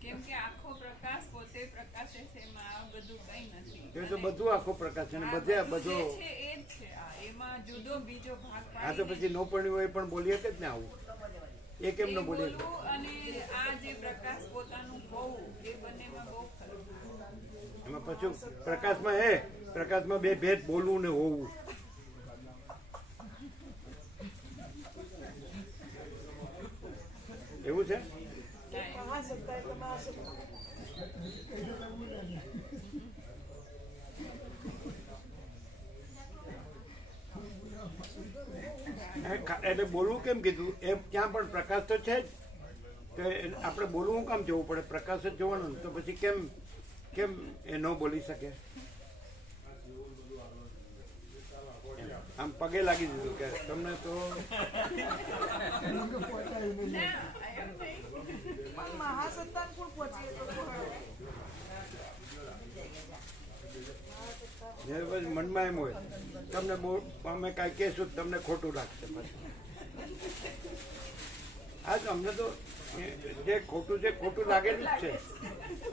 કેમ કે આખો પ્રકાશ પોતે પ્રકાશે છે, એમાં આ બધું કઈ નથી. એ તો બધું આખો પ્રકાશ છે ને બધે બધો. જે છે એ જ છે. એમાં જુદો બીજો ભાગ આ તો પછી નો પરણ્યું હોય પણ બોલી શકે જ ને આવું? એ કેમ ન બોલી શકે? બોલવું અને આ જે પ્રકાશ પોતાનું હોવું એ બંનેમાં બહુ ફરક છે. એમાં પાછું પ્રકાશમાં બે ભેદ, બોલવું ને હોવું. એવું છે? એટલે બોલવું કેમ કીધું? એ ત્યાં પણ પ્રકાશ તો છે જ, તો આપણે બોલવું કામ જવું પડે? પ્રકાશ જ જોવાનો ને, તો પછી કેમ એ ન બોલી શકે? આમ પગે લાગી દીધું કે તમને તો મનમાં એમ હોય તમને બહુ અમે કાંઈ કહેશું તમને ખોટું લાગશે પાછું. હા તો અમને તો જે ખોટું છે ખોટું લાગેલું જ છે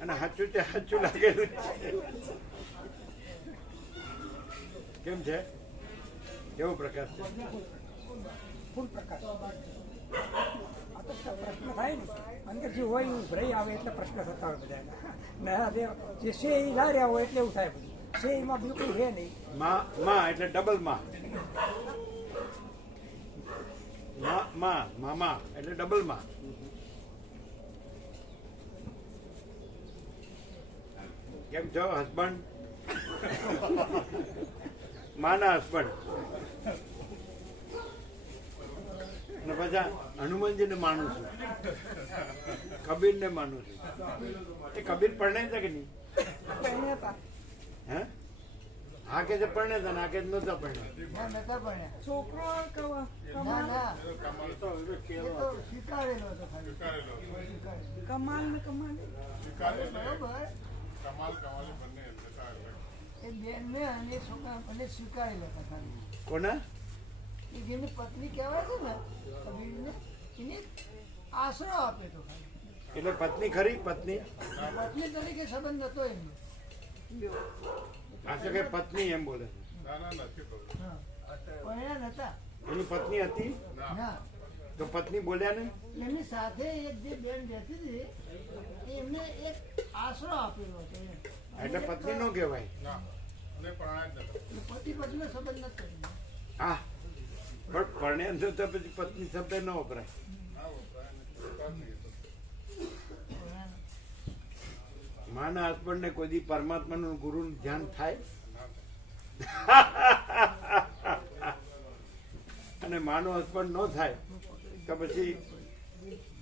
અને સાચું છે સાચું લાગેલું જ છે. કેમ છે? કેવો પ્રકાશ છે? ફૂલ પ્રકાશ. આ તો પ્રશ્ન થાય ને અંદર જે હોય એવું ભરાઈ આવે એટલે પ્રશ્ન થતા હોય બધા. જે છે એ ના રહ્યા હોય એટલે એવું થાય બધું. છે એમાં બિલકુલ છે નહીં. માં એટલે ડબલ માં મામા એટલે ડબલ માં. કેમ છો હસબન્ડ? માના હસબન્ડ. અને પાછા હનુમાનજીને માનું છું, કબીરને માનું છું. એ કબીર પરણે છે કે નહીં? હે? હા કે છે પરણે હતા ને આ કે નહોતા પરણે. ના, નતા ભણ્યા. છોકરો ના, ના. એ તો સ્વીકારેલો હતો ખાલી. સ્વીકારેલો. કમાલ ને કમાલ. બરોબર. એ બેનને અને એ છોકરા બંને સ્વીકારેલા હતા ખાલી. કોના? એ જેની પત્ની કહેવાય છે ને કબીરને, એને આશરો આપે તો ખાલી. એટલે પત્ની ખરી? પત્ની પત્ની તરીકે સંબંધ હતો એમનો. આ તો કે પત્ની એમ બોલે છે. હા. પરણ્યા નતા. એની પત્ની હતી ના. તો પત્ની બોલ્યા ને? એમની સાથે એક જે બેન રહેતી હતી એમને એક આશરો આપેલો હતો એમ. એટલે પત્ની નો કહેવાય. પતિ પત્નીનો સંબંધ નથી. હા પણ પરણ્યા અંદર તો પછી પત્ની શબ્દ ન વપરાય. માના હસબન્ડ ને કોઈ દી પરમાત્માનું ગુરુનું ધ્યાન થાય? અને માનો હસબન્ડ ન થાય તો પછી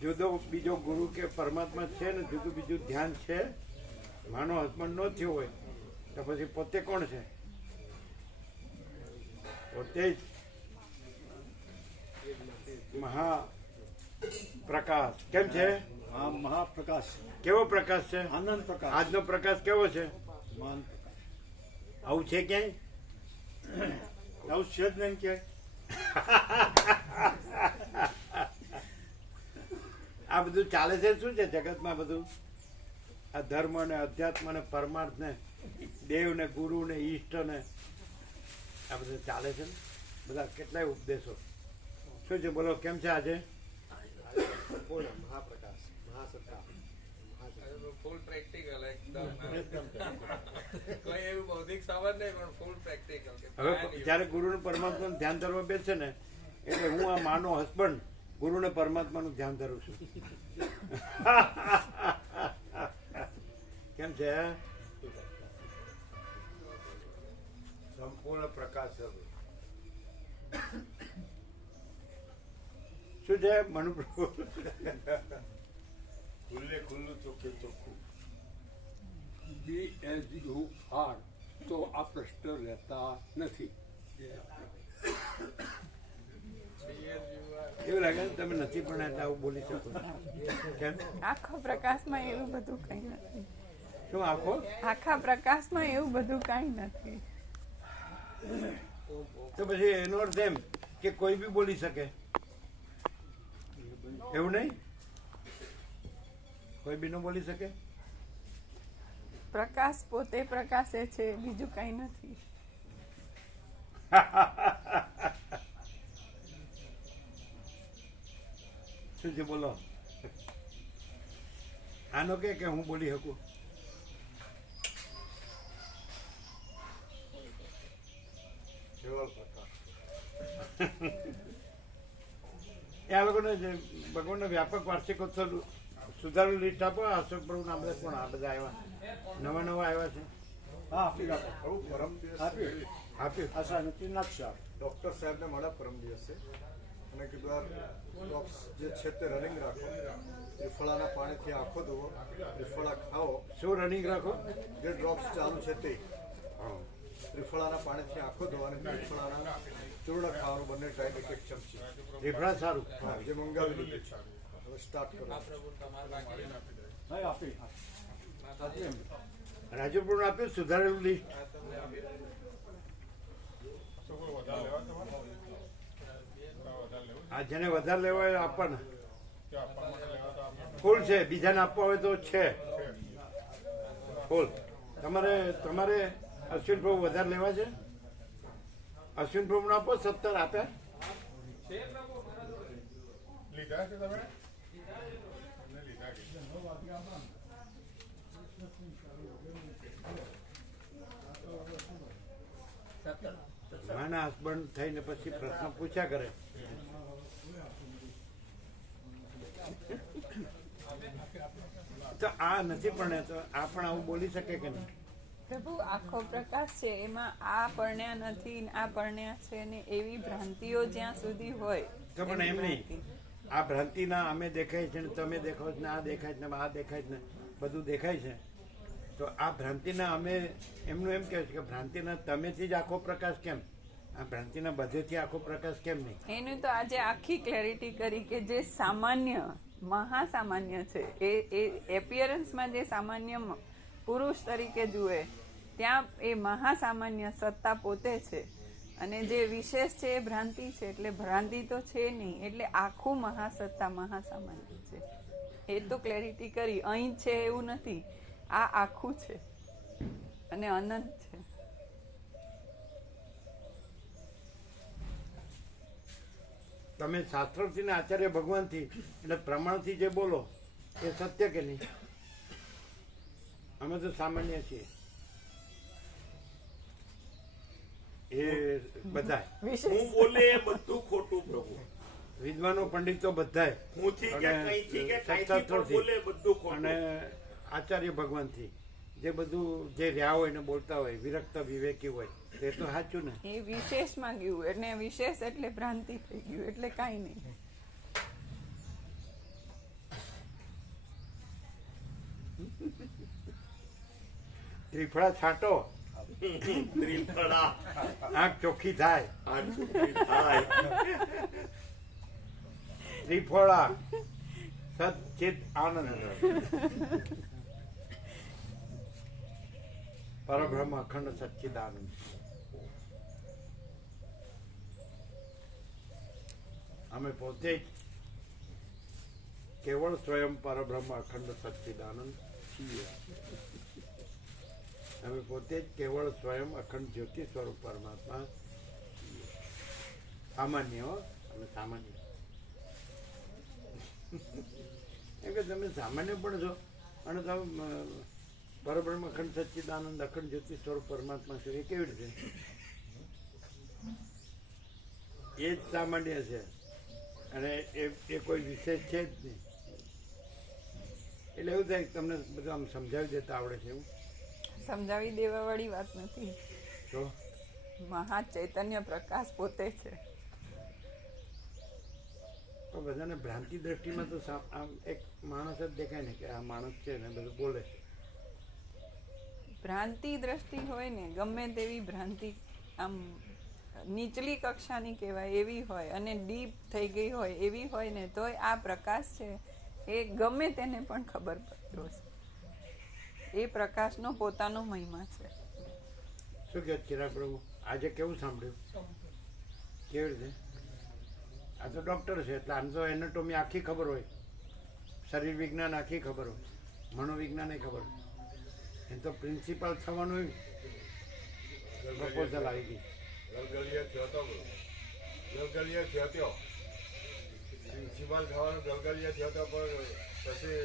જુદો બીજો ગુરુ કે પરમાત્મા છે ને જુદું બીજું ધ્યાન છે? માનો હસબન્ડ ન થયો હોય તો પછી પોતે કોણ છે? પોતે જ મહાપ્રકાશ. કેમ છે? હા, મહાપ્રકાશ, કેવો પ્રકાશ છે? આનંદ પ્રકાશ, આજનો પ્રકાશ કેવો છે? માન આવું છે ક્યાંય? આવું છે જ નહીં ક્યાંય. આ બધું ચાલે છે શું છે જગતમાં? બધું આ ધર્મ ને અધ્યાત્મ ને પરમાર્થ ને દેવ ને ગુરુ ને ઈષ્ટ ને આ બધું ચાલે છે ને બધા કેટલાય ઉપદેશો. શું છે બોલો? કેમ છે આજે? બોલો, મહાપ્રકાશ, મહાસત્તા, ફૂલ પ્રેક્ટિકલ એકદમ કોઈ એવું બૌદ્ધિક સવાલ નહીં પણ ફૂલ પ્રેક્ટિકલ. હવે જ્યારે ગુરુને પરમાત્માનું ધ્યાન ધરવા બેસે ને એટલે હું આ માનો હસબન્ડ ગુરુને પરમાત્માનું ધ્યાન ધરું છું. કેમ છે? સંપૂર્ણ પ્રકાશ શું છે મનુપ્રભુ? ખુલ્લે ખુલ્લું ચોખ્ખે ચોખ્ખું. બી એઝ યુ આર તો આ પ્રશ્ન રહેતા નથી. એવું લાગે ને તમે નથી પણ એટલે આવું બોલી શકો? કેમ? આખા પ્રકાશમાં એવું બધું કઈ નથી. શું આખો? આખા પ્રકાશમાં એવું બધું કઈ નથી. તો પછી એનો અર્થ એમ કે કોઈ બી બોલી શકે એવું નહીં? કોઈ બી ન બોલી શકે? પ્રકાશ પોતે પ્રકાશે છે, બીજું કઈ નથી. શું છે બોલો? આનો કે હું બોલી શકું? કેવળ પ્રકાશ. એ આ લોકોને ભગવાનનો વ્યાપક વાર્ષિકોત્સવ સુધારેલું લિસ્ટ આપો. અશોક પ્રભુ નામ કોણ આ બધા આવ્યા નવા આવ્યા છે? હા, આપી પ્રભુ પરમ દિવસ આપ્યું. આશા નથી નકશા ડૉક્ટર સાહેબને મળ્યા પરમ દિવસે અને કીધું આ ડ્રોપ્સ જે છે તે રનિંગ રાખો, ત્રિફળાના પાણીથી આંખો ધોવો, ત્રિફળા ખાઓ. શું રનિંગ રાખો? જે ડ્રોપ્સ ચાલુ છે તે ત્રિફળાના પાણીથી આંખો ધોવાની, ત્રિફળાના ચૂર્ણ ખાવાનું, બંને ટાઈમ એક ચમચી. રેફડા સારું. હા, જે મંગાવી લીધું છે. હવે સ્ટાર્ટ કરો. રાજુપુર આપ્યું સુધારેલું લિસ્ટ. આ જેને વધારે લેવા હોય આપવાના ફૂલ છે, બીજાને આપવા હોય તો છે ફૂલ. તમારે અશ્વિન પ્રભુ વધારે લેવા છે? અશ્વિન પ્રભુ આપો. 17 આપ્યા. લીધા છે તમે? માના હસબન્ડ થઈને પછી પ્રશ્ન પૂછ્યા કરે. તો આ નથી પણ તો આ પણ આવું બોલી શકે કે નહીં? પ્રભુ આખો પ્રકાશ છે, એમાં આ પરણ્યા નથી ને આ પરણ્યા છે ને એવી ભ્રાંતિઓ જ્યાં સુધી હોય તો પણ એમ નહીં. આ ભ્રાંતિના અમે દેખાય છે ને તમે દેખો છો ને આ દેખાય છે ને આ દેખાય છે ને બધું દેખાય છે. તો આ ભ્રાંતિના અમે એમનું એમ કહે છે કે ભ્રાંતિના તમેથી જ આખો પ્રકાશ કેમ? આ ભ્રાંતિના બધેથી આખો પ્રકાશ કેમ નહીં? એનું તો આજે આખી ક્લેરિટી કરી કે જે સામાન્ય મહાસામાન્ય છે એ એપિયરન્સમાં જે સામાન્ય પુરુષ તરીકે જુએ ત્યાં એ મહાસામાન્ય સત્તા પોતે છે અને જે વિશેષ છે એ ભ્રાંતિ છે. એટલે ભ્રાંતિ તો છે નહીં, એટલે આખું મહાસત્તા મહાસામાન્ય છે. એ તો ક્લેરિટી કરી. અહીં છે એવું નથી, આ આખું છે અને અનંત છે. તમે શાસ્ત્રોથી ને આચાર્ય ભગવાનથી એટલે પ્રમાણથી જે બોલો એ સત્ય કે નહીં? અમે તો સામાન્ય છીએ એ બધા. હું બોલે એ બધું ખોટું પ્રભુ. વિદ્વાનો પંડિતો બધાય હુંથી કે કઈથી કે કાંઈથી પણ બોલે બધું ખોટું. અને આચાર્ય ભગવાનથી જે બધું જે રહ્યા હોય ને બોલતા હોય વિરક્ત વિવેકી હોય તે તો સાચું ને? એ વિશેષમાં ગયું એટલે વિશેષ એટલે ભ્રાંતિ થઈ ગયું એટલે કાંઈ નહીં. ત્રિફળા છાંટો, ત્રિફળા આંખ ચોખ્ખી થાય. ત્રિફળા સચ્ચિત આનંદ પરબ્રહ્મ અખંડ સચ્ચિદાનંદ. અમે પોતે જ કેવળ સ્વયં પરબ્રહ્મ અખંડ સચ્ચિદાનંદ છીએ. અમે પોતે જ કેવળ સ્વયં અખંડ જ્યોતિ સ્વરૂપ પરમાત્મા છીએ. સામાન્ય હો, અમે સામાન્ય. એમ કે તમે સામાન્ય પણ છો અને તમે પરબ્રહ્મ અખંડ સચ્ચિદાનંદ અખંડ જ્યોતિ સ્વરૂપ પરમાત્મા છે એ કેવી રીતે? એ જ સામાન્ય છે અને એ કોઈ વિશેષ છે જ નહીં. એટલે એવું થાય કે તમને બધું આમ સમજાવી દેતા આવડે છે એવું? સમજાવી દેવા વાળી વાત નથી. તો મહા ચૈતન્ય પ્રકાશ પોતે છે. પણ બધાને ભ્રાંતિ દ્રષ્ટિમાં તો આમ એક માણસ જ દેખાય ને કે આ માણસ છે ને બધું બોલે છે. ભ્રાંતિ દ્રષ્ટિ હોય ને, ગમે તેવી ભ્રાંતિ આમ નીચલી કક્ષાની કહેવાય એવી હોય અને ડીપ થઈ ગઈ હોય એવી હોય ને તોય આ પ્રકાશ છે એ ગમે તેને પણ ખબર પડતો હશે. એ પ્રકાશનો પોતાનો મહિમા છે. શું કહે ચિરાગ પ્રભુ, આજે કેવું સાંભળ્યું? કેવી રીતે? આ તો ડૉક્ટર છે એટલે આમ તો એનાટોમી આખી ખબર હોય, શરીર વિજ્ઞાન આખી ખબર હોય, મનોવિજ્ઞાન ખબર હોય. એ તો પ્રિન્સિપાલ થવાનું પ્રપોઝલ આવી ગઈ. ગલગલિયા થયો હતો પ્રિન્સિપાલ થવાનો ગલગલિયા થયો હતો, પણ પછી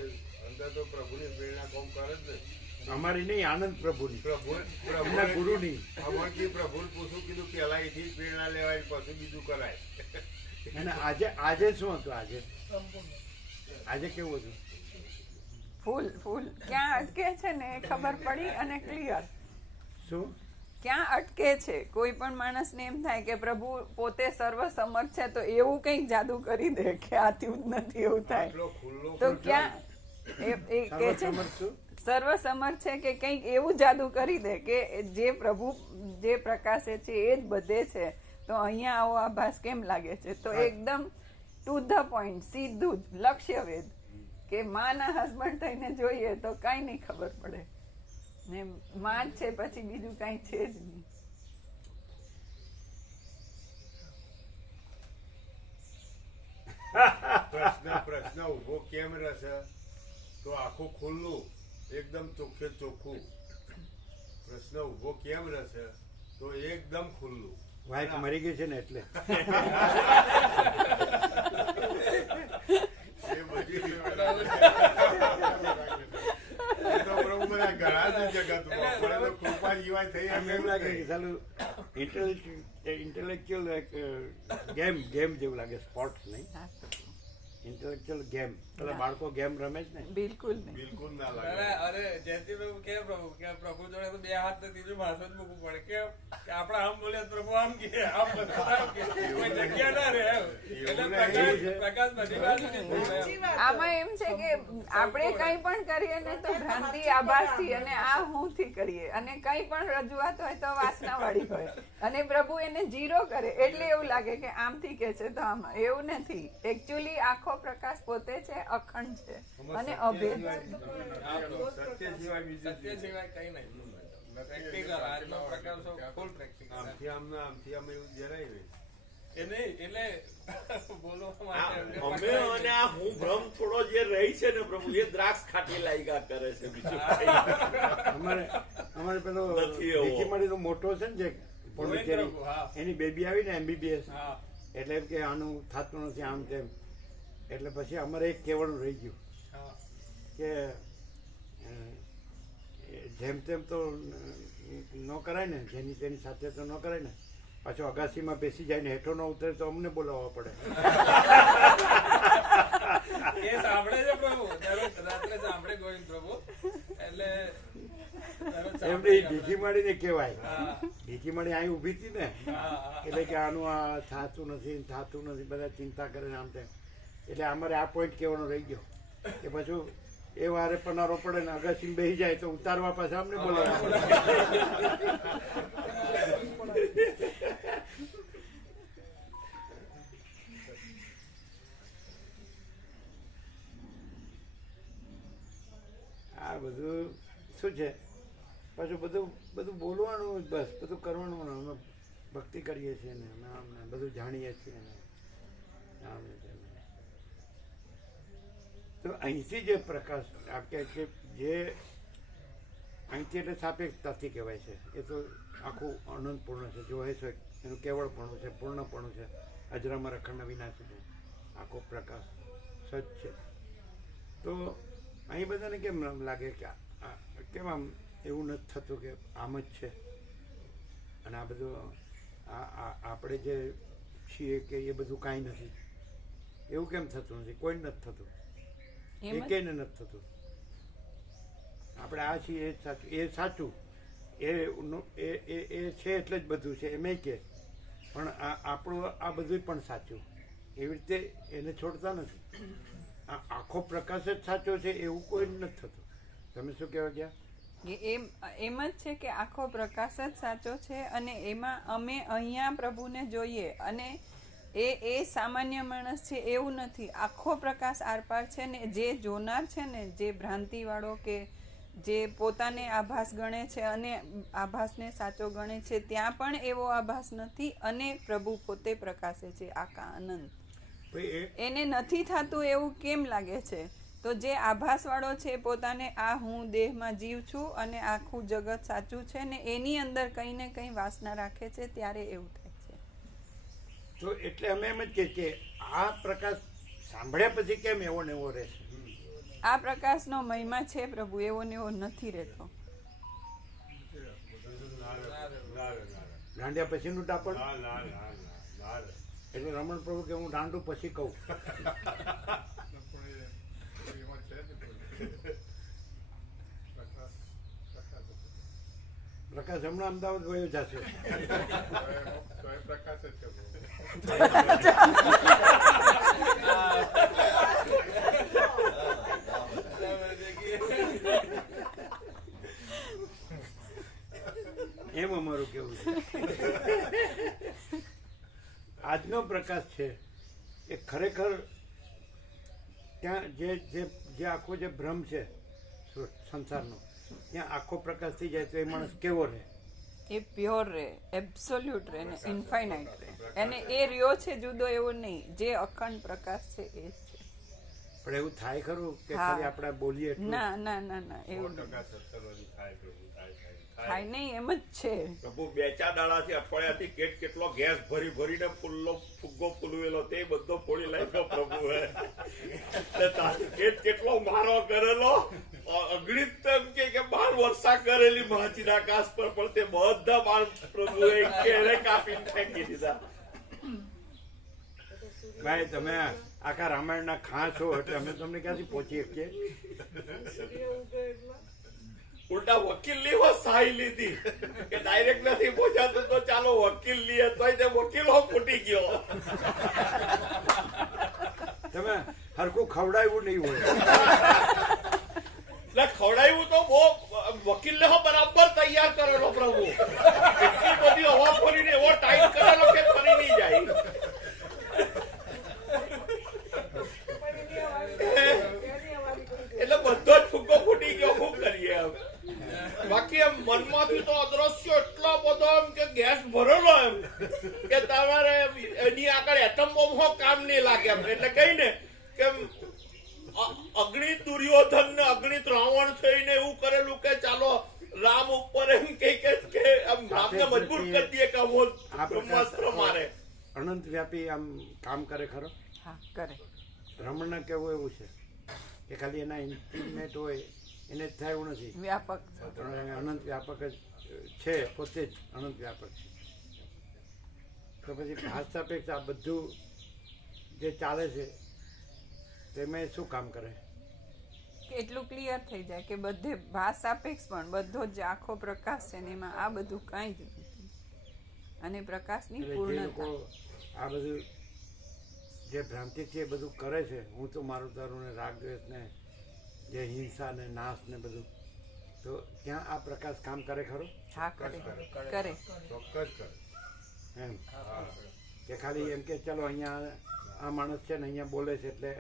અંદર તો પ્રભુની પ્રેરણા કોમ કરે જ ને. અમારી નહીં, આનંદ પ્રભુની, પ્રભુના ગુરુની. અમારથી પ્રભુને પૂછું કીધું પેલા એથી પ્રેરણા લેવાય પછી બીજું કરાય. અને આજે શું હતું? આજે કેવું હતું? ફૂલ ક્યાં અટકે છે ને એ ખબર પડી અને ક્લિયર. શું ક્યાં અટકે છે? કોઈ પણ માણસને એમ થાય કે પ્રભુ પોતે સર્વ સમર્થ છે તો એવું કંઈક જાદુ કરી દે કે આ થયું જ નથી એવું થાય તો ક્યાં એ કે છે સર્વ સમર્થ છે કે કંઈક એવું જાદુ કરી દે કે જે પ્રભુ જે પ્રકાશે છે એ જ બધે છે તો અહીંયા આવો આભાસ કેમ લાગે છે? તો એકદમ ટુ ધ પોઈન્ટ, સીધું જ લક્ષ્યવેદ કે માના હસબન્ડ થઈને જોઈએ તો કાંઈ નહીં ખબર પડે ને માં જ છે પછી બીજું કાંઈ છે જ નહીં. પ્રશ્ન ઉભો કેમ રહેશે? તો આખું ખુલ્લું, એકદમ ચોખ્ખે ચોખ્ખું. પ્રશ્ન ઉભો કેમ રહેશે? તો એકદમ ખુલ્લું. વાઇફ મરી ગઈ છે ને એટલે. એ બધી પ્રભુ બધા ઘણા છે જગતમાં, પણ તો કૃપા જીવાય થઈ એમ લાગે કે ચાલુ ઇન્ટેલેક્ચ્યુઅલ ગેમ જેવું લાગે, સ્પોર્ટ્સ નહીં, ઇન્ટેલેક્ચ્યુઅલ ગેમ. પેલા બાળકો ગેમ રમે જ ને? બિલકુલ નહીં, બિલકુલ ના લાગે. અરે જયંતિ પ્રભુ કે પ્રભુ જોડે તો બે હાથ ને ત્રીજું માથું જ મૂકવું પડે કે આપડે આમ બોલ્યા પ્રભુ આમ કે આમ કોઈ જગ્યા ના રહે. એટલે પ્રકાશ બધી બાજુ. આમાં એમ છે કે આપણે કંઈ પણ કરીએ ને તો ભ્રાંતિ આભાસથી અને આ હું થી કરીએ અને કંઈ પણ રજૂઆત હોય તો વાસના વાળી હોય અને પ્રભુ એને જીરો કરે એટલે એવું લાગે કે આમથી કે છે તો આમ. એવું નથી. એકચ્યુઅલી આખો પ્રકાશ પોતે છે, અખંડ છે અને અભેદ છે. સત્ય સિવાય બીજું સત્ય સિવાય કઈ નહીં. પ્રેક્ટિકલ આજનો પ્રકાર ફૂલ પ્રેક્ટિકલ. આમથી આમ એવું જરાય નહીં. એ નહીં એટલે બોલવા માટે અમે અને આ હું ભ્રમ થોડો જે રહી છે ને પ્રભુ એ દ્રાક્ષ ખાટી લાગ્યા કરે છે. બીજું અમારે પેલો નથી એવો. ભીખીમાળી નો મોટો છે ને જે પોંડિચેરી, એની બેબી આવી ને MBBS, એટલે એમ કે આનું થતું નથી આમ તેમ. એટલે પછી અમારે એક કહેવાનું રહી ગયું કે જેમ તેમ તો ન કરાય ને, જેની તેની સાથે તો ન કરાય ને. પાછો અગાસીમાં બેસી જાય ને હેઠો ન ઉતરે તો અમને બોલાવવા પડે. એ સાંભળે છે પ્રભુ, રાત્રે સાંભળે ગોવિંદ પ્રભુ. એટલે એમને ભીખીમાળીને કહેવાય. ભીખીમાળી અહીં ઊભી હતી ને એટલે કે આનું આ થતું નથી, બધા ચિંતા કરે આમ તેમ. એટલે અમારે આ પોઈન્ટ કહેવાનો રહી ગયો કે પાછું એ વારે પનારો પડે ને અગાસી બેસી જાય તો ઉતારવા પાછા અમને બોલાવવા પડે. આ બધું શું છે? પાછું બધું બોલવાનું, બસ બધું કરવાનું. અમે ભક્તિ કરીએ છીએ ને અમે બધું જાણીએ છીએ ને આમ ને તેમ. તો અહીંથી જે પ્રકાશ આપે છે, જે અહીંથી એટલે સાપેક્ષતાથી કહેવાય છે, એ તો આખું અનંતપૂર્ણ છે. જો હોય છે એનું કેવળપણું છે, પૂર્ણપણું છે, અજરામર અખંડ વિનાશી છે, આખો પ્રકાશ સચ છે. તો અહીં બધાને કેમ આમ લાગે કે કેમ આમ એવું નથી થતું કે આમ જ છે, અને આ બધું આપણે જે છીએ કે એ બધું કાંઈ નથી, એવું કેમ થતું નથી? કોઈ નથી થતું, એકેયને નથી થતું. આપણે આ છીએ એ સાચું, એ છે એટલે જ બધું છે એમ કે, પણ આપણું આ બધું પણ સાચું, એવી રીતે એને છોડતા નથી. આ આખો પ્રકાશ જ સાચો છે એવું કોઈ નથી થતું. તમે શું કહેવા ગયા? એમ જ છે કે આખો પ્રકાશ જ સાચો છે, અને એમાં અમે અહીંયા પ્રભુને જોઈએ, અને એ સામાન્ય માણસ છે એવું નથી. આખો પ્રકાશ આરપાર છે ને જે જોનાર છે ને, જે ભ્રાંતિવાળો કે જે પોતાને આભાસ ગણે છે અને આભાસને સાચો ગણે છે, ત્યાં પણ એવો આભાસ નથી, અને પ્રભુ પોતે પ્રકાશે છે. આખા આનંદ એને નથી થતું એવું કેમ લાગે છે? તો જે આભાસવાળો છે પોતાને આ હું દેહમાં જીવ છું અને આખું જગત સાચું છે ને એની અંદર કંઈ ને કંઈ વાસના રાખે છે, ત્યારે એવું થાય છે. તો એટલે અમે એમ જ કહીએ કે આ પ્રકાશ સાંભળ્યા પછી કેમ એવો ને એવો રહે છે? આ પ્રકાશનો મહિમા છે પ્રભુ, એવો ને એવો નથી રહેતો. દાંડિયા પછીનું ટાપણ એટલે રમણ પ્રભુ કે હું દાંડું પછી કહું. પ્રકાશ હમણાં અમદાવાદ વયો જશે. પ્રકાશ જ છે. એમ અમારું કેવું છે. આજનો પ્રકાશ છે એ ખરેખર ત્યાં જે આખો જે ભ્રમ છે સંસારનો, ત્યાં આખો પ્રકાશ થઈ જાય તો એ માણસ કેવો રહે? એ પ્યોર રહે, એબ્સોલ્યુટ રહે ને ઇન્ફાઇનાઇટ રહે. અને એ રહ્યો છે જુદો એવો નહીં, જે અખંડ પ્રકાશ છે એ જ છે. પણ એવું થાય ખરું કે ખાલી આપણે બોલીએ? ના ના ના ના, એવું થાય નહીં, એમ જ છે. પ્રભુ 2-4 દાડાથી અઠવાડિયાથી કેટલો ગેસ ભરીને ફુગ્ગો ફૂલવેલો તે બધો ફોડી લાગ્યો પ્રભુ. કેટલો મારો કરેલો અગણિત કે 12 વર્ષા કરેલી મહાચીના આકાશ પર, પણ તે બધા બાળ પ્રભુએ ઘેરે કાપીને ફેંકી દીધા. ભાઈ તમે આખા રામાયણના ખાં છો એટલે અમે તમને ક્યાંથી પહોંચી શકીએ? ઉલટા વકીલ ની સહાય લીધી કે ડાયરેક્ટ નથી પહોંચાતું તો ચાલો વકીલ લઈએ, તો તે વકીલો ફૂટી ગયો. તમે હરખું ખવડાવ્યું નહીં હોય. ખવડાવ્યું તો બહુ વકીલ ને બરાબર તૈયાર કરેલો પ્રભુ, એટલી બધી હવા ફરીને એવો ટાઈટ કરેલો કે ફરી નહીં જાય. એટલે બધો જ ફૂગો ફૂટી ગયો. શું કરીએ? બાકી એમ મનમાંથી તો અદ્રશ્ય એટલો બધો એમ કે ગેસ ભરેલો એમ કે તમારે એની આગળ એટમ બોમ્બ કામ નહીં લાગે એમ. એટલે કઈ ને કે અગણિત દુર્યોધન ને અગણિત રાવણ થઈને એવું કરેલું કે ચાલો રામ ઉપર એમ કે રામને મજબૂર કરી દઈએ કે બ્રહ્માસ્ત્ર મારે. અનંત વ્યાપી આમ કામ કરે ખરો? હા કરે. રમણને કેવું એવું છે કે ખાલી એના ઇન્ટિમેટ હોય એને જ થાય એવું નથી, વ્યાપક અનંત વ્યાપક જ છે, પોતે જ અનંત વ્યાપક છે. તો પછી ભાષ સાપેક્ષ આ બધું જે ચાલે છે તેમાં શું કામ કરે? એટલું ક્લિયર થઈ જાય કે બધે ભાષ સાપેક્ષ પણ બધો જ આખો પ્રકાશ છે ને એમાં આ બધું કાંઈ જ નથી, અને પ્રકાશની પૂર્ણતા. આ બધું જે ભ્રાંતિ છે એ બધું કરે છે, હું તો મારું તારું ને રાગ દ્વેષ ને જે હિંસા ને નાશ ને બધું, તો ત્યાં આ પ્રકાશ કામ કરે ખરો? હા કરે. ચોક્કસ કરે એમ કે ખાલી એમ કે ચલો અહીંયા આ માણસ છે ને અહીંયા બોલે છે એટલે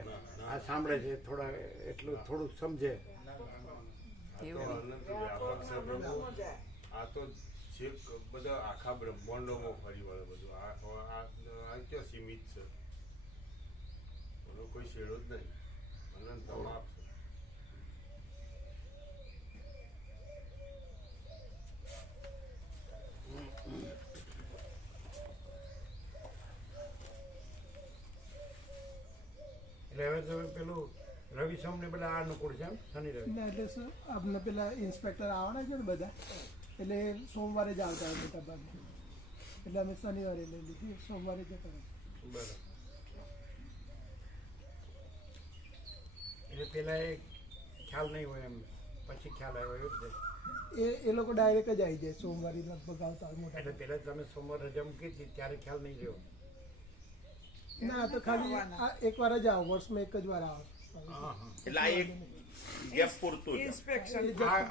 આ સાંભળે છે, થોડા એટલું થોડુંક સમજે. આ તો જે બધા આખા બ્રહ્માંડોમાં ફરી વળે બધું. આ ક્યાં સીમિત છે? કોઈ શેડો જ નહીં, અનંત તમાપ છે. એટલે હવે તમે પેલું રવિ સોમને બધા આ અનુકૂળ છે એમ શનિ રવિ ના એટલે સર આપણે પેલા ઇન્સ્પેક્ટર આવવાના છે ને બધા એટલે સોમવારે જ આવતા હોય મોટા ભાગે એટલે અમે શનિવારે લઈ લીધી સોમવારે જતા રહે. બરાબર. એટલે પેલા એ ખ્યાલ નહીં હોય એમ પછી ખ્યાલ આવ્યો એવું જ છે. એ લોકો ડાયરેક્ટ જ આવી જાય સોમવારે લગભગ આવતા હોય મોટા એટલે પેલા તમે સોમવાર રજા મૂકી હતી ત્યારે ખ્યાલ નહીં રહ્યો. ના તો ખાલી આ એક વાર જ આવો વર્ષમાં એક જ વાર આવો. એટલે આ એક ગેપ પૂરતું જ.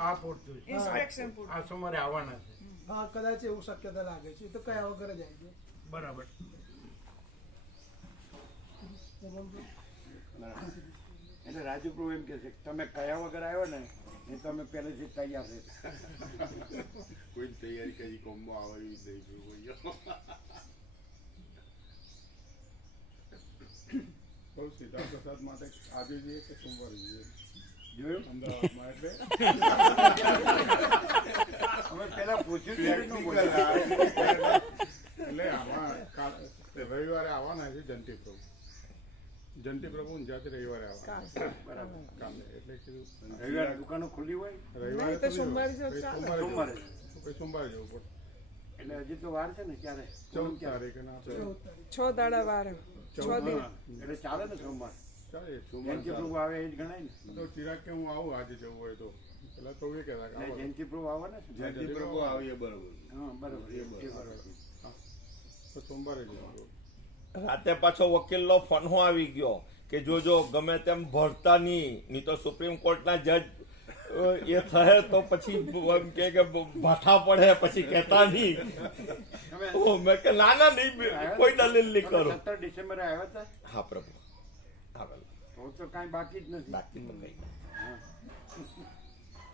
આ પૂરતું છે. આ સોમવારે આવવાના છે. હા કદાચ એવું શક્યતા લાગે છે તો કયા વગર જ આવી જાય. બરાબર. એટલે રાજુપ્રભુ એમ કે છે કે તમે કયા વગર આવ્યો ને એ તમે પહેલેથી તૈયાર રહેતા. કોઈ તૈયારી કરી કોમ્બો આવડવી જ નહીં બહુ સીધા પ્રસાદ માટે આજે જઈએ કે સોમવારે જઈએ જોયું અમદાવાદમાં એટલે અમે પેલા પૂછ્યું એટલે આમાં રવિવારે આવવાના છે જંતી પ્રભુ ત્યાંથી રવિવારે આવવાના બરાબર. કામે એટલે કીધું રવિવારે દુકાનો ખુલ્લી હોય રવિવારે સોમવારે સોમવારે સોમવારે જવું પડે એટલે હજી તો વાર છે ને ક્યારે 14 તારીખે ના 6 દાડા વાર એટલે ચાલે ને સોમવાર ચાલે જયંતિ પ્રભુ આવે એ જ ગણાય ને. તો ચિરાગ કે હું આવું આજે જવું હોય તો પેલા તો એ કહેતા કે આવો. જયંતિ પ્રભુ આવવાના છે. જયંતિ પ્રભુ આવીએ બરોબર. હા બરાબર એ બરાબર. તો સોમવારે જવું રાતે પાછો વકીલનો ફોન આવી ગયો કે જોજો ગમે તેમ ભરતા નહીં તો સુપ્રીમ કોર્ટના જજ એ થયે તો પછી એમ કે ભાઠા પડે પછી કહેતા નહીં. મેં કે ના નહીં કોઈ દલીલ નહીં કરો. 17 ડિસેમ્બરે આવ્યા હતા. હા પ્રભુ આવેલા તો કાંઈ બાકી જ નથી. બાકી તો કઈ હા.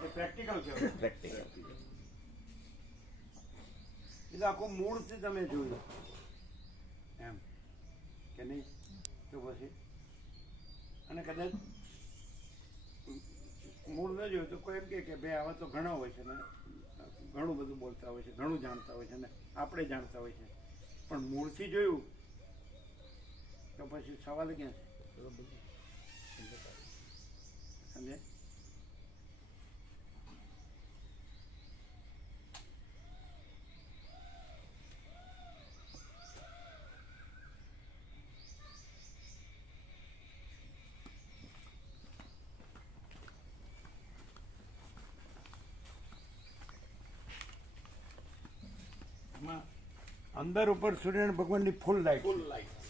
એ પ્રેક્ટિકલ છે. પ્રેક્ટિકલ. એટલે આખું મૂળથી તમે જોયું એમ કે નહીં તો પછી અને કદાચ મૂળ ન જોયું તો કોઈ એમ કે ભાઈ આવા તો ઘણા હોય છે ને ઘણું બધું બોલતા હોય છે ઘણું જાણતા હોય છે ને આપણે જાણતા હોય છે પણ મૂળથી જોયું તો પછી સવાલ ક્યાં છે સમજે. અંદર ઉપર સૂર્યનારાયણ ભગવાનની ફૂલ લાઈટ